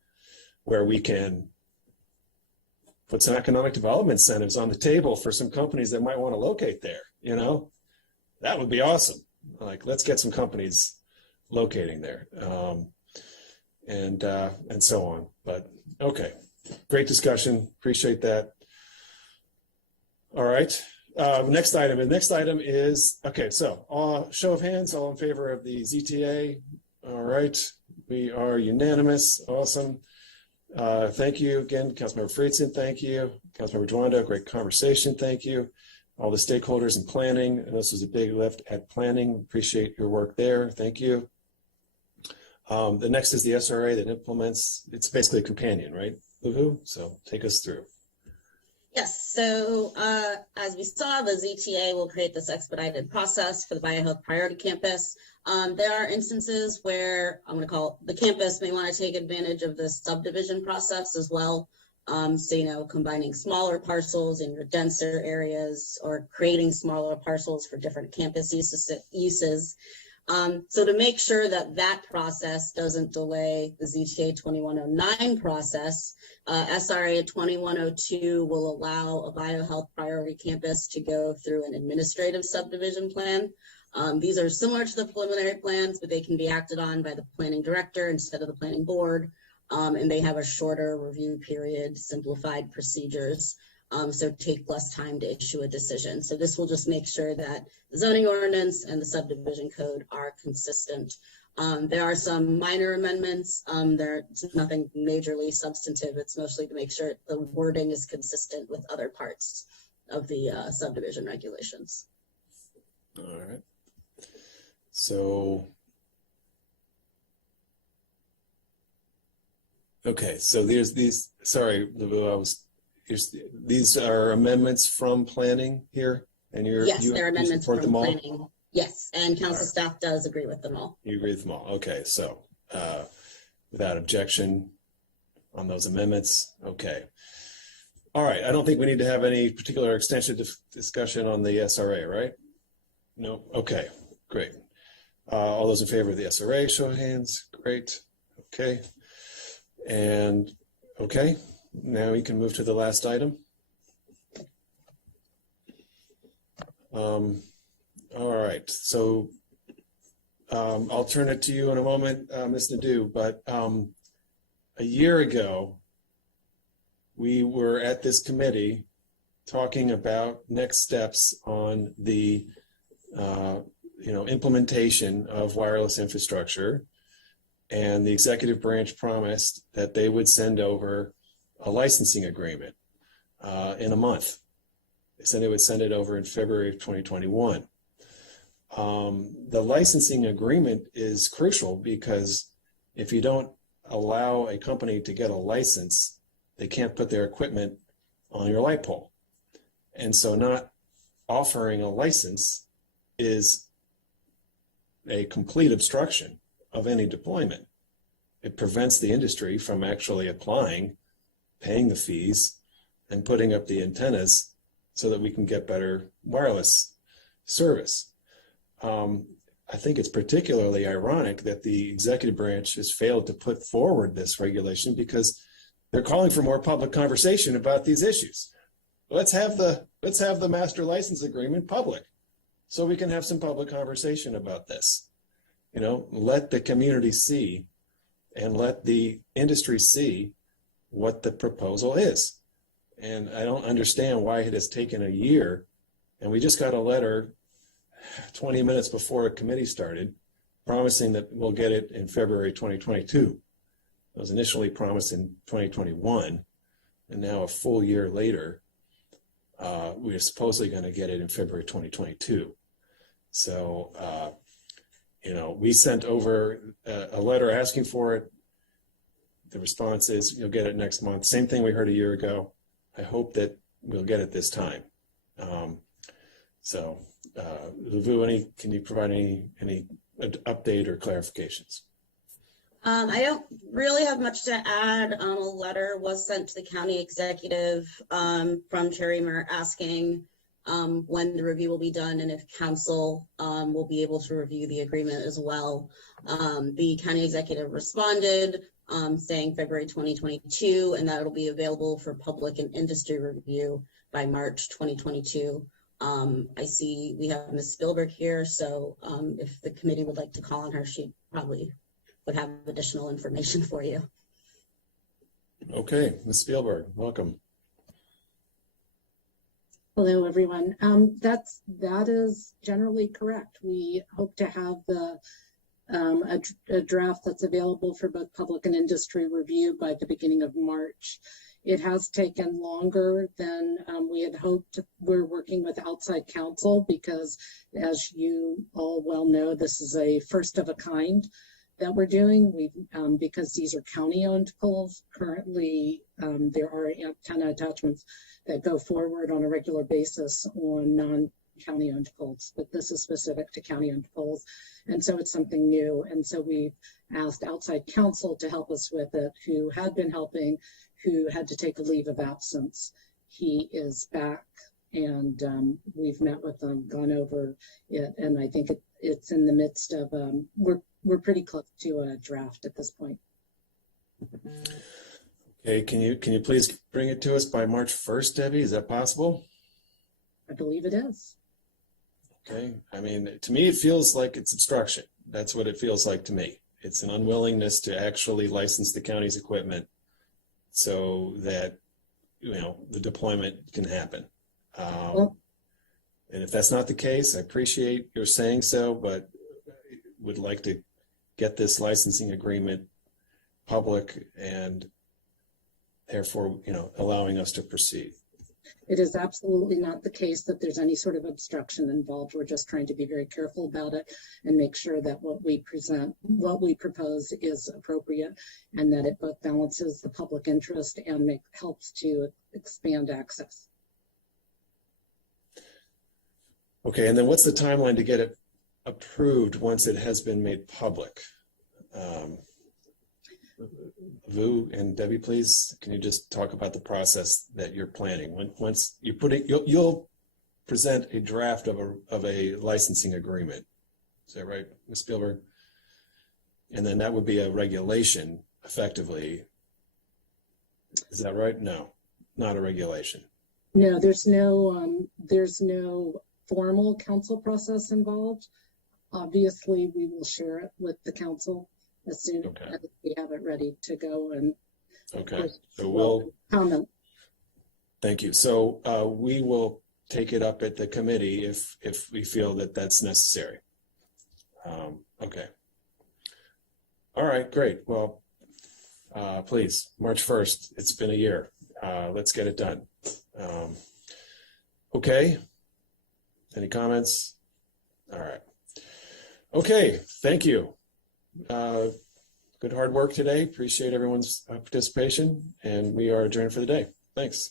where we can put some economic development incentives on the table for some companies that might want to locate there. That would be awesome. Like, let's get some companies locating there, and so on. But okay, great discussion. Appreciate that. All right. Next item. And next item is, okay, so show of hands, all in favor of the ZTA. All right. We are unanimous. Awesome. Thank you again, Councilmember Friedson. Thank you. Councilmember Jawando, great conversation. Thank you. All the stakeholders in planning. And this was a big lift at planning. Appreciate your work there. Thank you. The next is the SRA that implements. It's basically a companion, right, Luhu? So take us through. Yes, so as we saw, the ZTA will create this expedited process for the Biohealth Priority Campus. There are instances where I'm going to call the campus may want to take advantage of the subdivision process as well. So, combining smaller parcels in your denser areas or creating smaller parcels for different campus uses. So to make sure that process doesn't delay the ZTA 2109 process, SRA 2102 will allow a biohealth priority campus to go through an administrative subdivision plan. These are similar to the preliminary plans, but they can be acted on by the planning director instead of the planning board. And they have a shorter review period, simplified procedures. So take less time to issue a decision. So this will just make sure that the zoning ordinance and the subdivision code are consistent. There are some minor amendments. There's nothing majorly substantive. It's mostly to make sure the wording is consistent with other parts of the subdivision regulations. All right. So, okay. So there's these, sorry, these are amendments from planning here, and they're amendments from them all? planning. Yes, and council staff does agree with them all. You agree with them all. Okay, so without objection on those amendments. Okay. All right. I don't think we need to have any particular extensive discussion on the SRA, right? No. Okay. Great. All those in favor of the SRA, show of hands. Great. Okay. And okay. Now we can move to the last item. All right, so I'll turn it to you in a moment, Ms. Nadeau, but a year ago, we were at this committee talking about next steps on the implementation of wireless infrastructure, and the executive branch promised that they would send over a licensing agreement in a month. They said they would send it over in February of 2021. The licensing agreement is crucial because if you don't allow a company to get a license, they can't put their equipment on your light pole. And so not offering a license is a complete obstruction of any deployment. It prevents the industry from actually applying paying the fees and putting up the antennas so that we can get better wireless service. I think it's particularly ironic that the executive branch has failed to put forward this regulation because they're calling for more public conversation about these issues. Let's have the master license agreement public so we can have some public conversation about this. You know, let the community see and let the industry see what the proposal is. And I don't understand why it has taken a year. And we just got a letter 20 minutes before a committee started promising that we'll get it in February 2022. It was initially promised in 2021. And now a full year later, we're supposedly going to get it in February 2022. So, you know, we sent over a letter asking for it. The response is, you'll get it next month. Same thing we heard a year ago. I hope that we'll get it this time. Vu, can you provide any update or clarifications? I don't really have much to add. A letter was sent to the county executive from Terry Mer asking when the review will be done and if council will be able to review the agreement as well. The county executive responded saying February 2022, and that it'll be available for public and industry review by March 2022. I see we have Ms. Spielberg here, so if the committee would like to call on her, she probably would have additional information for you. Okay, Ms. Spielberg, welcome. Hello, everyone. That is generally correct. We hope to have a draft that's available for both public and industry review by the beginning of March. It has taken longer than we had hoped. We're working with outside counsel because, as you all well know, this is a first of a kind that we're doing. Because these are county-owned poles. Currently, there are antenna attachments that go forward on a regular basis on non-county-owned poles, but this is specific to county-owned poles, and so it's something new. And so we've asked outside counsel to help us with it, who had been helping, who had to take a leave of absence. He is back, and we've met with them, gone over it, and I think it's in the midst of we're pretty close to a draft at this point. Okay, can you please bring it to us by March 1st, Debbie? Is that possible? I believe it is. Okay, I mean, to me, it feels like it's obstruction. That's what it feels like to me. It's an unwillingness to actually license the county's equipment so that, you know, the deployment can happen. And if that's not the case, I appreciate your saying so, but would like to get this licensing agreement public and therefore, you know, allowing us to proceed. It is absolutely not the case that there's any sort of obstruction involved. We're just trying to be very careful about it and make sure that what we propose is appropriate, and that it both balances the public interest and helps to expand access. Okay, and then what's the timeline to get it approved once it has been made public? Vu and Debbie, please, can you just talk about the process that you're planning? Once you put it, you'll present a draft of a licensing agreement. Is that right, Ms. Spielberg? And then that would be a regulation, effectively. Is that right? No, not a regulation. No, there's no formal council process involved. Obviously, we will share it with the council as soon as we have it ready to go. And okay, so we'll comment. Thank you. So we will take it up at the committee if we feel that that's necessary. Okay. All right, great. Well, please, March 1st. It's been a year. Let's get it done. Okay. Any comments? All right. Okay, thank you. Good hard work today. Appreciate everyone's participation, and we are adjourned for the day. Thanks.